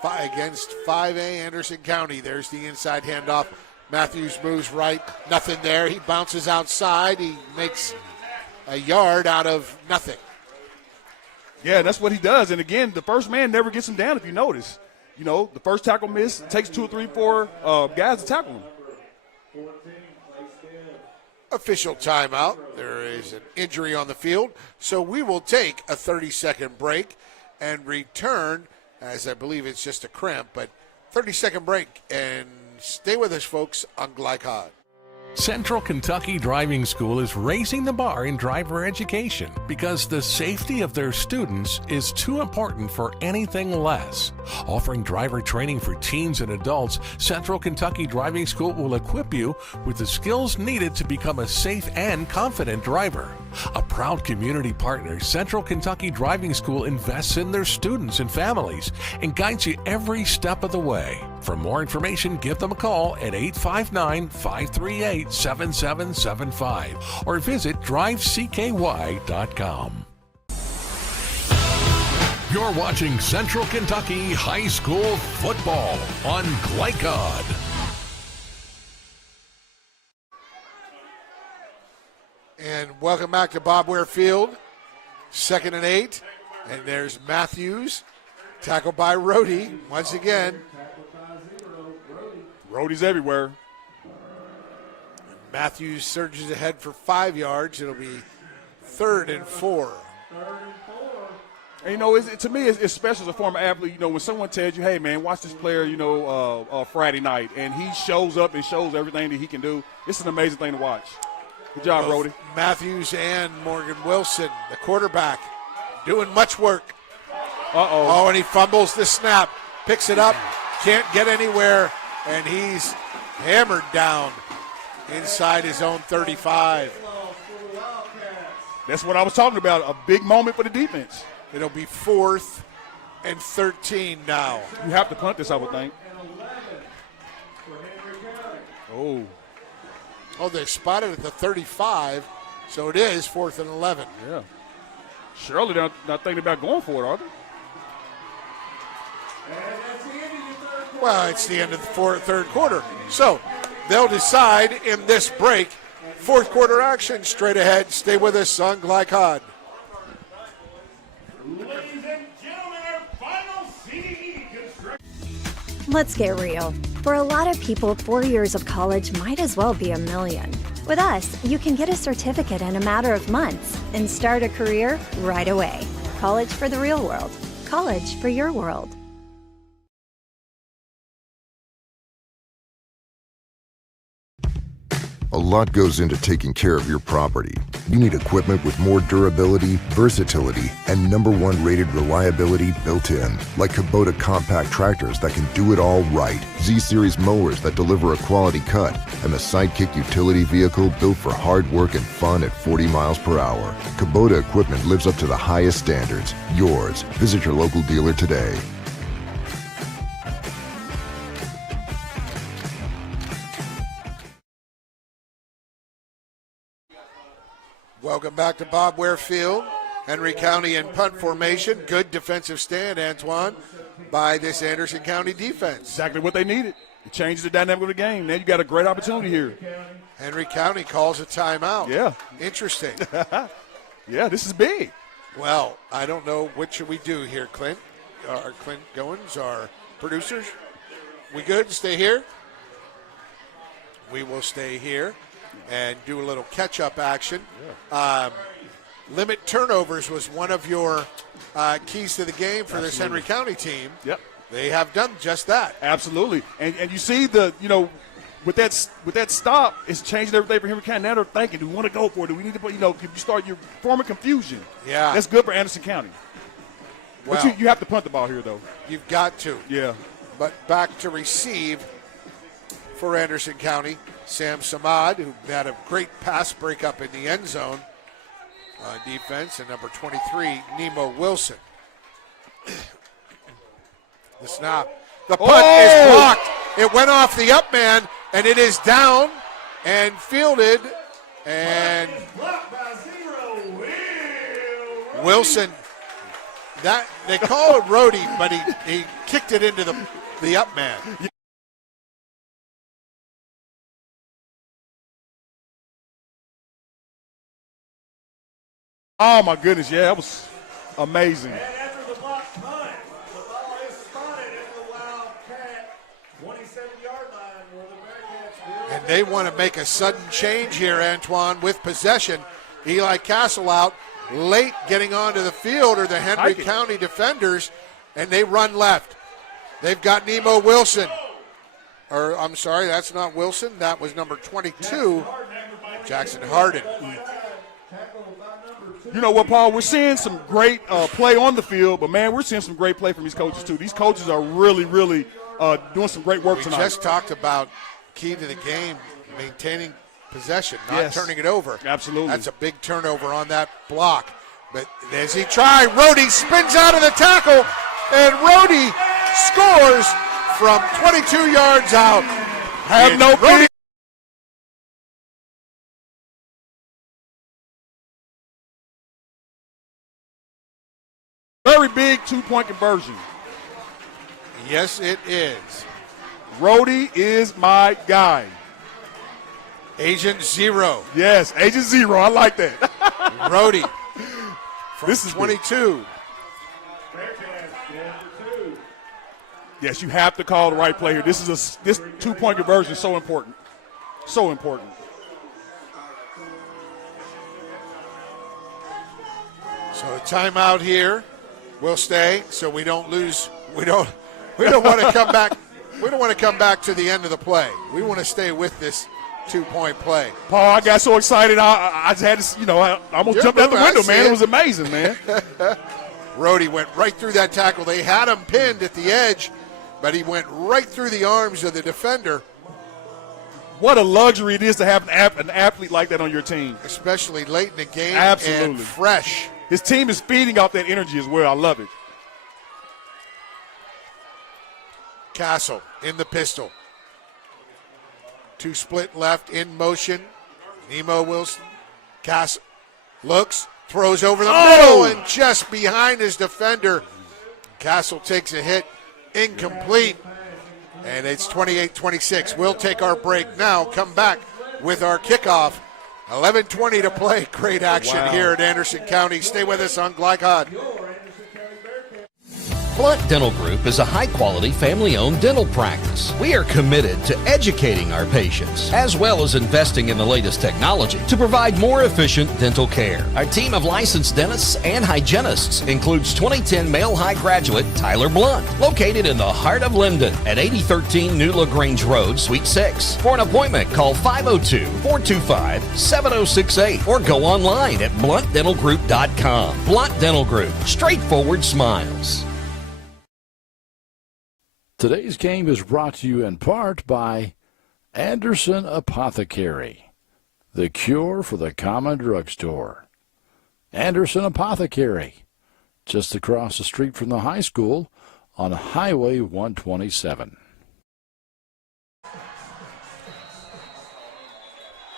against 5A Anderson County. There's the inside handoff. Matthews moves right, nothing there. He bounces outside. He makes a yard out of nothing. Yeah, that's what he does. And again, the first man never gets him down, if you notice. You know, the first tackle miss, takes 2 or 3, 4 guys to tackle him. Official timeout. There is an injury on the field. So we will take a 30-second break and return, as I believe it's just a cramp, but 30-second break. And stay with us, folks, on Glycod. Central Kentucky Driving School is raising the bar in driver education because the safety of their students is too important for anything less. Offering driver training for teens and adults, Central Kentucky Driving School will equip you with the skills needed to become a safe and confident driver. A proud community partner, Central Kentucky Driving School invests in their students and families and guides you every step of the way. For more information, give them a call at 859-538-7775 or visit drivecky.com. You're watching Central Kentucky High School football on Glycod. And welcome back to Bob Ware Field. 2nd and 8. And there's Matthews. Tackled by Rhodey. Once again. Rhodey's everywhere. Matthews surges ahead for 5 yards. It'll be 3rd and 4. And, you know, to me, it's special as a former athlete. You know, when someone tells you, hey, man, watch this player, you know, Friday night, and he shows up and shows everything that he can do, it's an amazing thing to watch. Good job, Rhodey. Matthews and Morgan Wilson, the quarterback, doing much work. Uh-oh. Oh, and he fumbles the snap, picks it up, can't get anywhere, and he's hammered down inside his own 35. That's what I was talking about, a big moment for the defense. It'll be 4th and 13 now. You have to punt this, I would think. Oh, they spotted at the 35, so it is 4th and 11. yeah. Surely they're not thinking about going for it, are they? Well, it's the end of the third quarter. So they'll decide in this break. Fourth quarter action straight ahead. Stay with us on Glycod. Ladies and gentlemen, our final CD construction. Let's get real. For a lot of people, 4 years of college might as well be $1 million. With us, you can get a certificate in a matter of months and start a career right away. College for the real world. College for your world. A lot goes into taking care of your property. You need equipment with more durability, versatility, and #1 rated reliability built in. Like Kubota compact tractors that can do it all right. Z-Series mowers that deliver a quality cut. And the Sidekick utility vehicle built for hard work and fun at 40 miles per hour. Kubota equipment lives up to the highest standards. Yours. Visit your local dealer today. Welcome back to Bob Ware Field. Henry County in punt formation. Good defensive stand, Antoine, by this Anderson County defense. Exactly what they needed. It changes the dynamic of the game. Now you got a great opportunity here. Henry County calls a timeout. Yeah. Interesting. Yeah, this is big. Well, I don't know what should we do here, Clint. Clint Goins, our producers. We good? Stay here? We will stay here and do a little catch-up action. Yeah. Limit turnovers was one of your keys to the game for this Henry County team. Yep. They have done just that. Absolutely. And you see with that stop, it's changing everything for Henry County. Now they're thinking, do we want to go for it? Do we need to put, you're forming confusion. Yeah. That's good for Anderson County. Well, but you have to punt the ball here, though. You've got to. Yeah. But back to receive for Anderson County. Sam Samad, who had a great pass breakup in the end zone on defense, and number 23, Nemo Wilson. The snap. The punt is blocked. It went off the up man, and it is down and fielded. And Wilson, that they call it Rhodey, but he kicked it into the up man. Oh, my goodness. Yeah, that was amazing. And after the block punt, the ball is spotted into the Wildcat 27-yard line where the Bearcats will. And they want to make a sudden change here, Antoine, with possession. Eli Castle out late getting onto the field are the Henry County defenders, and they run left. They've got Nemo Wilson. Or, I'm sorry, that's not Wilson. That was number 22, Jackson Harden. You know what, Paul? We're seeing some great play on the field, but, man, we're seeing some great play from these coaches, too. These coaches are really, really doing some great work tonight. We just talked about key to the game, maintaining possession, not turning it over. Absolutely. That's a big turnover on that block. But as he tried, Rhodey spins out of the tackle, and Rhodey scores from 22 yards out. Have no pity. Very big two-point conversion. Yes, it is. Rhodey is my guy. Agent Zero. Yes, Agent Zero. I like that. Rhodey from this is 22. Yes, you have to call the right play here. This two-point conversion is so important. So important. So a timeout here. We'll stay so we don't lose. We don't want to come back. We don't want to come back to the end of the play. We want to stay with this two-point play. Paul, I got so excited. I just had to, I almost jumped out the window, man. It was amazing, man. Rhodey went right through that tackle. They had him pinned at the edge, but he went right through the arms of the defender. What a luxury it is to have an athlete like that on your team. Especially late in the game. Absolutely. And fresh. His team is feeding off that energy as well. I love it. Castle in the pistol. Two split left in motion. Nemo Wilson. Cass looks, throws over the middle, and just behind his defender. Castle takes a hit, incomplete, and it's 28-26. We'll take our break now, come back with our kickoff. 11:20 to play. Great action here at Anderson County. Stay with us on Glycod. Blunt Dental Group is a high-quality, family-owned dental practice. We are committed to educating our patients, as well as investing in the latest technology to provide more efficient dental care. Our team of licensed dentists and hygienists includes 2010 male high graduate Tyler Blunt, located in the heart of Linden at 8013 New LaGrange Road, Suite 6. For an appointment, call 502-425-7068 or go online at bluntdentalgroup.com. Blunt Dental Group, straightforward smiles. Today's game is brought to you in part by Anderson Apothecary, the cure for the common drugstore. Anderson Apothecary, just across the street from the high school on Highway 127.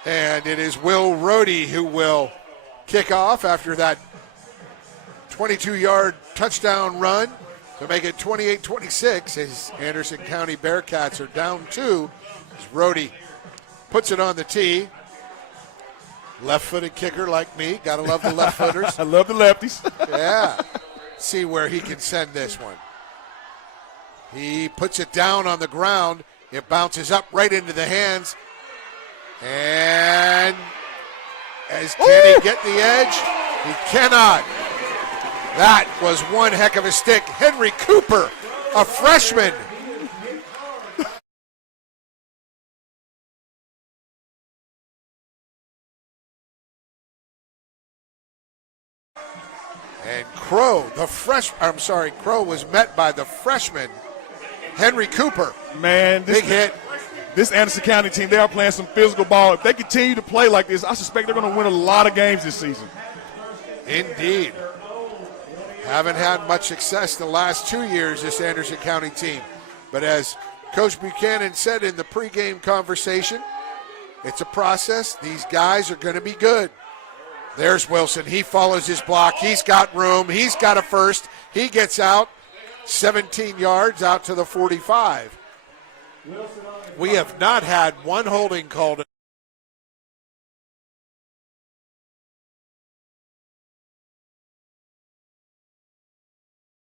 And it is Will Rohde who will kick off after that 22-yard touchdown run to make it 28-26 as Anderson County Bearcats are down 2. As Rohde puts it on the tee. Left-footed kicker like me. Got to love the left-footers. I love the lefties. Yeah. See where he can send this one. He puts it down on the ground. It bounces up right into the hands. And can he get the edge? He cannot. That was one heck of a stick. Henry Cooper, a freshman. And Crow was met by the freshman, Henry Cooper. Man, big hit. This Anderson County team, they are playing some physical ball. If they continue to play like this, I suspect they're going to win a lot of games this season. Indeed. Haven't had much success the last 2 years, this Anderson County team. But as Coach Buchanan said in the pregame conversation, it's a process. These guys are going to be good. There's Wilson. He follows his block. He's got room. He's got a first. He gets out 17 yards out to the 45. We have not had one holding called.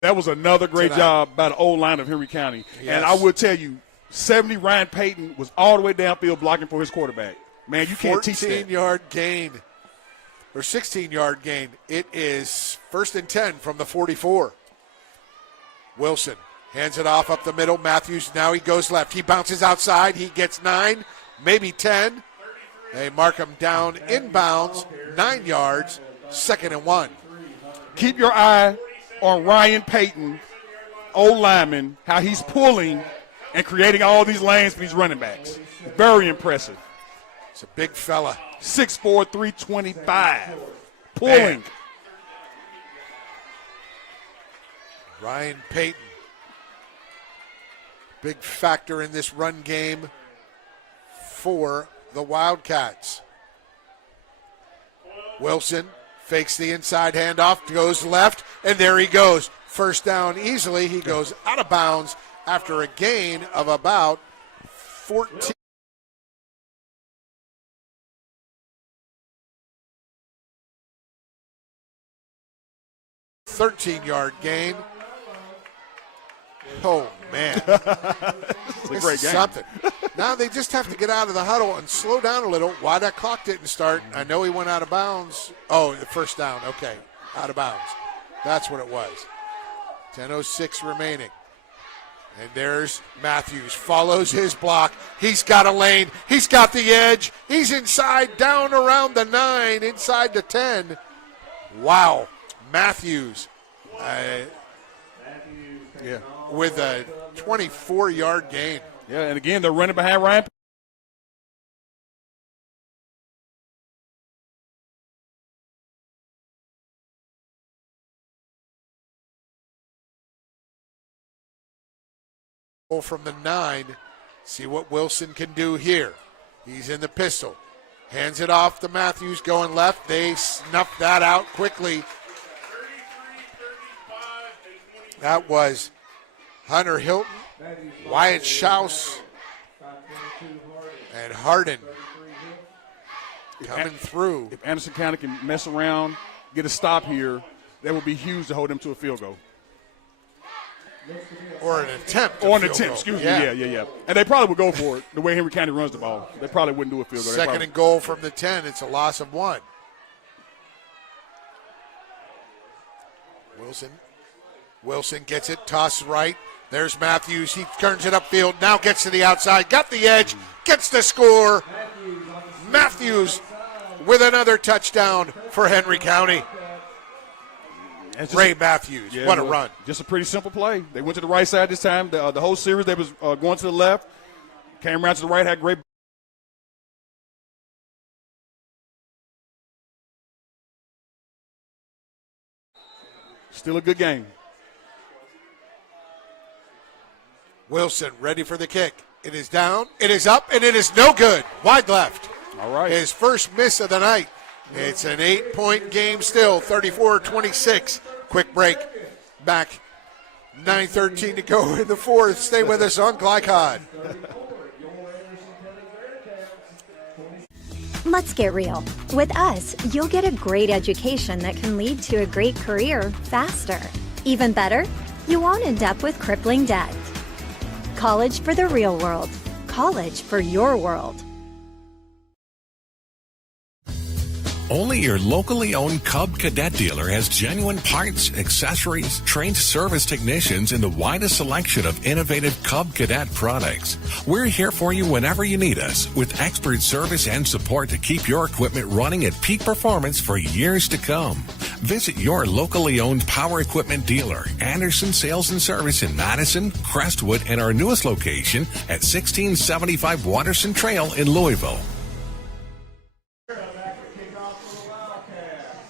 That was another great job by the old line of Henry County. Yes. And I will tell you, 70 Ryan Payton was all the way downfield blocking for his quarterback. Man, you can't teach that. 14-yard gain or 16-yard gain. It is 1st and 10 from the 44. Wilson hands it off up the middle. Matthews, now he goes left. He bounces outside. He gets 9, maybe 10. They mark him down inbounds, 9 yards, 2nd and 1. Keep your eye on Ryan Payton, old lineman, how he's pulling and creating all these lanes for these running backs. Very impressive. It's a big fella. 6'4", 325. Pulling. Man. Ryan Payton. Big factor in this run game for the Wildcats. Wilson fakes the inside handoff, goes left, and there he goes. First down easily. He goes out of bounds after a gain of about 14. $13-yard gain. Oh, man. It's a great game. Something. Now they just have to get out of the huddle and slow down a little. Why that clock didn't start? I know he went out of bounds. Oh, the first down. Okay, out of bounds. That's what it was. 10:06 remaining. And there's Matthews. Follows his block. He's got a lane. He's got the edge. He's inside, down around the 9, inside the 10. Wow. Matthews. With a 24-yard gain. Yeah, and again, they're running behind Ryan. From the 9, see what Wilson can do here. He's in the pistol. Hands it off to Matthews going left. They snuffed that out quickly. That was Hunter Hilton, Wyatt Schaus, and Harden coming through. If Anderson County can mess around, get a stop here, that would be huge to hold them to a field goal. Or an attempt. Excuse me. Yeah. And they probably would go for it the way Henry County runs the ball. They probably wouldn't do a field goal. Second and goal from the 10. It's a loss of 1. Wilson gets it, tosses right. There's Matthews. He turns it upfield, now gets to the outside, got the edge, gets the score. Matthews with another touchdown for Henry County. Ray Matthews, what a run. Just a pretty simple play. They went to the right side this time. The whole series, they was going to the left, came around to the right, had great. Still a good game. Wilson ready for the kick. It is down, it is up, and it is no good. Wide left. All right. His first miss of the night. It's an 8-point game still, 34-26. Quick break. Back 9:13 to go in the fourth. Stay with us on Glycod. Let's get real. With us, you'll get a great education that can lead to a great career faster. Even better, you won't end up with crippling debt. College for the real world. College for your world. Only your locally owned Cub Cadet dealer has genuine parts, accessories, trained service technicians, and the widest selection of innovative Cub Cadet products. We're here for you whenever you need us, with expert service and support to keep your equipment running at peak performance for years to come. Visit your locally owned power equipment dealer, Anderson Sales and Service in Madison, Crestwood, and our newest location at 1675 Watterson Trail in Louisville.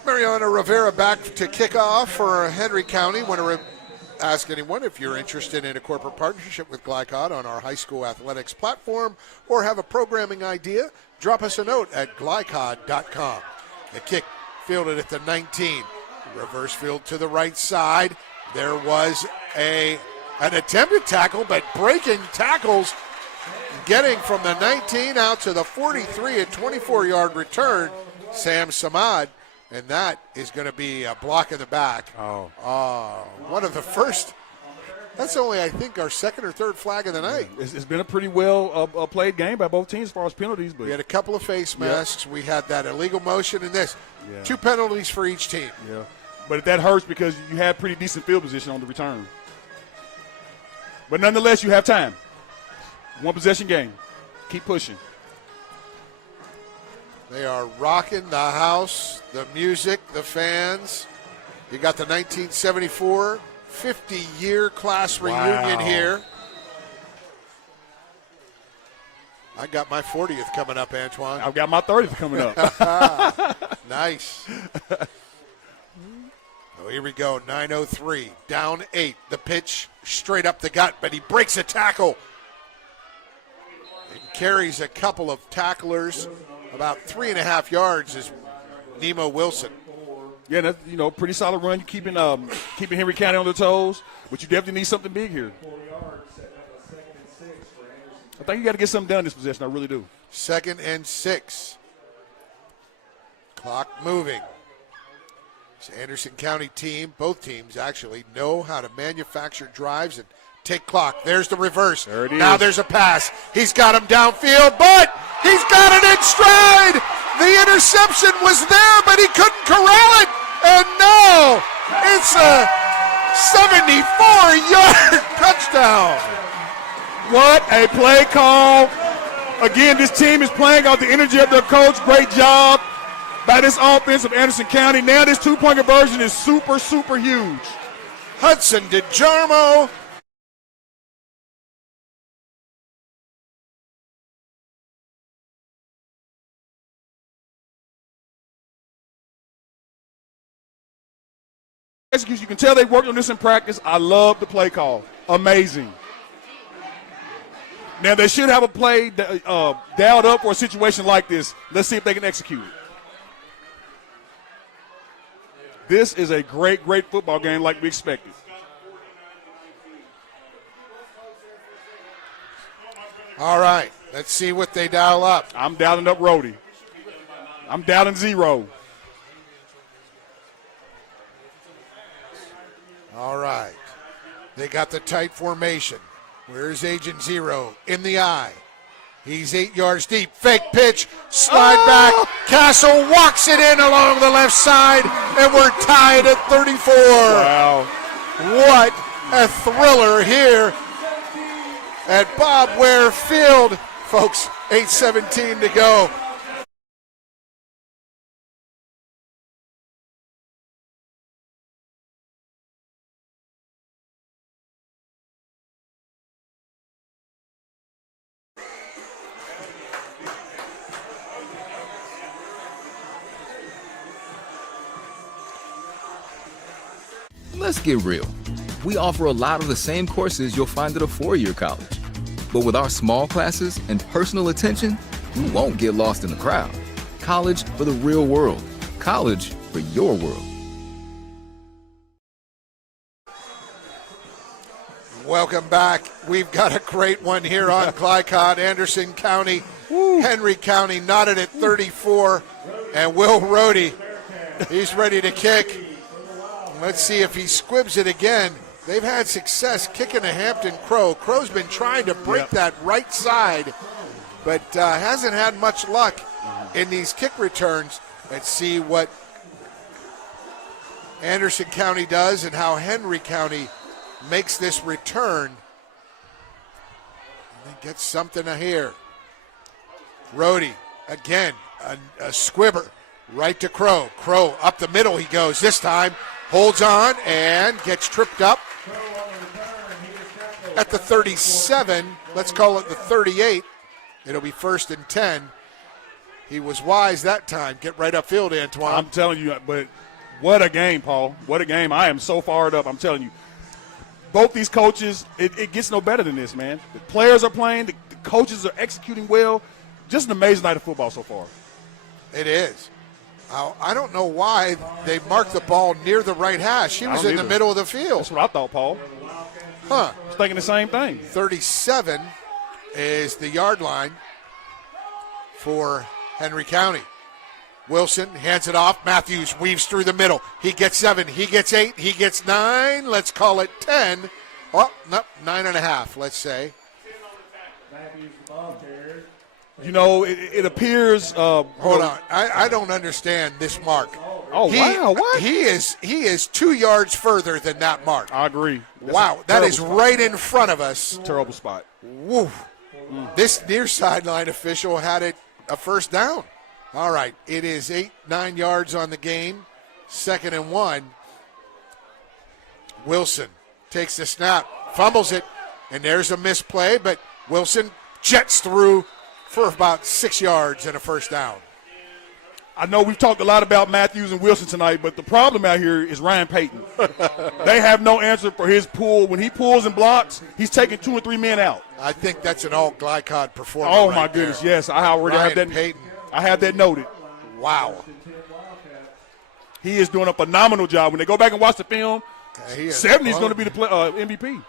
Mariana Rivera back to kickoff for Henry County. Want to ask anyone if you're interested in a corporate partnership with Glycod on our high school athletics platform or have a programming idea, drop us a note at glycod.com. The kick fielded at the 19. Reverse field to the right side. There was an attempted tackle, but breaking tackles, getting from the 19 out to the 43, a 24-yard return, Sam Samad. And that is going to be a block in the back. One of the first. That's only, I think, our second or third flag of the night. It's been a pretty well played game by both teams as far as penalties. But we had a couple of face masks. Yep. We had that illegal motion in this. Yeah. 2 penalties for each team. Yeah, but that hurts because you had pretty decent field position on the return. But nonetheless, you have time. 1 possession game. Keep pushing. They are rocking the house, the music, the fans. You got the 1974 50-year class reunion here. I got my 40th coming up, Antoine. I've got my 30th coming up. Nice. Oh, here we go, 9:03, down 8. The pitch straight up the gut, but he breaks a tackle. And carries a couple of tacklers. About 3.5 yards is Nemo Wilson. Yeah, that's, pretty solid run. You're keeping Henry County on their toes, but you definitely need something big here. I think you got to get something done this possession. I really do. 2nd and 6. Clock moving. This Anderson County team, both teams actually, know how to manufacture drives and take clock. There's the reverse. There it is. Now there's a pass. He's got him downfield, but he's got it in stride. The interception was there, but he couldn't corral it. And no, it's a 74-yard touchdown. What a play call. Again, this team is playing off the energy of their coach. Great job by this offense of Anderson County. Now this 2-point conversion is super, super huge. Hudson DeJarmo. You can tell they worked on this in practice. I love the play call. Amazing. Now, they should have a play dialed up for a situation like this. Let's see if they can execute it. This is a great, great football game like we expected. All right, let's see what they dial up. I'm dialing up Rhodey. I'm dialing 0. All right. They got the tight formation. Where's Agent 0? In the eye. He's 8 yards deep. Fake pitch. Slide back. Castle walks it in along the left side, and we're tied at 34. Wow. What a thriller here at Bob Ware Field. Folks, 8:17 to go. Let's get real. We offer a lot of the same courses you'll find at a four-year college. But with our small classes and personal attention, you won't get lost in the crowd. College for the real world. College for your world. Welcome back. We've got a great one here on Glycod. Anderson County, Henry County knotted at 34. And Will Rhodey, he's ready to kick. Let's see if he squibs it again. They've had success kicking a Hampton Crow. Crow's been trying to break that right side, but hasn't had much luck in these kick returns. Let's see what Anderson County does and how Henry County makes this return. And they get something here. Rhodey, again, a squibber right to Crow. Crow up the middle he goes this time. Holds on and gets tripped up at the 37. Let's call it the 38. It'll be 1st and 10. He was wise that time. Get right upfield, Antoine. I'm telling you, but what a game, Paul. What a game. I am so fired up. I'm telling you. Both these coaches, it gets no better than this, man. The players are playing. The coaches are executing well. Just an amazing night of football so far. It is. I don't know why they marked the ball near the right hash. He was in the middle of the field. That's what I thought, Paul. Huh. I was thinking the same thing. 37 is the yard line for Henry County. Wilson hands it off. Matthews weaves through the middle. He gets 7. He gets 8. He gets 9. Let's call it 10. Well, no, 9.5, let's say. You know, it appears. Hold on, I don't understand this mark. Oh, wow! What? He is 2 yards further than that mark. I agree. Wow, that is right in front of us. Terrible spot. Woo! This near sideline official had it a first down. All right, it is 8-9 yards on the game. 2nd and 1. Wilson takes the snap, fumbles it, and there's a misplay. But Wilson jets through for about 6 yards and a first down. I know we've talked a lot about Matthews and Wilson tonight, but the problem out here is Ryan Payton. They have no answer for his pull. When he pulls and blocks, he's taking 2 or 3 men out. I think that's an all-Glycod performance. Oh, my goodness, yes. I already have that. Payton. I have that noted. Wow. He is doing a phenomenal job. When they go back and watch the film, 70 is going to be the MVP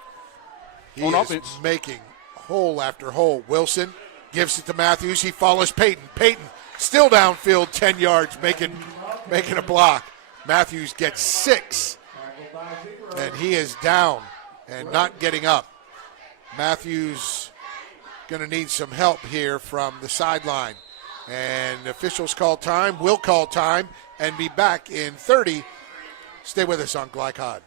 on offense. Making hole after hole. Wilson gives it to Matthews. He follows Payton. Payton still downfield 10 yards, making a block. Matthews gets 6, and he is down and not getting up. Matthews going to need some help here from the sideline. And officials call time, will call time, and be back in 30. Stay with us on Glycod.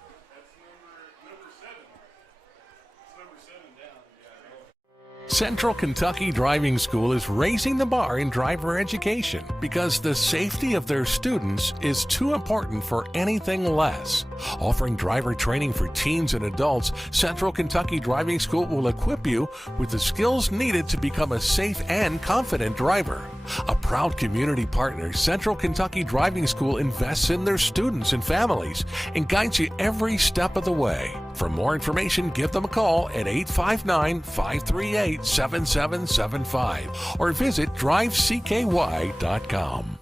Central Kentucky Driving School is raising the bar in driver education because the safety of their students is too important for anything less. Offering driver training for teens and adults, Central Kentucky Driving School will equip you with the skills needed to become a safe and confident driver. A proud community partner, Central Kentucky Driving School invests in their students and families and guides you every step of the way. For more information, give them a call at 859-538-7775 or visit drivecky.com.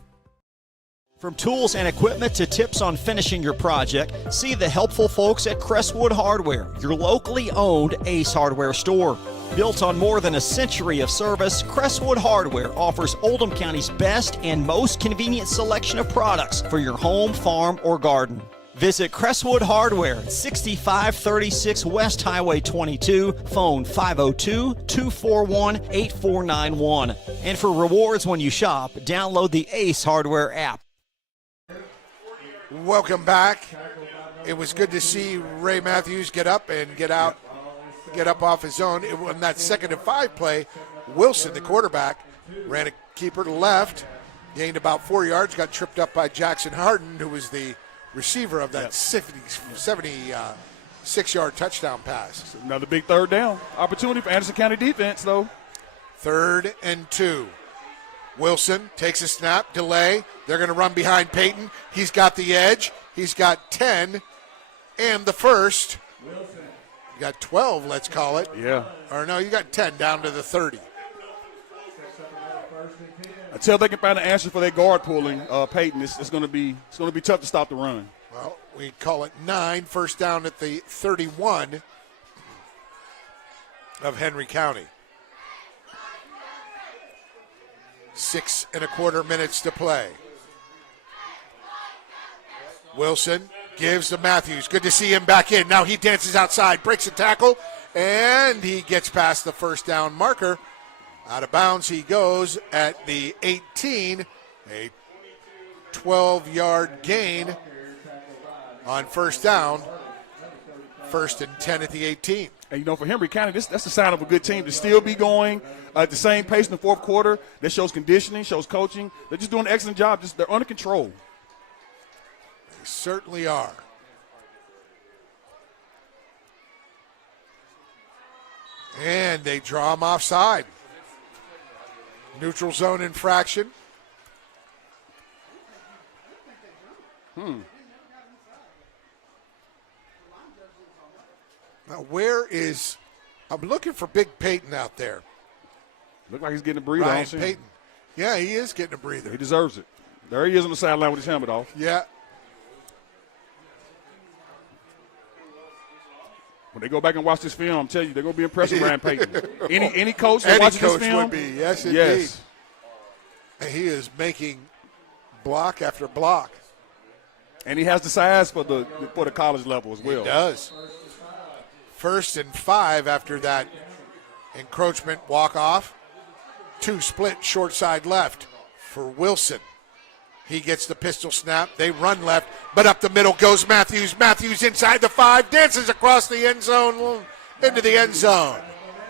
From tools and equipment to tips on finishing your project, see the helpful folks at Crestwood Hardware, your locally owned Ace Hardware store. Built on more than a century of service, Crestwood Hardware offers Oldham County's best and most convenient selection of products for your home, farm, or garden. Visit Crestwood Hardware at 6536 West Highway 22, phone 502-241-8491. And for rewards when you shop, download the Ace Hardware app. Welcome back. It was good to see Ray Matthews get up and get up off his own. In that 2nd and 5 play, Wilson, the quarterback, ran a keeper to left, gained about 4 yards, got tripped up by Jackson Harden, who was the receiver of that 76-yard touchdown pass. Another big third down opportunity for Anderson County defense, though. 3rd and 2. Wilson takes a snap, delay. They're going to run behind Peyton. He's got the edge. He's got 10 and the first. You got 12, let's call it. Yeah. Or no, you got 10 down to the 30. Until they can find an answer for their guard pulling, Peyton, it's going to be tough to stop the run. Well, we call it 9, first down at the 31 of Henry County. 6 1/4 minutes to play. Wilson gives to Matthews. Good to see him back in. Now he dances outside, breaks a tackle, and he gets past the first down marker. Out of bounds he goes at the 18. A 12-yard gain on first down. 1st and 10 at the 18. And, for Henry County, that's a sign of a good team to still be going at the same pace in the 4th quarter. That shows conditioning, shows coaching. They're just doing an excellent job. They're under control. They certainly are. And they draw him offside. Neutral zone infraction. Now, I'm looking for Big Peyton out there. Look like he's getting a breather. Ryan Peyton. Yeah, he is getting a breather. He deserves it. There he is on the sideline with his helmet off. Yeah. When they go back and watch this film, I'm telling you, they're going to be impressed with Ryan Peyton. Any coach that watches this film? Would be, yes, indeed. Yes. And he is making block after block. And he has the size for the college level as well. He does. 1st and 5 after that encroachment walk-off. 2 split short side left for Wilson. He gets the pistol snap. They run left, but up the middle goes Matthews. Matthews inside the 5, dances across the end zone, into the end zone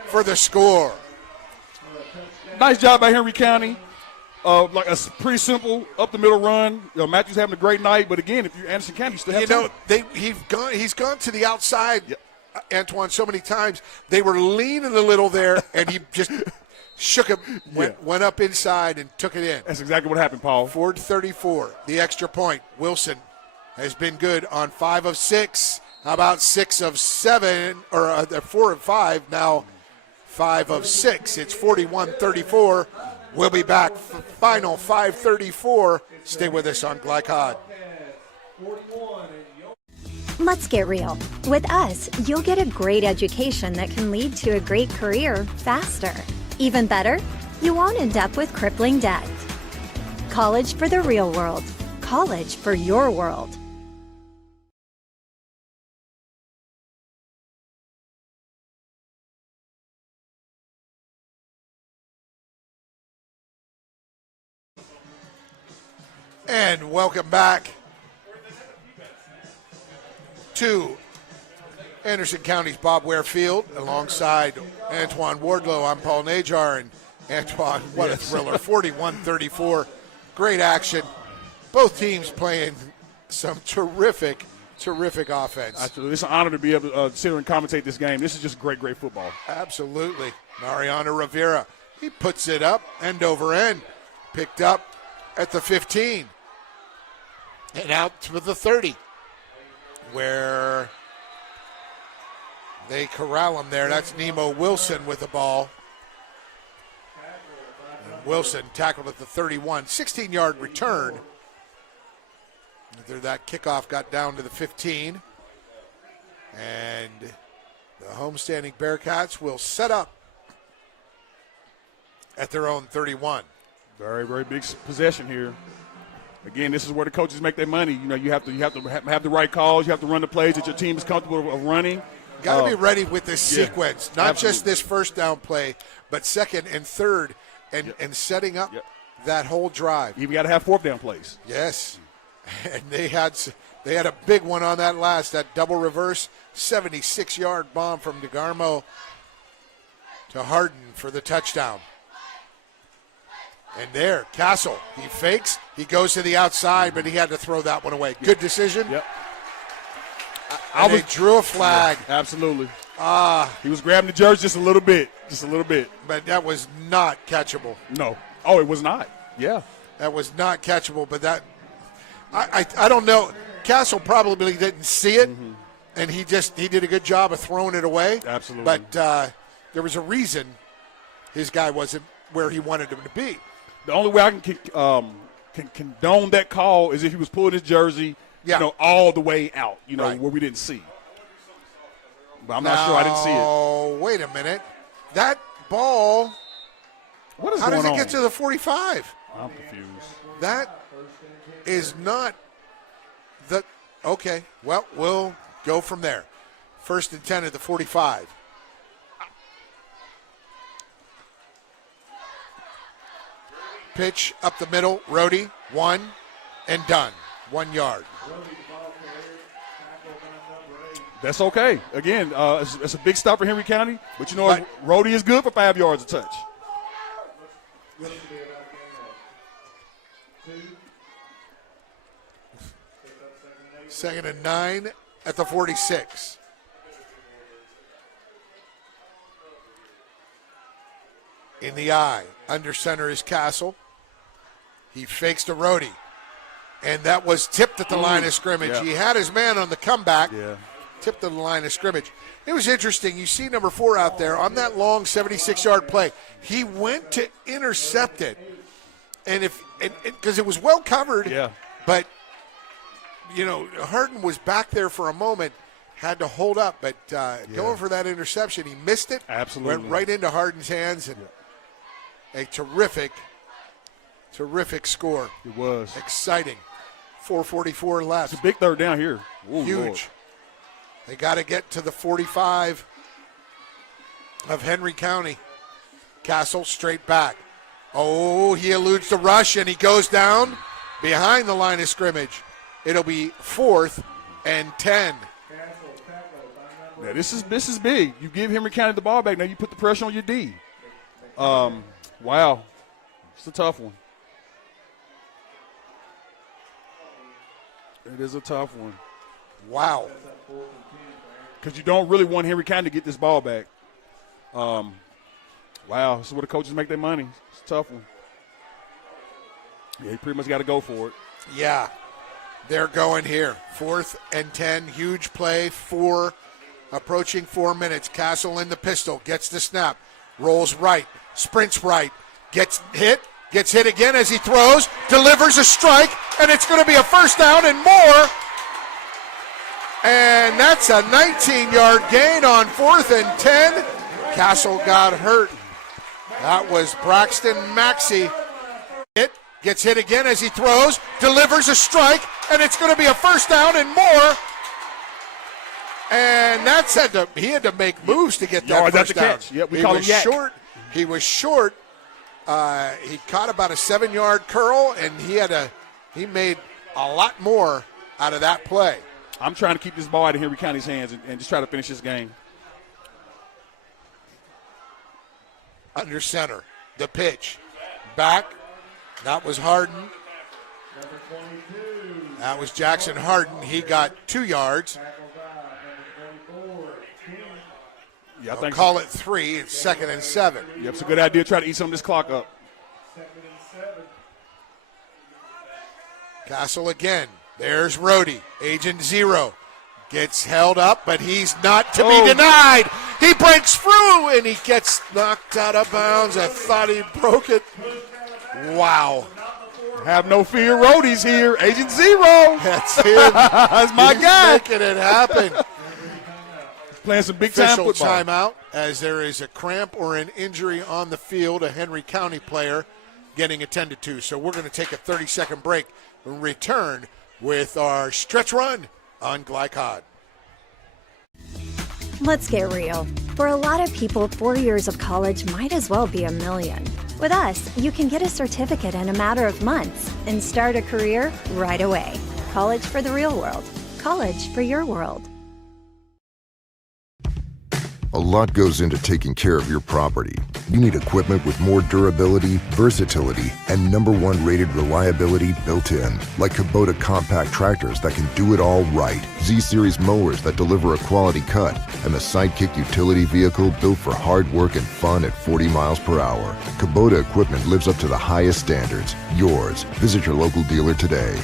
for the score. Nice job by Henry County. Like a pretty simple up-the-middle run. Matthews having a great night, but again, if you're Anderson County, you still have time. He's gone to the outside. Yep. Antoine, so many times they were leaning a little there, and he just shook him, went up inside and took it in. That's exactly what happened, Paul. 4:34, the extra point. Wilson has been good on 5 of 6. How about 6 of 7, or 4 of 5, now 5 of 6. It's 41-34. We'll be back for final 5:34. Stay with us on Glycod. Let's get real. With us, you'll get a great education that can lead to a great career faster. Even better, you won't end up with crippling debt. College for the real world. College for your world. And welcome back to Anderson County's Bob Ware Field. Alongside Antoine Wardlow, I'm Paul Najar. And Antoine, what a thriller. 41-34. Great action. Both teams playing some terrific offense. Absolutely. It's an honor to be able to sit here and commentate this game. This is just great football. Absolutely. Mariano Rivera, he puts it up end over end. Picked up at the 15. And out to the 30, where They corral him there. That's Nemo Wilson with the ball. And Wilson tackled at the 31. 16-yard return. That kickoff got down to the 15. And the homestanding Bearcats will set up at their own 31. Very, very big possession here. Again, this is where the coaches make their money. You know, you have to have the right calls. You have to run the plays that your team is comfortable of running. Got to be ready with this sequence, not absolutely. just this first down play, but second and third, and setting up that whole drive. You got to have fourth down plays. Yes, and they had a big one on that double reverse 76-yard bomb from DeGarmo to Harden for the touchdown. And there, Castle, he fakes, he goes to the outside, but he had to throw that one away. Good decision. Yep. And they drew a flag. Yeah, absolutely. He was grabbing the jersey just a little bit. But that was not catchable. No. Oh, it was not. Yeah. That was not catchable, but that I don't know. Castle probably didn't see it, and he did a good job of throwing it away. Absolutely. But there was a reason his guy wasn't where he wanted him to be. The only way I can condone that call is if he was pulling his jersey, all the way out, where we didn't see. But I'm not sure. I didn't see it. Oh, wait a minute. That ball, what is how going does it on? get to the 45? I'm confused. That is not the – okay, well, we'll go from there. 1st and 10 at the 45. Pitch up the middle, Rhodey, 1 and done. 1 yard. That's okay. Again, it's a big stop for Henry County, but Rhodey is good for 5 yards a touch. Second and 9 at the 46. In the eye, under center is Castle. He fakes to Rhodey. And that was tipped at the line of scrimmage. Yeah. He had his man on the comeback. Yeah. Tipped at the line of scrimmage. It was interesting. You see number 4 out there on that long 76-yard play. He went to intercept it. And because it was well covered. Yeah. But, Harden was back there for a moment. Had to hold up. But going for that interception, he missed it. Absolutely. Went right into Harden's hands. And a terrific score. It was. Exciting. 4:44 left. It's a big third down here. Ooh, huge. Lord. They got to get to the 45 of Henry County. Castle straight back. Oh, he eludes the rush, and he goes down behind the line of scrimmage. It'll be 4th and 10. Now, this is big. You give Henry County the ball back. Now you put the pressure on your D. Wow. It's a tough one. It is a tough one. Wow. Because you don't really want Henry County to get this ball back. Wow. This is where the coaches make their money. It's a tough one. Yeah, you pretty much got to go for it. Yeah. They're going here. 4th and 10. Huge play. Approaching 4 minutes. Castle in the pistol. Gets the snap. Rolls right. Sprints right. Gets hit again as he throws, delivers a strike, and it's going to be a first down and more. And that's a 19-yard gain on 4th and 10. Castle got hurt. That was Braxton Maxey. Gets hit again as he throws, delivers a strike, and it's going to be a first down and more. And he had to make moves to get that first down. Catch. Yep, we call him Yak. He was short. He caught about a 7-yard curl, and he made a lot more out of that play. I'm trying to keep this ball out of Henry County's hands and just try to finish this game. Under center, the pitch. Back. That was Harden. That was Jackson Harden. He got 2 yards. Yeah, I think call it 3. It's 2nd and 7. Yep, it's a good idea. Try to eat some of this clock up. Castle again. There's Rhodey. Agent 0. Gets held up, but he's not to be denied. He breaks through, and he gets knocked out of bounds. I thought he broke it. Wow. Have no fear, Roadie's here. Agent Zero. That's him. That's my guy. Making it happen. Playing some big-time Official football. timeout as there is a cramp or an injury on the field, a Henry County player getting attended to. So we're going to take a 30-second break and return with our stretch run on Glycod. Let's get real. For a lot of people, 4 years of college might as well be a million. With us, you can get a certificate in a matter of months and start a career right away. College for the real world. College for your world. A lot goes into taking care of your property. You need equipment with more durability, versatility, and #1 rated reliability built in. Like Kubota compact tractors that can do it all right. Z-Series mowers that deliver a quality cut. And the Sidekick utility vehicle built for hard work and fun at 40 miles per hour. Kubota equipment lives up to the highest standards. Yours. Visit your local dealer today.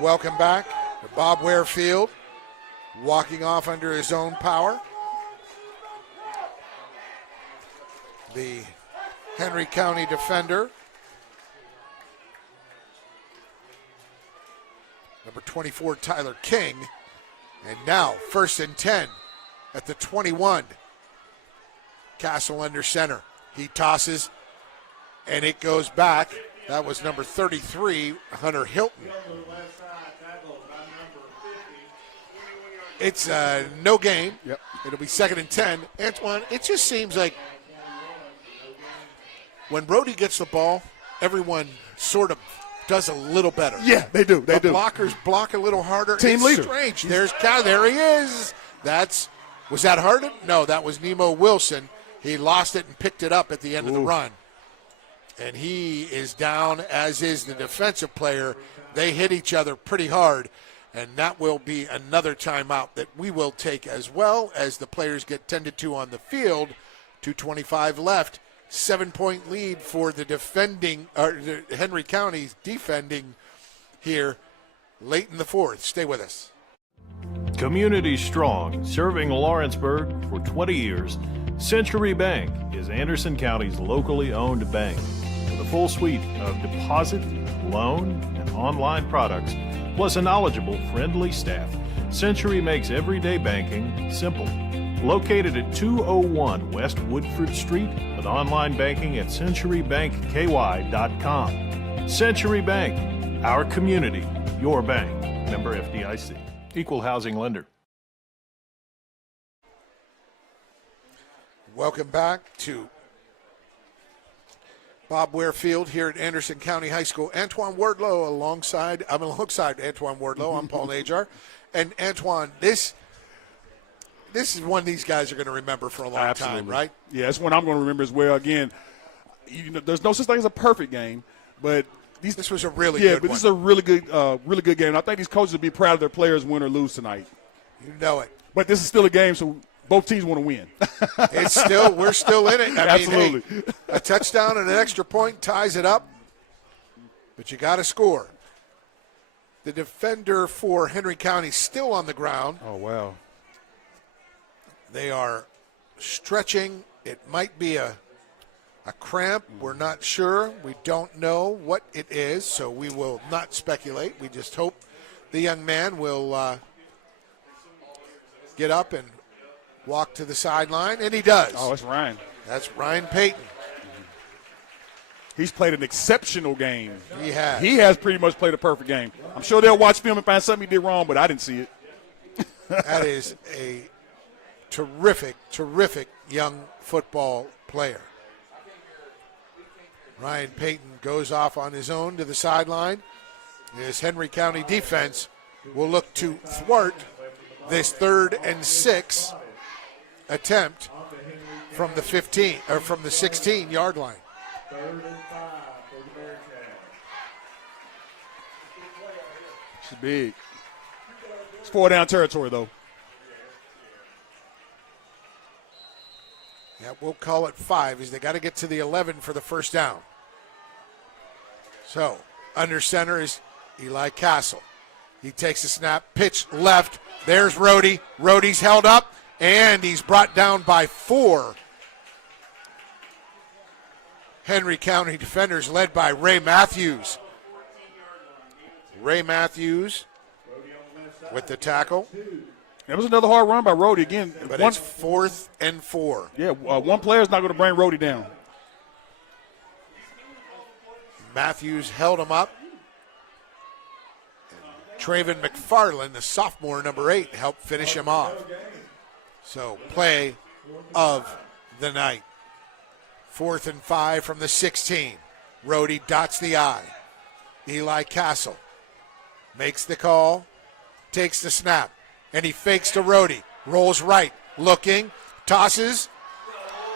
Welcome back to Bob Ware Field, walking off under his own power. The Henry County defender, number 24, Tyler King. And now, 1st and 10 at the 21. Castle under center. He tosses, and it goes back. That was number 33, Hunter Hilton. It's no gain. Yep. It'll be 2nd and 10. Antoine, it just seems like when Brody gets the ball, everyone sort of does a little better. Yeah, they do. They the do. Blockers block a little harder. Team it's leader. Strange. There he is. Was that Harden? No, that was Nemo Wilson. He lost it and picked it up at the end of the run. And he is down, as is the defensive player. They hit each other pretty hard. And that will be another timeout that we will take, as well as the players get tended to on the field. 2:25 left. 7-point lead for the Henry County's defending here late in the fourth. Stay with us. Community strong, serving Lawrenceburg for 20 years, Century Bank is Anderson County's locally owned bank. With a full suite of deposit, loan, and online products, plus a knowledgeable, friendly staff, Century makes everyday banking simple. Located at 201 West Woodford Street, with online banking at centurybankky.com. Century Bank, our community, your bank. Member FDIC. Equal housing lender. Welcome back to Bob Ware Field here at Anderson County High School. Antoine Wardlow alongside Antoine Wardlow. I'm Paul Najar. And Antoine, this is one these guys are going to remember for a long time, right? Yeah, it's one I'm going to remember as well. Again, there's no such thing as a perfect game, but this was a really good one. This is a really good game. And I think these coaches will be proud of their players, win or lose tonight. You know it. But this is still a game, so both teams want to win. We're still in it. Absolutely. Mean, hey, a touchdown and an extra point ties it up, but you got to score. The defender for Henry County still on the ground. Oh, wow. They are stretching. It might be a cramp. We're not sure. We don't know what it is, so we will not speculate. We just hope the young man will get up and walk to the sideline, and he does. Oh, that's Ryan. That's Ryan Payton. He's played an exceptional game. He has. He has pretty much played a perfect game. I'm sure they'll watch film and find something he did wrong, but I didn't see it. That is a terrific, terrific young football player. Ryan Payton goes off on his own to the sideline. His Henry County defense will look to thwart this 3rd and 6 attempt from the 15 or from the 16-yard line. 3rd and 5 for the Bearcats. It's big. It's 4-down territory, though. Yeah, we'll call it 5 as they got to get to the 11 for the first down. So, under center is Eli Castle. He takes a snap, pitch left. There's Rhodey. Rhodey's held up, and he's brought down by 4. Henry County defenders led by Ray Matthews. Ray Matthews with the tackle. That was another hard run by Rhodey again. But it's 4th and 4. Yeah, one player's not going to bring Rhodey down. Matthews held him up. Traven McFarland, the sophomore, number 8, helped finish him off. So, play of the night. 4th and 5 from the 16. Rhodey dots the I. Eli Castle makes the call, takes the snap, and he fakes to Rhodey. Rolls right, looking, tosses.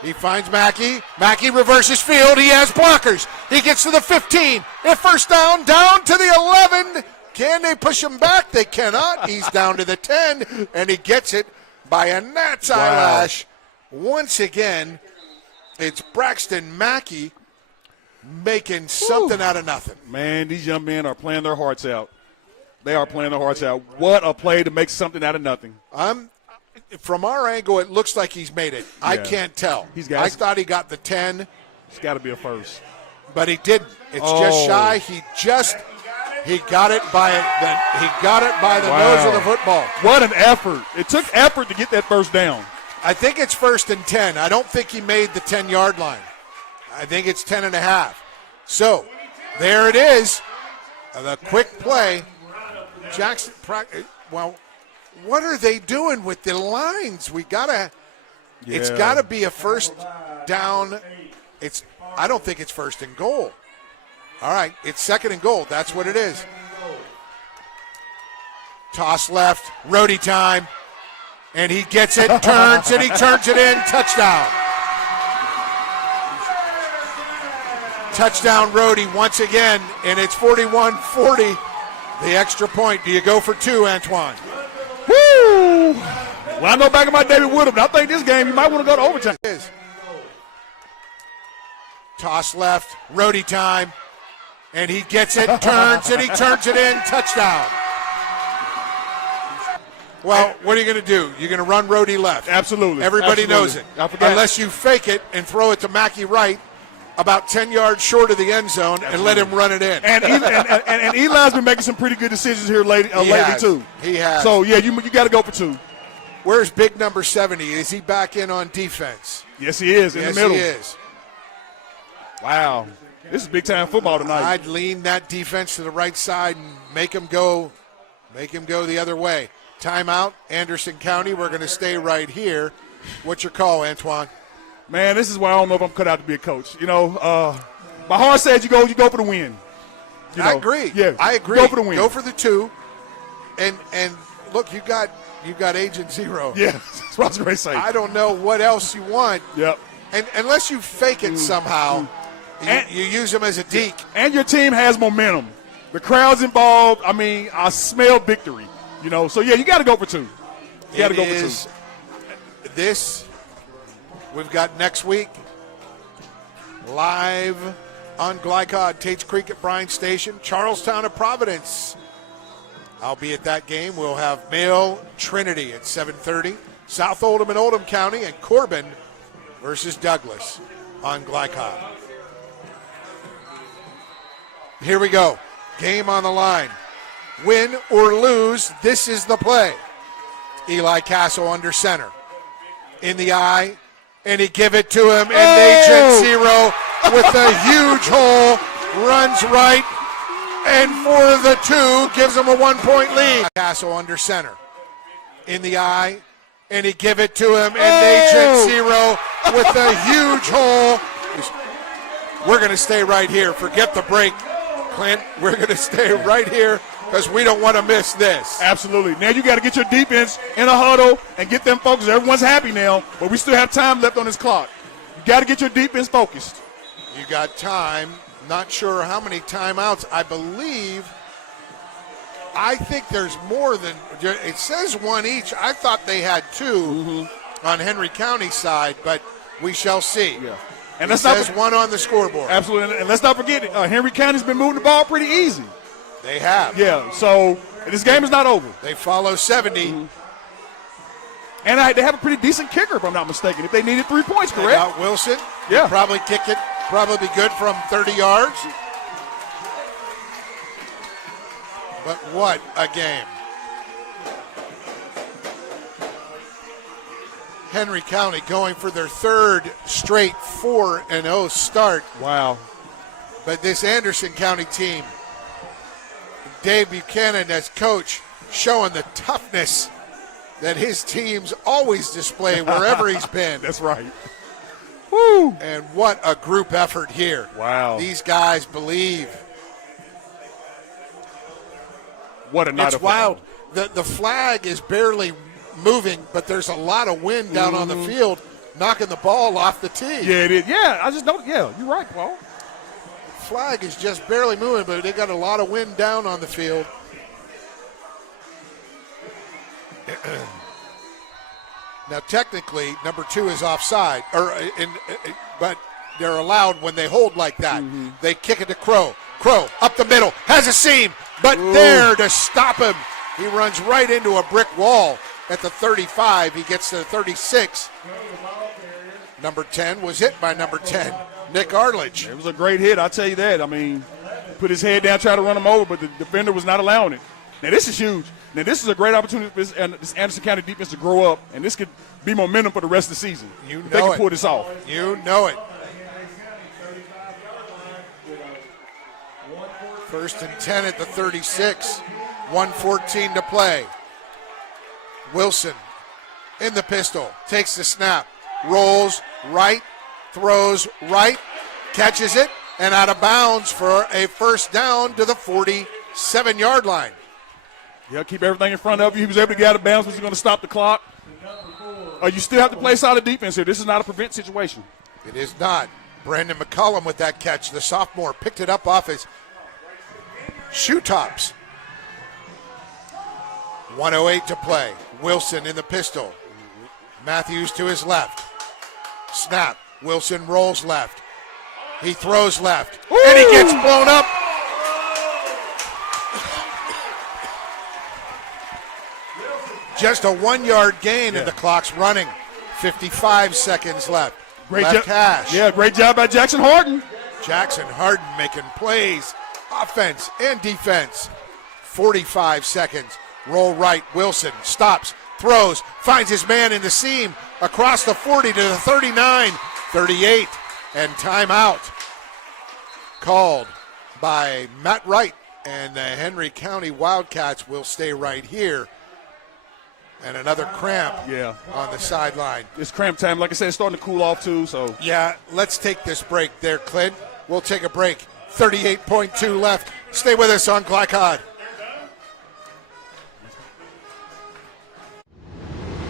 He finds Mackey. Mackey reverses field. He has blockers. He gets to the 15. And first down to the 11. Can they push him back? They cannot. He's down to the 10, and he gets it by a gnat's eyelash. Once again, it's Braxton Mackey making something out of nothing. Man, these young men are playing their hearts out. They are playing their hearts out. What a play to make something out of nothing. From our angle, it looks like he's made it. Yeah. I can't tell. I thought he got the 10. It's got to be a first. But he didn't. It's just shy. He got it by the nose of the football. What an effort. It took effort to get that first down. I think it's 1st and 10. I don't think he made the 10-yard line. I think it's 10 and a half. So, there it is. The quick play. Jackson, well, what are they doing with the lines? It's got to be a first down. I don't think it's 1st and goal. All right, it's 2nd and goal. That's what it is. Toss left, Rhodey time, and he gets it, turns it, he turns it in, touchdown. Touchdown Rhodey once again, and it's 41-40. The extra point. Do you go for 2, Antoine? Woo! Well, I know back in my day we would have, but I think this game you might want to go to overtime. Toss left, Rhodey time, and he gets it, turns it, he turns it in, touchdown. Well, what are you going to do? You're going to run Rhodey left. Absolutely. Everybody knows it. Unless you fake it and throw it to Mackey right about 10 yards short of the end zone and let him run it in. And Eli's been making some pretty good decisions here lately too. He has. So, yeah, you got to go for 2. Where's big number 70? Is he back in on defense? Yes, he is, in the middle. Yes, he is. Wow. This is big-time football tonight. I'd lean that defense to the right side and make him go the other way. Timeout, Anderson County. We're going to stay right here. What's your call, Antoine? Man, this is why I don't know if I'm cut out to be a coach. You know, my heart says you go for the win. I agree. Yeah, I agree. Go for the win. Go for the 2. And look, you got Agent Zero. Yeah, that's what I was going to say. I don't know what else you want. Yep. And unless you fake it somehow, you use him as a deke. And your team has momentum. The crowd's involved. I mean, I smell victory. You know, so yeah, you got to go for 2. You got to go for 2. This we've got next week live on Glycod, Tates Creek at Bryan Station, Charlestown at Providence. I'll be at that game. We'll have Mill Trinity at 7:30, South Oldham and Oldham County, and Corbin versus Douglas on Glycod. Here we go. Game on the line. Win or lose, this is the play. Eli Castle under center. In the eye, and he give it to him, and Agent Zero with a huge hole, runs right, and for the 2, gives him a 1-point lead. Castle under center. In the eye, and he give it to him, and Agent Zero with a huge hole. We're going to stay right here. Forget the break, Clint. We're going to stay right here because we don't want to miss this. Absolutely. Now you got to get your defense in a huddle and get them focused. Everyone's happy now, but we still have time left on this clock. You got to get your defense focused. You got time. Not sure how many timeouts. I think there's more than, it says 1 each. I thought they had 2 on Henry County side, but We shall see. Yeah. And it says one on the scoreboard. Absolutely. And let's not forget, Henry County's been moving the ball pretty easy. They have. Yeah, so this game is not over. They follow 70. Mm-hmm. And they have a pretty decent kicker, if I'm not mistaken. If they needed 3 points, correct? They got Wilson. Yeah. Probably kick it. Probably be good from 30 yards. But what a game. Henry County going for their third straight 4-0 start. Wow. But this Anderson County team, Dave Buchanan as coach, showing the toughness that his teams always display wherever he's been. That's right. Woo! And what a group effort here. Wow. These guys believe. What a night It's of wild. The flag is barely moving, but there's a lot of wind down on the field, knocking the ball off the tee. Yeah, it is. Yeah, I just don't. Yeah, you're right, Paul. Flag is just barely moving, but they got a lot of wind down on the field. Now, technically, number 2 is offside, but they're allowed when they hold like that. Mm-hmm. They kick it to Crow. Crow up the middle, has a seam, but there to stop him. He runs right into a brick wall at the 35. He gets to the 36. Number 10 was hit by number 10, Nick Arledge. It was a great hit, I'll tell you that. I mean, put his head down, try to run him over, but the defender was not allowing it. Now, this is huge. Now, this is a great opportunity for this Anderson County defense to grow up, and this could be momentum for the rest of the season. If they can pull this off. You know it. 1st and 10 at the 36. 1:14 to play. Wilson in the pistol, takes the snap, rolls right, throws right, catches it, and out of bounds for a first down to the 47-yard line. Yeah, keep everything in front of you. He was able to get out of bounds, but he's going to stop the clock. You still have to play solid defense here. This is not a prevent situation. It is not. Brandon McCollum with that catch. The sophomore picked it up off his shoe tops. 1:08 to play. Wilson in the pistol. Matthews to his left. Snap. Wilson rolls left. He throws left. Ooh! And he gets blown up. Just a 1-yard gain, and the clock's running. 55 seconds left. Great left hash. Yeah, great job by Jackson Harden. Jackson Harden making plays, offense and defense. 45 seconds. Roll right. Wilson stops, throws, finds his man in the seam across the 40 to the 39, 38, and timeout called by Matt Wright, and the Henry County Wildcats will stay right here. And another cramp on the sideline. It's cramp time. Like I said, it's starting to cool off too. So yeah, let's take this break there, Clint. We'll take a break. 38.2 left. Stay with us on Glycod.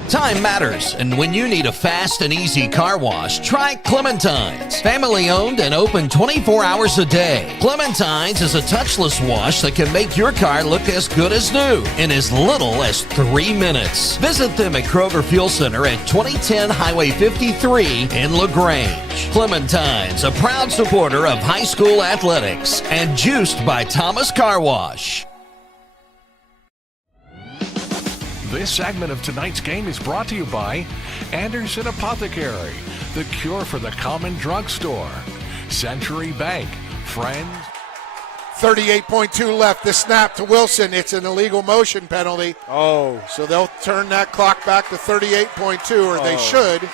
Time matters, and when you need a fast and easy car wash, try Clementine's. Family owned and open 24 hours a day. Clementine's is a touchless wash that can make your car look as good as new in as little as 3 minutes. Visit them at Kroger Fuel Center at 2010 Highway 53 in LaGrange. Clementine's, a proud supporter of high school athletics and juiced by Thomas Car Wash. This segment of tonight's game is brought to you by Anderson Apothecary, the cure for the common drugstore. Century Bank, friends. 38.2 left. The snap to Wilson. It's an illegal motion penalty. Oh. So they'll turn that clock back to 38.2, or they should.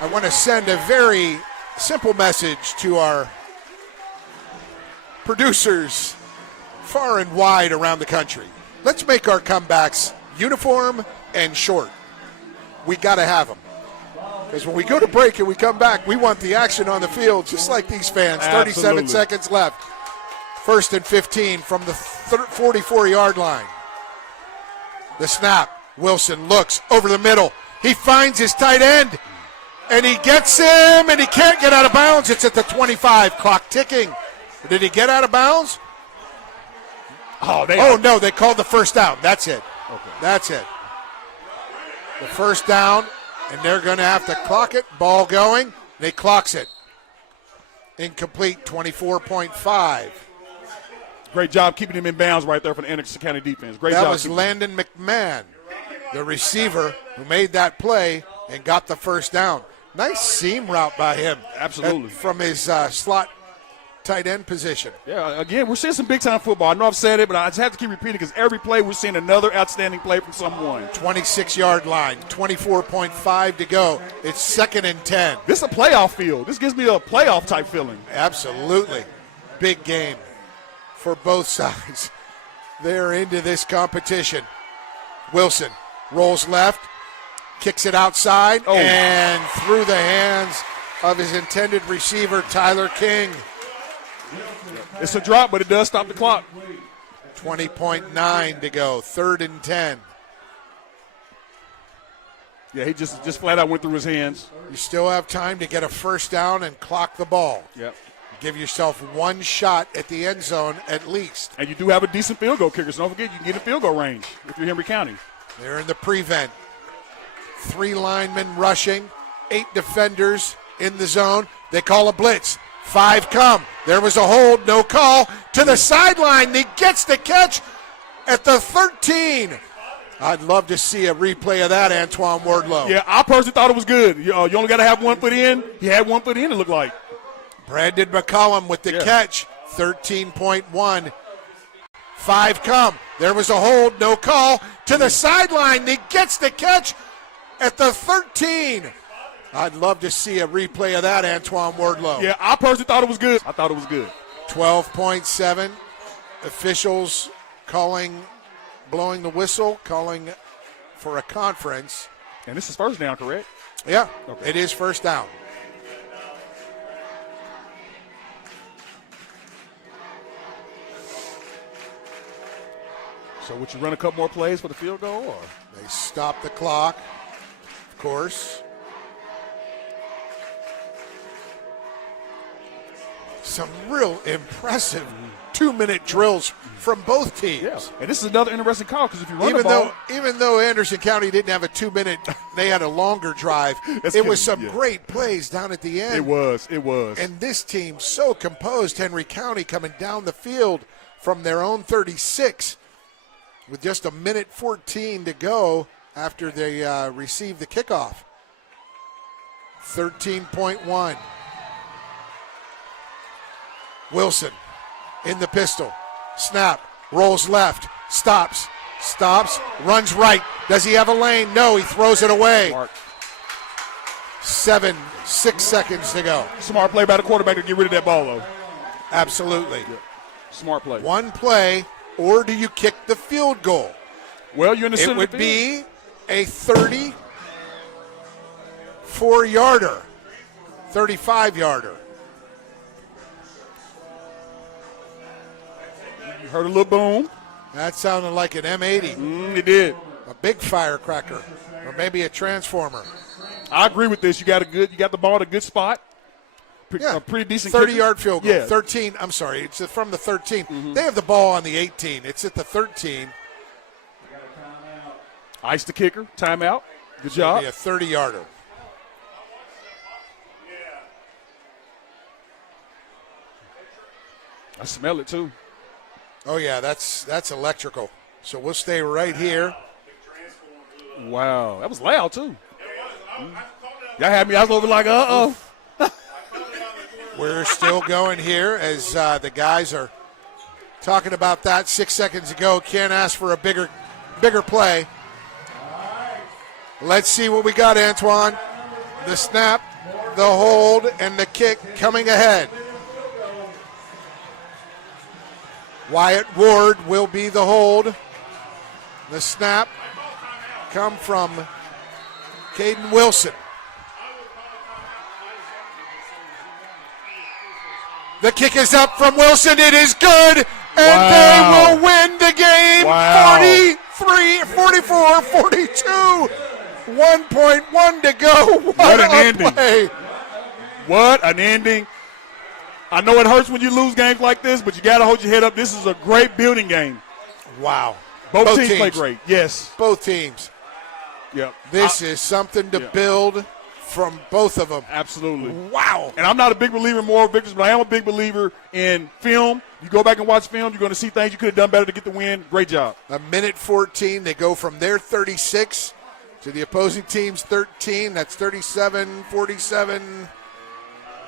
I want to send a very simple message to our producers far and wide around the country. Let's make our comebacks uniform and short. We got to have them. Because when we go to break and we come back, we want the action on the field, just like these fans. Absolutely. 37 seconds left. 1st and 15 from the 44-yard line. The snap. Wilson looks over the middle. He finds his tight end, and he gets him, and he can't get out of bounds. It's at the 25, clock ticking. Did he get out of bounds? No, they called the first down. That's it. Okay. That's it. The first down And they're going to have to clock it. Ball going. They clocks it. Incomplete, 24.5. Great job keeping him in bounds right there for the Anderson County defense. Great job. That was Landon McMahon, the receiver, who made that play and got the first down. Nice seam route by him. Absolutely. From his slot tight end position. Yeah, again, we're seeing some big-time football. I know I've said it, but I just have to keep repeating because every play we're seeing another outstanding play from someone. 26-yard line, 24.5 to go. It's 2nd and 10. This is a playoff field. This gives me a playoff-type feeling. Absolutely. Big game for both sides. They're into this competition. Wilson rolls left, kicks it outside, and through the hands of his intended receiver, Tyler King. It's a drop, but it does stop the clock. 20.9 to go, 3rd and 10. Yeah, he just flat out went through his hands. You still have time to get a first down and clock the ball. Yep. Give yourself one shot at the end zone at least. And you do have a decent field goal kicker, so don't forget you can get in field goal range if you're Henry County. They're in the prevent. 3 linemen rushing, 8 defenders in the zone. They call a blitz. 5 come. There was a hold, no call. To the sideline. He gets the catch at the 13. I'd love to see a replay of that, Antoine Wardlow. Yeah, I personally thought it was good. You only got to have 1 foot in. He had 1 foot in, it looked like. Brandon McCollum with the catch, 13.1. 5 come. There was a hold, no call. To the sideline. He gets the catch at the 13. I'd love to see a replay of that, Antoine Wardlow. Yeah, I personally thought it was good. I thought it was good. 12.7. Officials blowing the whistle, calling for a conference. And this is first down, correct? Yeah, okay. It is first down. So would you run a couple more plays for the field goal? Or? They stop the clock, of course. Some real impressive 2-minute drills from both teams. Yeah. And this is another interesting call because if you run the ball. Even though Anderson County didn't have a 2-minute, they had a longer drive. It was some great plays down at the end. It was. And this team so composed, Henry County coming down the field from their own 36 with just 1:14 to go after they received the kickoff. 13.1. Wilson in the pistol. Snap. Rolls left. Stops. Runs right. Does he have a lane? No, he throws it away. Smart. 6 seconds to go. Smart play by the quarterback to get rid of that ball, though. Absolutely. Yeah. Smart play. One play, or do you kick the field goal? Well, you're in the center. It would be a 34-yarder, 35-yarder. You heard a little boom. That sounded like an M80. It did. A big firecracker, or maybe a transformer. I agree with this. You got the ball at a good spot. A pretty decent 30-yard field goal. Yeah. 13. I'm sorry. It's from the 13. Mm-hmm. They have the ball on the 18. It's at the 13. Ice the kicker. Timeout. Good job. A 30-yarder. I smell it too. Oh yeah, that's electrical. So we'll stay right here. Wow, that was loud too. Y'all had me. I was over like, uh-oh. We're still going here as the guys are talking about that 6 seconds ago. Can't ask for a bigger play. Let's see what we got, Antoine. The snap, the hold, and the kick coming ahead. Wyatt Ward will be the hold. The snap come from Caden Wilson. The kick is up from Wilson. It is good, and they will win the game. 44-42. 1.1 to go. What an ending. Play. What an ending. I know it hurts when you lose games like this, but you got to hold your head up. This is a great building game. Wow. Both teams play great. Yes. Both teams. Yep. This is something to build from both of them. Absolutely. Wow. And I'm not a big believer in moral victories, but I am a big believer in film. You go back and watch film, you're going to see things you could have done better to get the win. Great job. A minute 14. They go from their 36 to the opposing team's 13. That's 37, 47,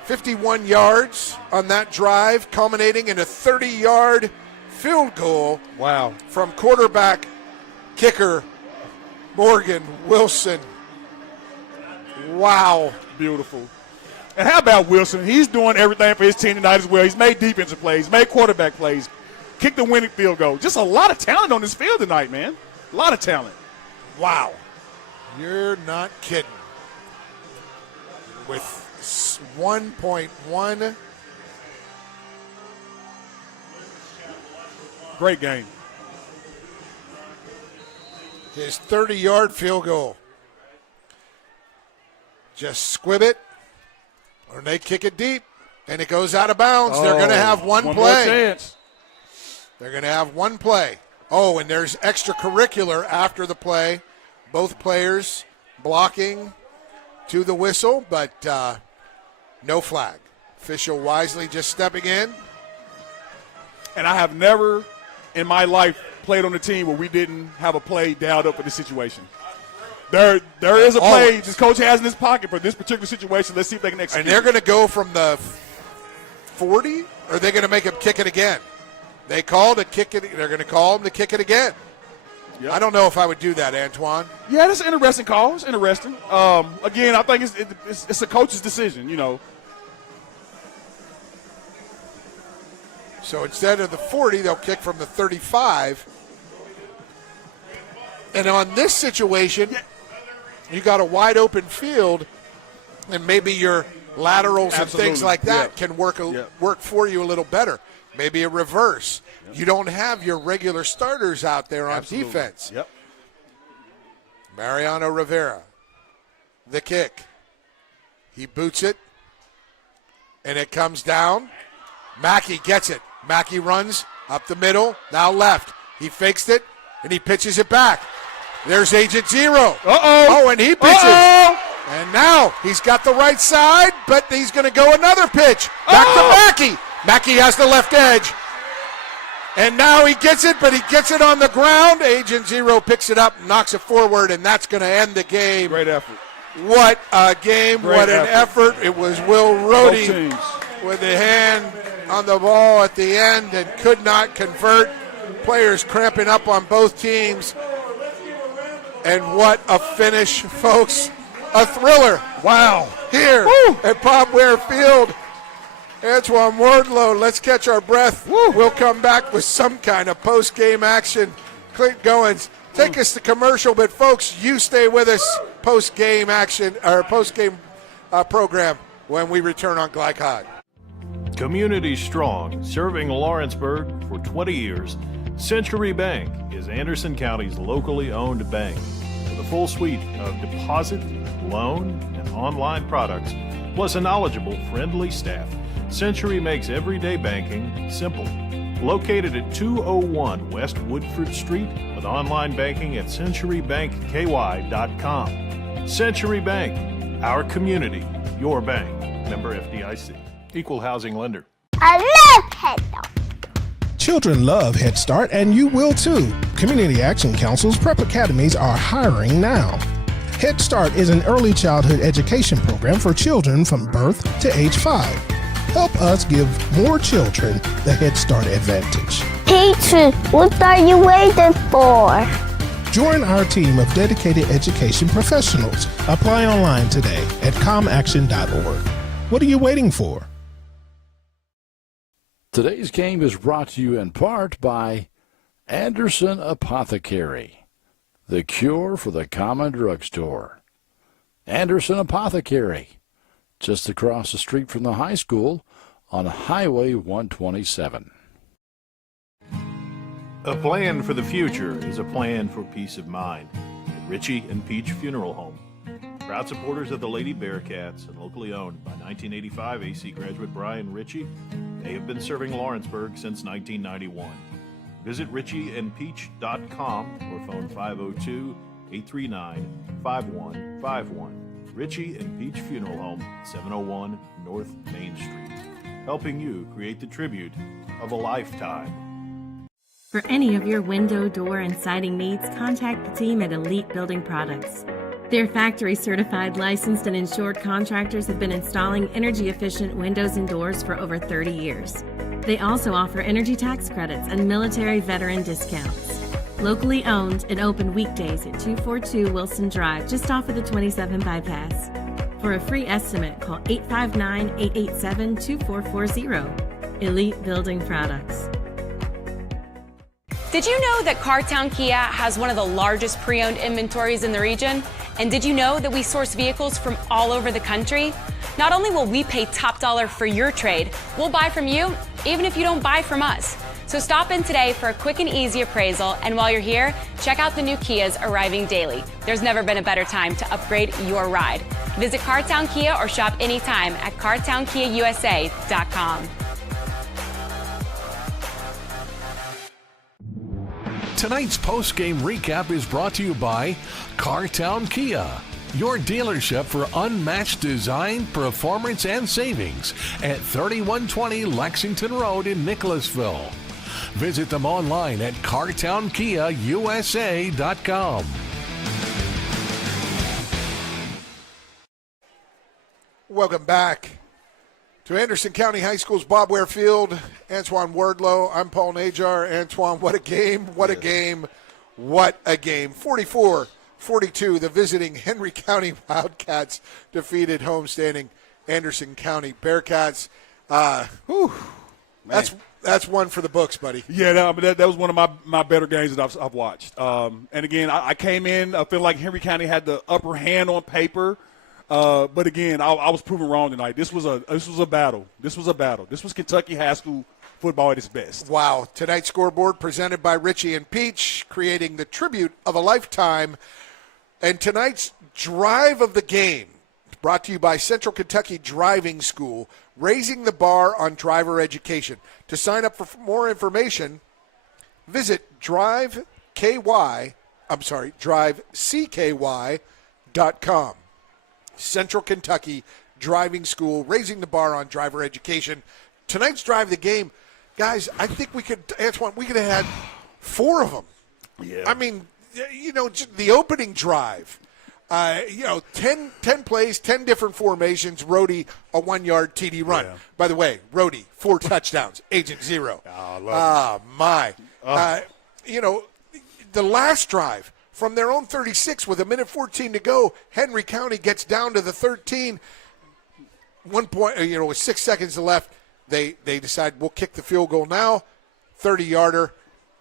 51 yards on that drive, culminating in a 30-yard field goal. Wow. From quarterback kicker Morgan Wilson. Wow. Beautiful. And how about Wilson? He's doing everything for his team tonight as well. He's made defensive plays, made quarterback plays, kicked the winning field goal. Just a lot of talent on this field tonight, man. A lot of talent. Wow. You're not kidding. With 1.1. Great game. His 30-yard field goal. Just squib it, or they kick it deep, and it goes out of bounds. They're going to have one play. More chance. They're going to have one play. Oh, and there's extracurricular after the play. Both players blocking to the whistle, but no flag. Official wisely just stepping in. And I have never in my life played on a team where we didn't have a play dialed up for this situation. There is a play this coach has in his pocket for this particular situation. Let's see if they can execute. And they're going to go from the 40, or are they going to make him kick it again? They called a kick it. They're going to call him to kick it again. Yep. I don't know if I would do that, Antoine. Yeah, that's an interesting call. It's interesting. Again, I think it's a coach's decision, you know. So instead of the 40, they'll kick from the 35. And on this situation, you got a wide open field, and maybe your laterals and things like that can work for you a little better. Maybe a reverse. You don't have your regular starters out there on defense. Yep. Mariano Rivera, the kick. He boots it, and it comes down. Mackey gets it. Mackey runs up the middle, now left. He fakes it, and he pitches it back. There's Agent Zero. Oh, and he pitches. And now he's got the right side, but he's going to go another pitch. Back to Mackey. Mackey has the left edge. And now he gets it, but he gets it on the ground. Agent Zero picks it up, knocks it forward, and that's going to end the game. Great effort. What a game. What an effort. It was Will Rohde with the hand on the ball at the end and could not convert. Players cramping up on both teams. And what a finish, folks. A thriller. Wow. Here at Bob Ware Field. Antoine Wardlow, let's catch our breath. We'll come back with some kind of post-game action. Clint Goins, take us to commercial, but folks, you stay with us post-game action, or post-game program when we return on Glycod. Community strong, serving Lawrenceburg for 20 years, Century Bank is Anderson County's locally owned bank. With a full suite of deposit, loan, and online products, plus a knowledgeable, friendly staff, Century makes everyday banking simple. Located at 201 West Woodford Street with online banking at centurybankky.com. Century Bank, our community, your bank. Member FDIC. Equal housing lender. I love Head Start. Children love Head Start, and you will too. Community Action Council's prep academies are hiring now. Head Start is an early childhood education program for children from birth to age 5. Help us give more children the Head Start advantage. Teacher, what are you waiting for? Join our team of dedicated education professionals. Apply online today at comaction.org. What are you waiting for? Today's game is brought to you in part by Anderson Apothecary, the cure for the common drugstore. Anderson Apothecary, just across the street from the high school on Highway 127. A plan for the future is a plan for peace of mind. At Ritchie and Peach Funeral Home. Proud supporters of the Lady Bearcats and locally owned by 1985 AC graduate Brian Ritchie, they have been serving Lawrenceburg since 1991. Visit ritchieandpeach.com or phone 839-5151. Ritchie and Peach Funeral Home, 701 North Main Street. Helping you create the tribute of a lifetime. For any of your window, door, and siding needs, contact the team at Elite Building Products. Their factory-certified, licensed, and insured contractors have been installing energy-efficient windows and doors for over 30 years. They also offer energy tax credits and military veteran discounts. Locally owned and open weekdays at 242 Wilson Drive, just off of the 27 bypass. For a free estimate, call 859-887-2440. Elite Building Products. Did you know that Cartown Kia has one of the largest pre-owned inventories in the region? And did you know that we source vehicles from all over the country? Not only will we pay top dollar for your trade, we'll buy from you even if you don't buy from us. So stop in today for a quick and easy appraisal, and while you're here, check out the new Kias arriving daily. There's never been a better time to upgrade your ride. Visit Cartown Kia or shop anytime at cartownkiausa.com. Tonight's post-game recap is brought to you by Cartown Kia, your dealership for unmatched design, performance, and savings at 3120 Lexington Road in Nicholasville. Visit them online at cartownkiausa.com. Welcome back to Anderson County High School's Bob Ware Field. Antoine Wardlow, I'm Paul Najar. Antoine, what a game, what a game, what a game. 44-42, the visiting Henry County Wildcats defeated homestanding Anderson County Bearcats. That's one for the books, buddy. Yeah, that was one of my better games that I've watched. And again, I came in, I feel like Henry County had the upper hand on paper. But again, I was proven wrong tonight. This was a battle. This was Kentucky high school football at its best. Wow. Tonight's scoreboard presented by Ritchie and Peach, creating the tribute of a lifetime. And tonight's drive of the game, brought to you by Central Kentucky Driving School, raising the bar on driver education. To sign up for more information, visit drivecky.com. Central Kentucky Driving School, raising the bar on driver education. Tonight's drive of the game, guys, I think Antoine, we could have had 4 of them. Yeah. I mean, just the opening drive, 10 plays, 10 different formations, Rhodey, a 1-yard TD run. Yeah. By the way, Rhodey, 4 touchdowns, Agent 0. The last drive, from their own 36 with 1:14 to go, Henry County gets down to the 13. 1 point, with 6 seconds left, they decide we'll kick the field goal now. 30-yarder,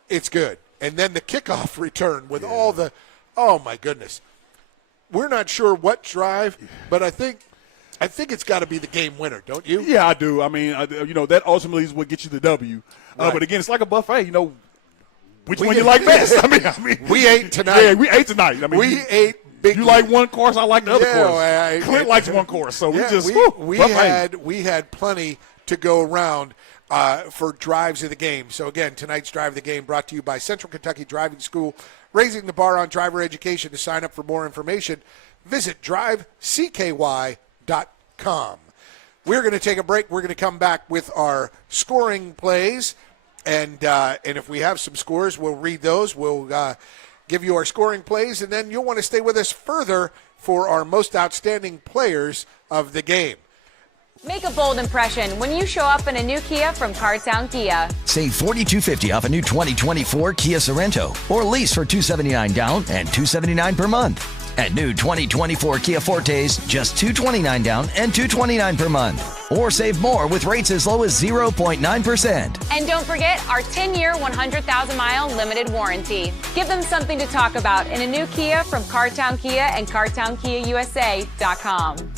it's good. And then the kickoff return with all the, oh my goodness. We're not sure what drive, but I think it's got to be the game winner, don't you? Yeah, I do. I mean, that ultimately is what gets you the W. Right. But again, it's like a buffet, Which one you like best? I mean, we ate tonight. Yeah, we ate tonight. I mean, we ate big. You like one course, I like the other course. Clint likes one course, so we had plenty to go around for drives of the game. So again, tonight's drive of the game brought to you by Central Kentucky Driving School, raising the bar on driver education. To sign up for more information, visit drivecky.com. We're going to take a break. We're going to come back with our scoring plays. And if we have some scores, we'll read those. We'll give you our scoring plays, and then you'll want to stay with us further for our most outstanding players of the game. Make a bold impression when you show up in a new Kia from Cartown Kia. Save $4,250 off a new 2024 Kia Sorento, or lease for $279 down and $279 per month. At new 2024 Kia Fortes, just $229 down and $229 per month. Or save more with rates as low as 0.9%. And don't forget our 10-year, 100,000-mile limited warranty. Give them something to talk about in a new Kia from Cartown Kia and cartownkiausa.com.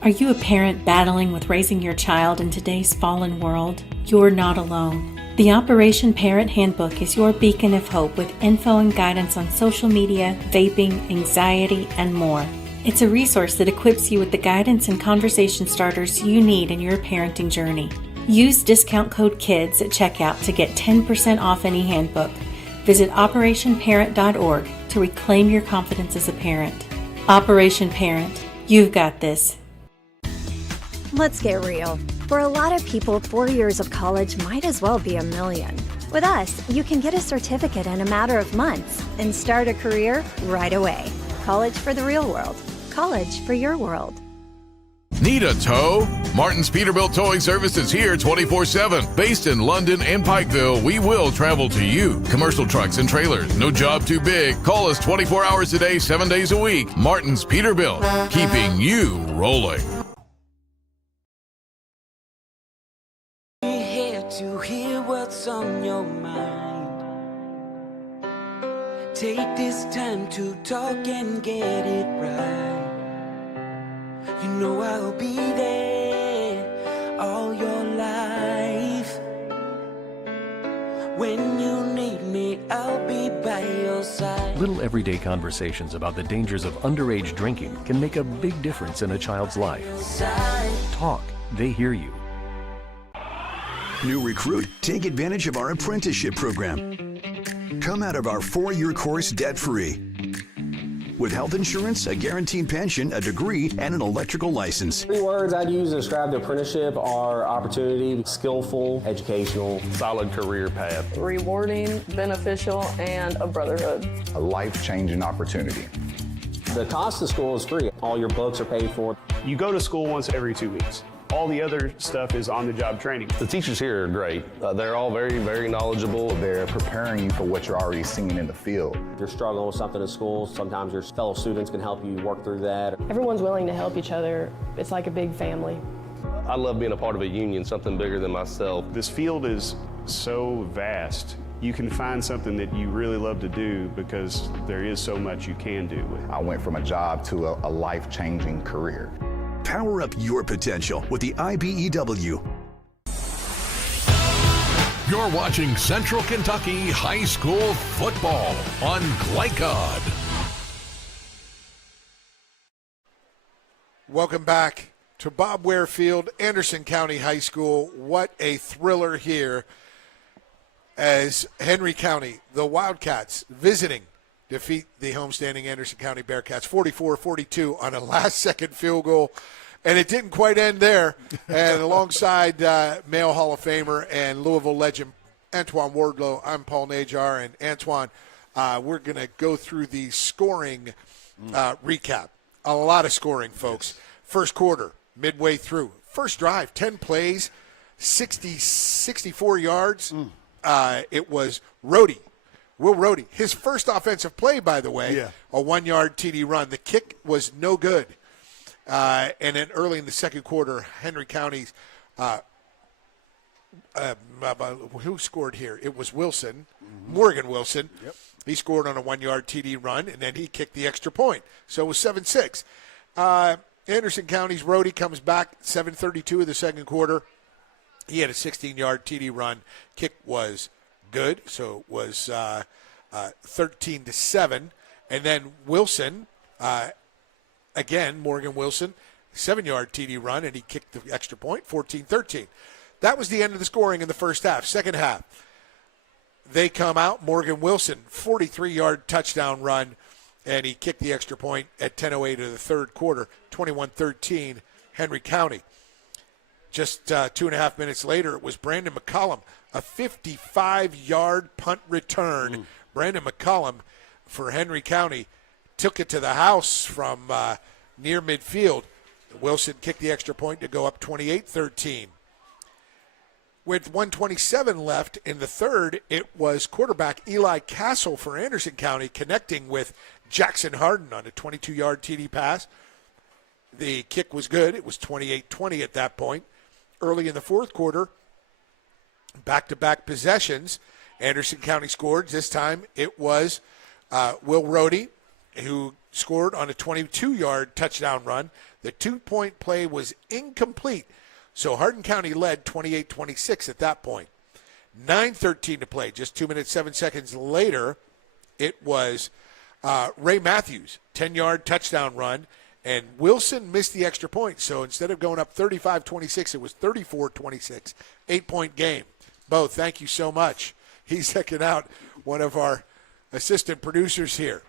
Are you a parent battling with raising your child in today's fallen world? You're not alone. The Operation Parent Handbook is your beacon of hope with info and guidance on social media, vaping, anxiety, and more. It's a resource that equips you with the guidance and conversation starters you need in your parenting journey. Use discount code KIDS at checkout to get 10% off any handbook. Visit OperationParent.org to reclaim your confidence as a parent. Operation Parent, you've got this. Let's get real. For a lot of people, 4 years of college might as well be a million. With us, you can get a certificate in a matter of months and start a career right away. College for the real world. College for your world. Need a tow? Martin's Peterbilt Towing Service is here 24/7. Based in London and Pikeville, we will travel to you. Commercial trucks and trailers, no job too big. Call us 24 hours a day, 7 days a week. Martin's Peterbilt, keeping you rolling. Here to hear what's on your mind. Take this time to talk and get it right. You know I'll be there all your life. When you need me, I'll be by your side. Little everyday conversations about the dangers of underage drinking can make a big difference in a child's life. Talk, they hear you. New recruit, take advantage of our apprenticeship program. Come out of our 4-year course debt-free. With health insurance, a guaranteed pension, a degree, and an electrical license. 3 words I'd use to describe the apprenticeship are opportunity, skillful, educational, solid career path, rewarding, beneficial, and a brotherhood. A life-changing opportunity. The cost of school is free. All your books are paid for. You go to school once every 2 weeks. All the other stuff is on-the-job training. The teachers here are great. They're all very, very knowledgeable. They're preparing you for what you're already seeing in the field. If you're struggling with something at school, sometimes your fellow students can help you work through that. Everyone's willing to help each other. It's like a big family. I love being a part of a union, something bigger than myself. This field is so vast. You can find something that you really love to do because there is so much you can do with it. I went from a job to a life-changing career. Power up your potential with the IBEW. You're watching Central Kentucky High School football on Glycod. Welcome back to Bob Ware Field, Anderson County High School. What a thriller here as Henry County, the Wildcats, visiting, defeat the homestanding Anderson County Bearcats 44-42 on a last-second field goal. And it didn't quite end there. And alongside Male Hall of Famer and Louisville legend Antoine Wardlow, I'm Paul Najar. And Antoine, we're going to go through the scoring recap. A lot of scoring, folks. First quarter, midway through. First drive, 10 plays, 64 yards. It was Will Rohde, his first offensive play, by the way, a 1-yard TD run. The kick was no good. And then early in the second quarter, Henry County's who scored here? It was Wilson, Morgan Wilson. Yep. He scored on a 1-yard TD run, and then he kicked the extra point. So it was 7-6. Anderson County's Rohde comes back, 7:32 of the second quarter. He had a 16-yard TD run. Kick was good, so it was 13-7. And then Wilson, again, Morgan Wilson, 7-yard TD run, and he kicked the extra point, 14-13. That was the end of the scoring in the first half. Second half, they come out. Morgan Wilson, 43-yard touchdown run, and he kicked the extra point at 10:08 of the third quarter, 21-13, Henry County. Just 2.5 minutes later, it was Brandon McCollum, a 55-yard punt return. Brandon McCollum for Henry County took it to the house from near midfield. Wilson kicked the extra point to go up 28-13. With 1:27 left in the third, it was quarterback Eli Castle for Anderson County connecting with Jackson Harden on a 22-yard TD pass. The kick was good. It was 28-20 at that point. Early in the fourth quarter, back-to-back possessions, Anderson County scored. This time it was Will Rohde who scored on a 22-yard touchdown run. The 2-point play was incomplete, so Hardin County led 28-26 at that point. 9:13 to play. Just 2 minutes, 7 seconds later, it was Ray Matthews, 10-yard touchdown run, and Wilson missed the extra point. So instead of going up 35-26, it was 34-26, 8-point game. Bo, thank you so much. He's checking out one of our assistant producers here.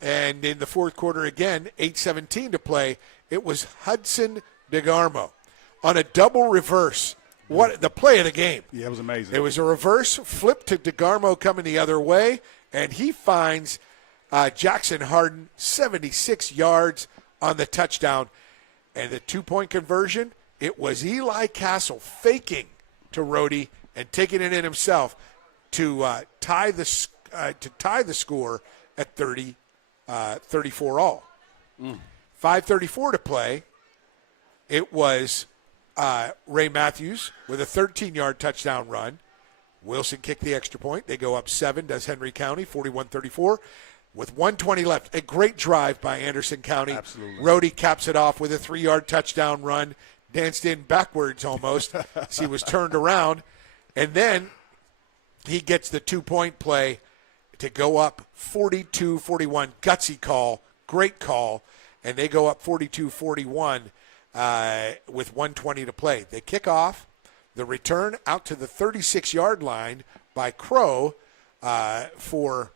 And in the fourth quarter, again, 8:17 to play, it was Hudson DeGarmo on a double reverse. What the play of the game. Yeah, it was amazing. It was a reverse flip to DeGarmo coming the other way, and he finds Jackson Harden 76 yards on the touchdown. And the two-point conversion, it was Eli Castle faking to Rhodey and taking it in himself to tie the score at 34 all. 5:34 to play. It was Ray Matthews with a 13-yard touchdown run. Wilson kicked the extra point. They go up 7, does Henry County, 41-34. With 1:20 left, a great drive by Anderson County. Absolutely. Rhodey caps it off with a 3-yard touchdown run. Danced in backwards almost as he was turned around. And then he gets the 2-point play to go up 42-41. Gutsy call, great call. And they go up 42-41 with 1:20 to play. They kick off. The return out to the 36-yard line by Crow for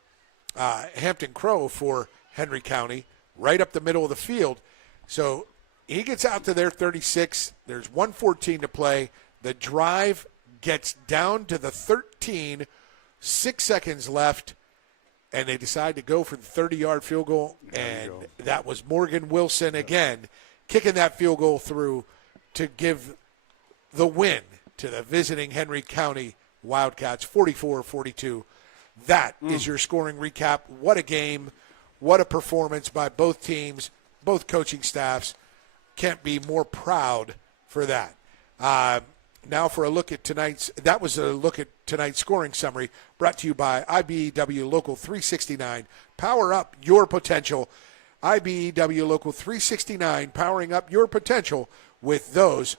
Hampton Crow for Henry County, right up the middle of the field. So he gets out to their 36. There's 1:14 to play. The drive gets down to the 13, 6 seconds left, and they decide to go for the 30-yard field goal. And that was Morgan Wilson again kicking that field goal through to give the win to the visiting Henry County Wildcats, 44-42. That is your scoring recap. What a game. What a performance by both teams, both coaching staffs. Can't be more proud for that. Now for a look at tonight's scoring summary brought to you by IBEW Local 369. Power up your potential. IBEW Local 369, powering up your potential with that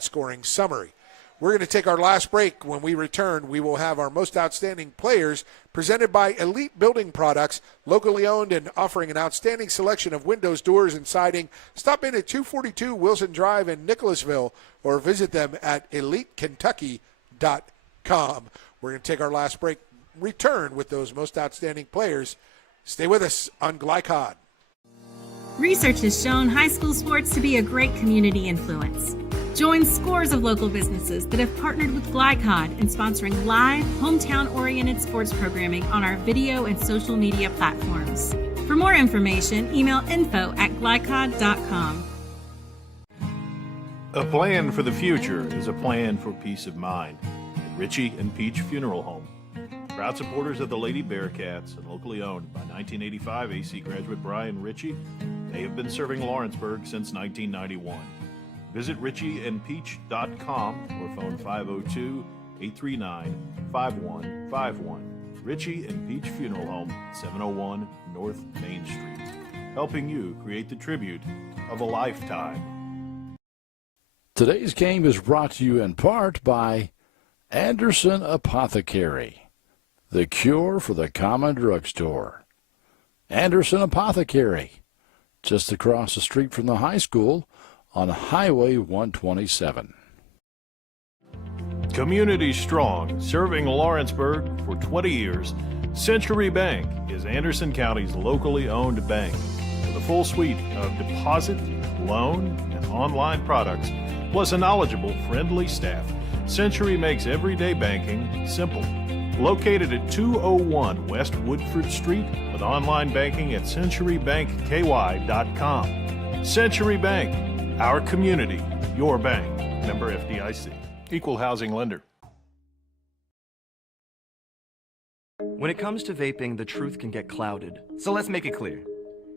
scoring summary. We're going to take our last break. When we return, we will have our most outstanding players presented by Elite Building Products, locally owned and offering an outstanding selection of windows, doors, and siding. Stop in at 242 Wilson Drive in Nicholasville or visit them at elitekentucky.com. We're going to take our last break, return with those most outstanding players. Stay with us on Glycod. Research has shown high school sports to be a great community influence. Join scores of local businesses that have partnered with Glycod in sponsoring live, hometown-oriented sports programming on our video and social media platforms. For more information, email info@glycod.com. A plan for the future is a plan for peace of mind. At Ritchie and Peach Funeral Home. Proud supporters of the Lady Bearcats and locally owned by 1985 AC graduate Brian Ritchie, they have been serving Lawrenceburg since 1991. Visit ritchieandpeach.com or phone 502-839-5151. Ritchie and Peach Funeral Home, 701 North Main Street, helping you create the tribute of a lifetime. Today's game is brought to you in part by Anderson Apothecary, the cure for the common drugstore. Anderson Apothecary, just across the street from the high school on Highway 127. Community strong, serving Lawrenceburg for 20 years, Century Bank is Anderson County's locally owned bank. With a full suite of deposit, loan, and online products, plus a knowledgeable, friendly staff, Century makes everyday banking simple. Located at 201 West Woodford Street with online banking at centurybankky.com. Century Bank, our community, your bank. Member FDIC. Equal housing lender. When it comes to vaping, the truth can get clouded. So let's make it clear.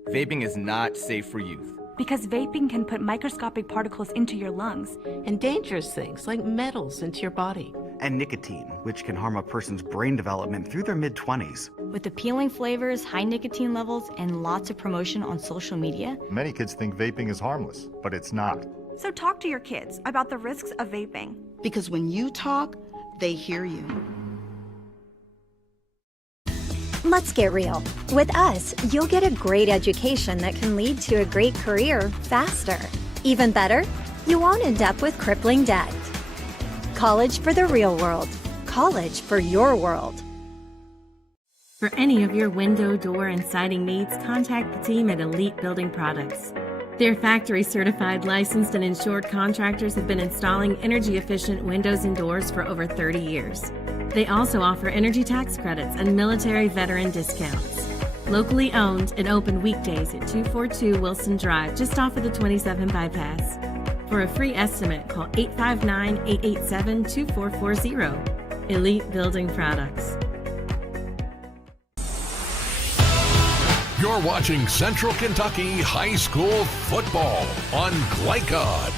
Vaping is not safe for youth. Because vaping can put microscopic particles into your lungs. And dangerous things like metals into your body. And nicotine, which can harm a person's brain development through their mid-20s. With appealing flavors, high nicotine levels, and lots of promotion on social media. Many kids think vaping is harmless, but it's not. So talk to your kids about the risks of vaping. Because when you talk, they hear you. Let's get real. With us, you'll get a great education that can lead to a great career faster. Even better, you won't end up with crippling debt. College for the real world. college for your world. For any of your window, door, and siding needs, contact the team at Elite Building Products. Their factory-certified, licensed, and insured contractors have been installing energy-efficient windows and doors for over 30 years. They also offer energy tax credits and military veteran discounts. Locally owned and open weekdays at 242 Wilson Drive, just off of the 27 bypass. For a free estimate, call 859-887-2440. Elite Building Products. You're watching Central Kentucky High School football on Glycod.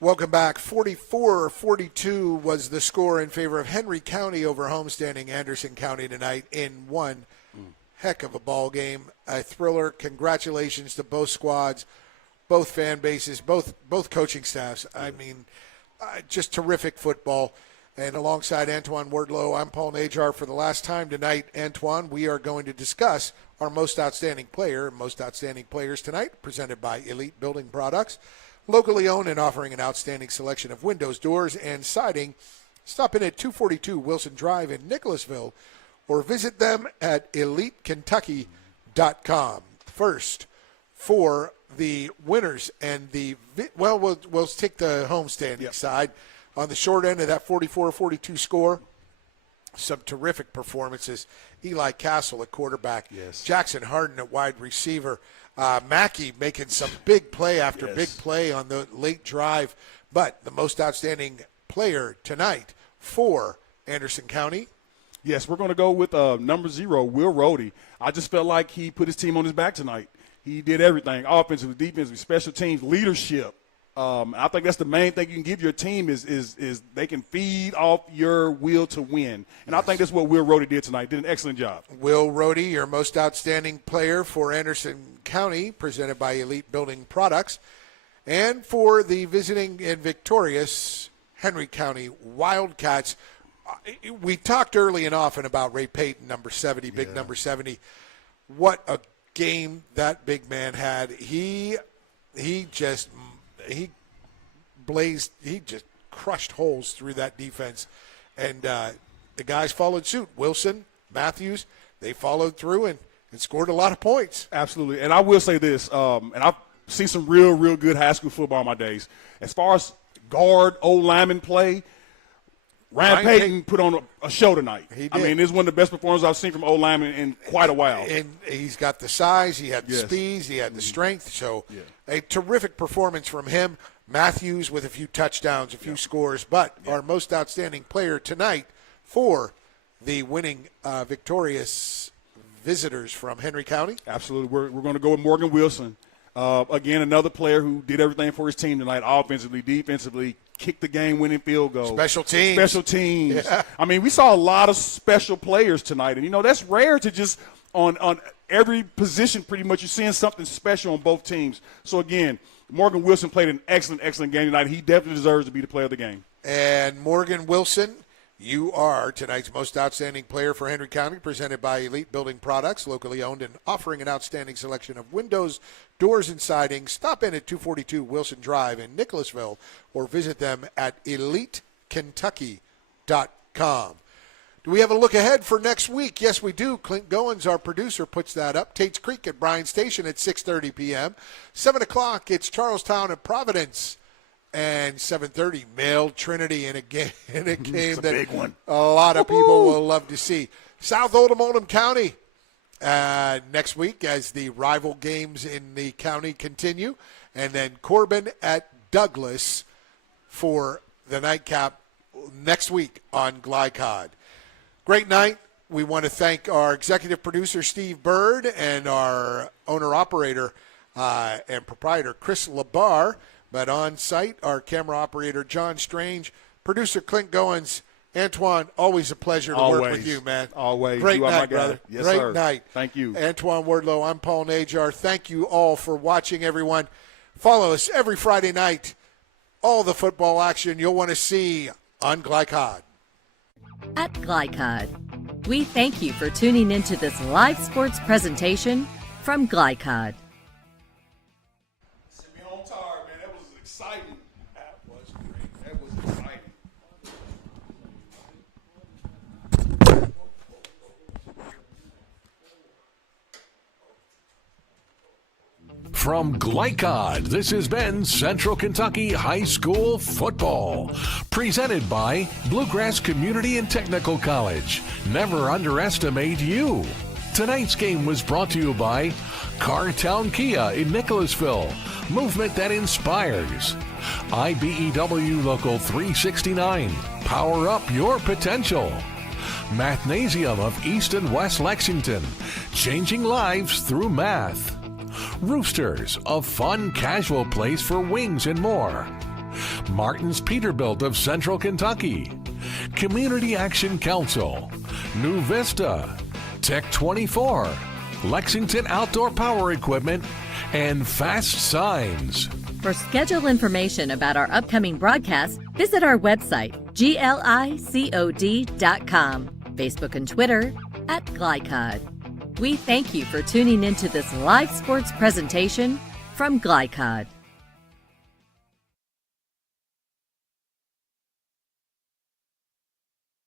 Welcome back. 44-42 was the score in favor of Henry County over homestanding Anderson County tonight in one heck of a ball game, a thriller. Congratulations to both squads, both fan bases, both coaching staffs. I mean, just terrific football. And alongside Antoine Wardlow, I'm Paul Najar. For the last time tonight, Antoine, we are going to discuss our most outstanding player and most outstanding players tonight, presented by Elite Building Products. Locally owned and offering an outstanding selection of windows, doors, and siding. Stop in at 242 Wilson Drive in Nicholasville or visit them at elitekentucky.com. First, for the winners and we'll take the homestanding side. On the short end of that 44-42 score, some terrific performances. Eli Castle at quarterback. Yes. Jackson Harden at wide receiver. Mackey making some big play after big play on the late drive. But the most outstanding player tonight for Anderson County. Yes, we're going to go with number 0, Will Rhodey. I just felt like he put his team on his back tonight. He did everything, offensively, defensively, special teams, leadership. I think that's the main thing you can give your team is they can feed off your will to win. And I think that's what Will Rhodey did tonight. Did an excellent job. Will Rhodey, your most outstanding player for Anderson County, presented by Elite Building Products. And for the visiting and victorious Henry County Wildcats, we talked early and often about Ray Payton, number 70, big number 70. What a game that big man had. He just crushed holes through that defense. And the guys followed suit. Wilson, Matthews, they followed through and scored a lot of points. Absolutely. And I will say this, and I've seen some real good high school football in my days. As far as guard, old lineman play, Ryan Payton put on a show tonight. He did. I mean, it's one of the best performances I've seen from old lineman in quite a while. And he's got the size, he had the speed, he had the strength. So a terrific performance from him. Matthews with a few touchdowns, a few scores. But our most outstanding player tonight for the winning victorious visitors from Henry County. Absolutely. We're going to go with Morgan Wilson. Again, another player who did everything for his team tonight, offensively, defensively, kicked the game-winning field goal. Special teams. Yeah. I mean, we saw a lot of special players tonight. And, that's rare to just on every position pretty much you're seeing something special on both teams. So, again, Morgan Wilson played an excellent game tonight. He definitely deserves to be the player of the game. And Morgan Wilson, you are tonight's most outstanding player for Henry County, presented by Elite Building Products, locally owned and offering an outstanding selection of windows, doors, and siding. Stop in at 242 Wilson Drive in Nicholasville or visit them at elitekentucky.com. Do we have a look ahead for next week? Yes, we do. Clint Goins, our producer, puts that up. Tate's Creek at Bryan Station at 6:30 p.m. 7 o'clock, it's Charlestown at Providence. And 7:30, Male Trinity in a game that big one. A lot of people will love to see. South Oldham County next week as the rival games in the county continue. And then Corbin at Douglas for the nightcap next week on Glycod. Great night. We want to thank our executive producer, Steve Bird, and our owner-operator and proprietor, Chris Labar. But on site, our camera operator, John Strange, producer Clint Goins. Antoine, always a pleasure to work with you, man. Always. Great night, brother. Yes, Great sir. night. Thank you. Antoine Wardlow, I'm Paul Najar. Thank you all for watching, everyone. Follow us every Friday night. All the football action you'll want to see on Glycod. At Glycod, we thank you for tuning into this live sports presentation from Glycod. Send me home tired, man. That was exciting. That was great. From Glycod, this has been Central Kentucky High School Football. Presented by Bluegrass Community and Technical College. Never underestimate you. Tonight's game was brought to you by Cartown Kia in Nicholasville. Movement that inspires. IBEW Local 369. Power up your potential. Mathnasium of East and West Lexington. Changing lives through math. Roosters, a fun, casual place for wings and more. Martin's Peterbilt of Central Kentucky. Community Action Council. New Vista. Tech 24. Lexington Outdoor Power Equipment. And Fast Signs. For schedule information about our upcoming broadcasts, visit our website, glicod.com, Facebook and Twitter @Glycod. We thank you for tuning into this live sports presentation from Glycod.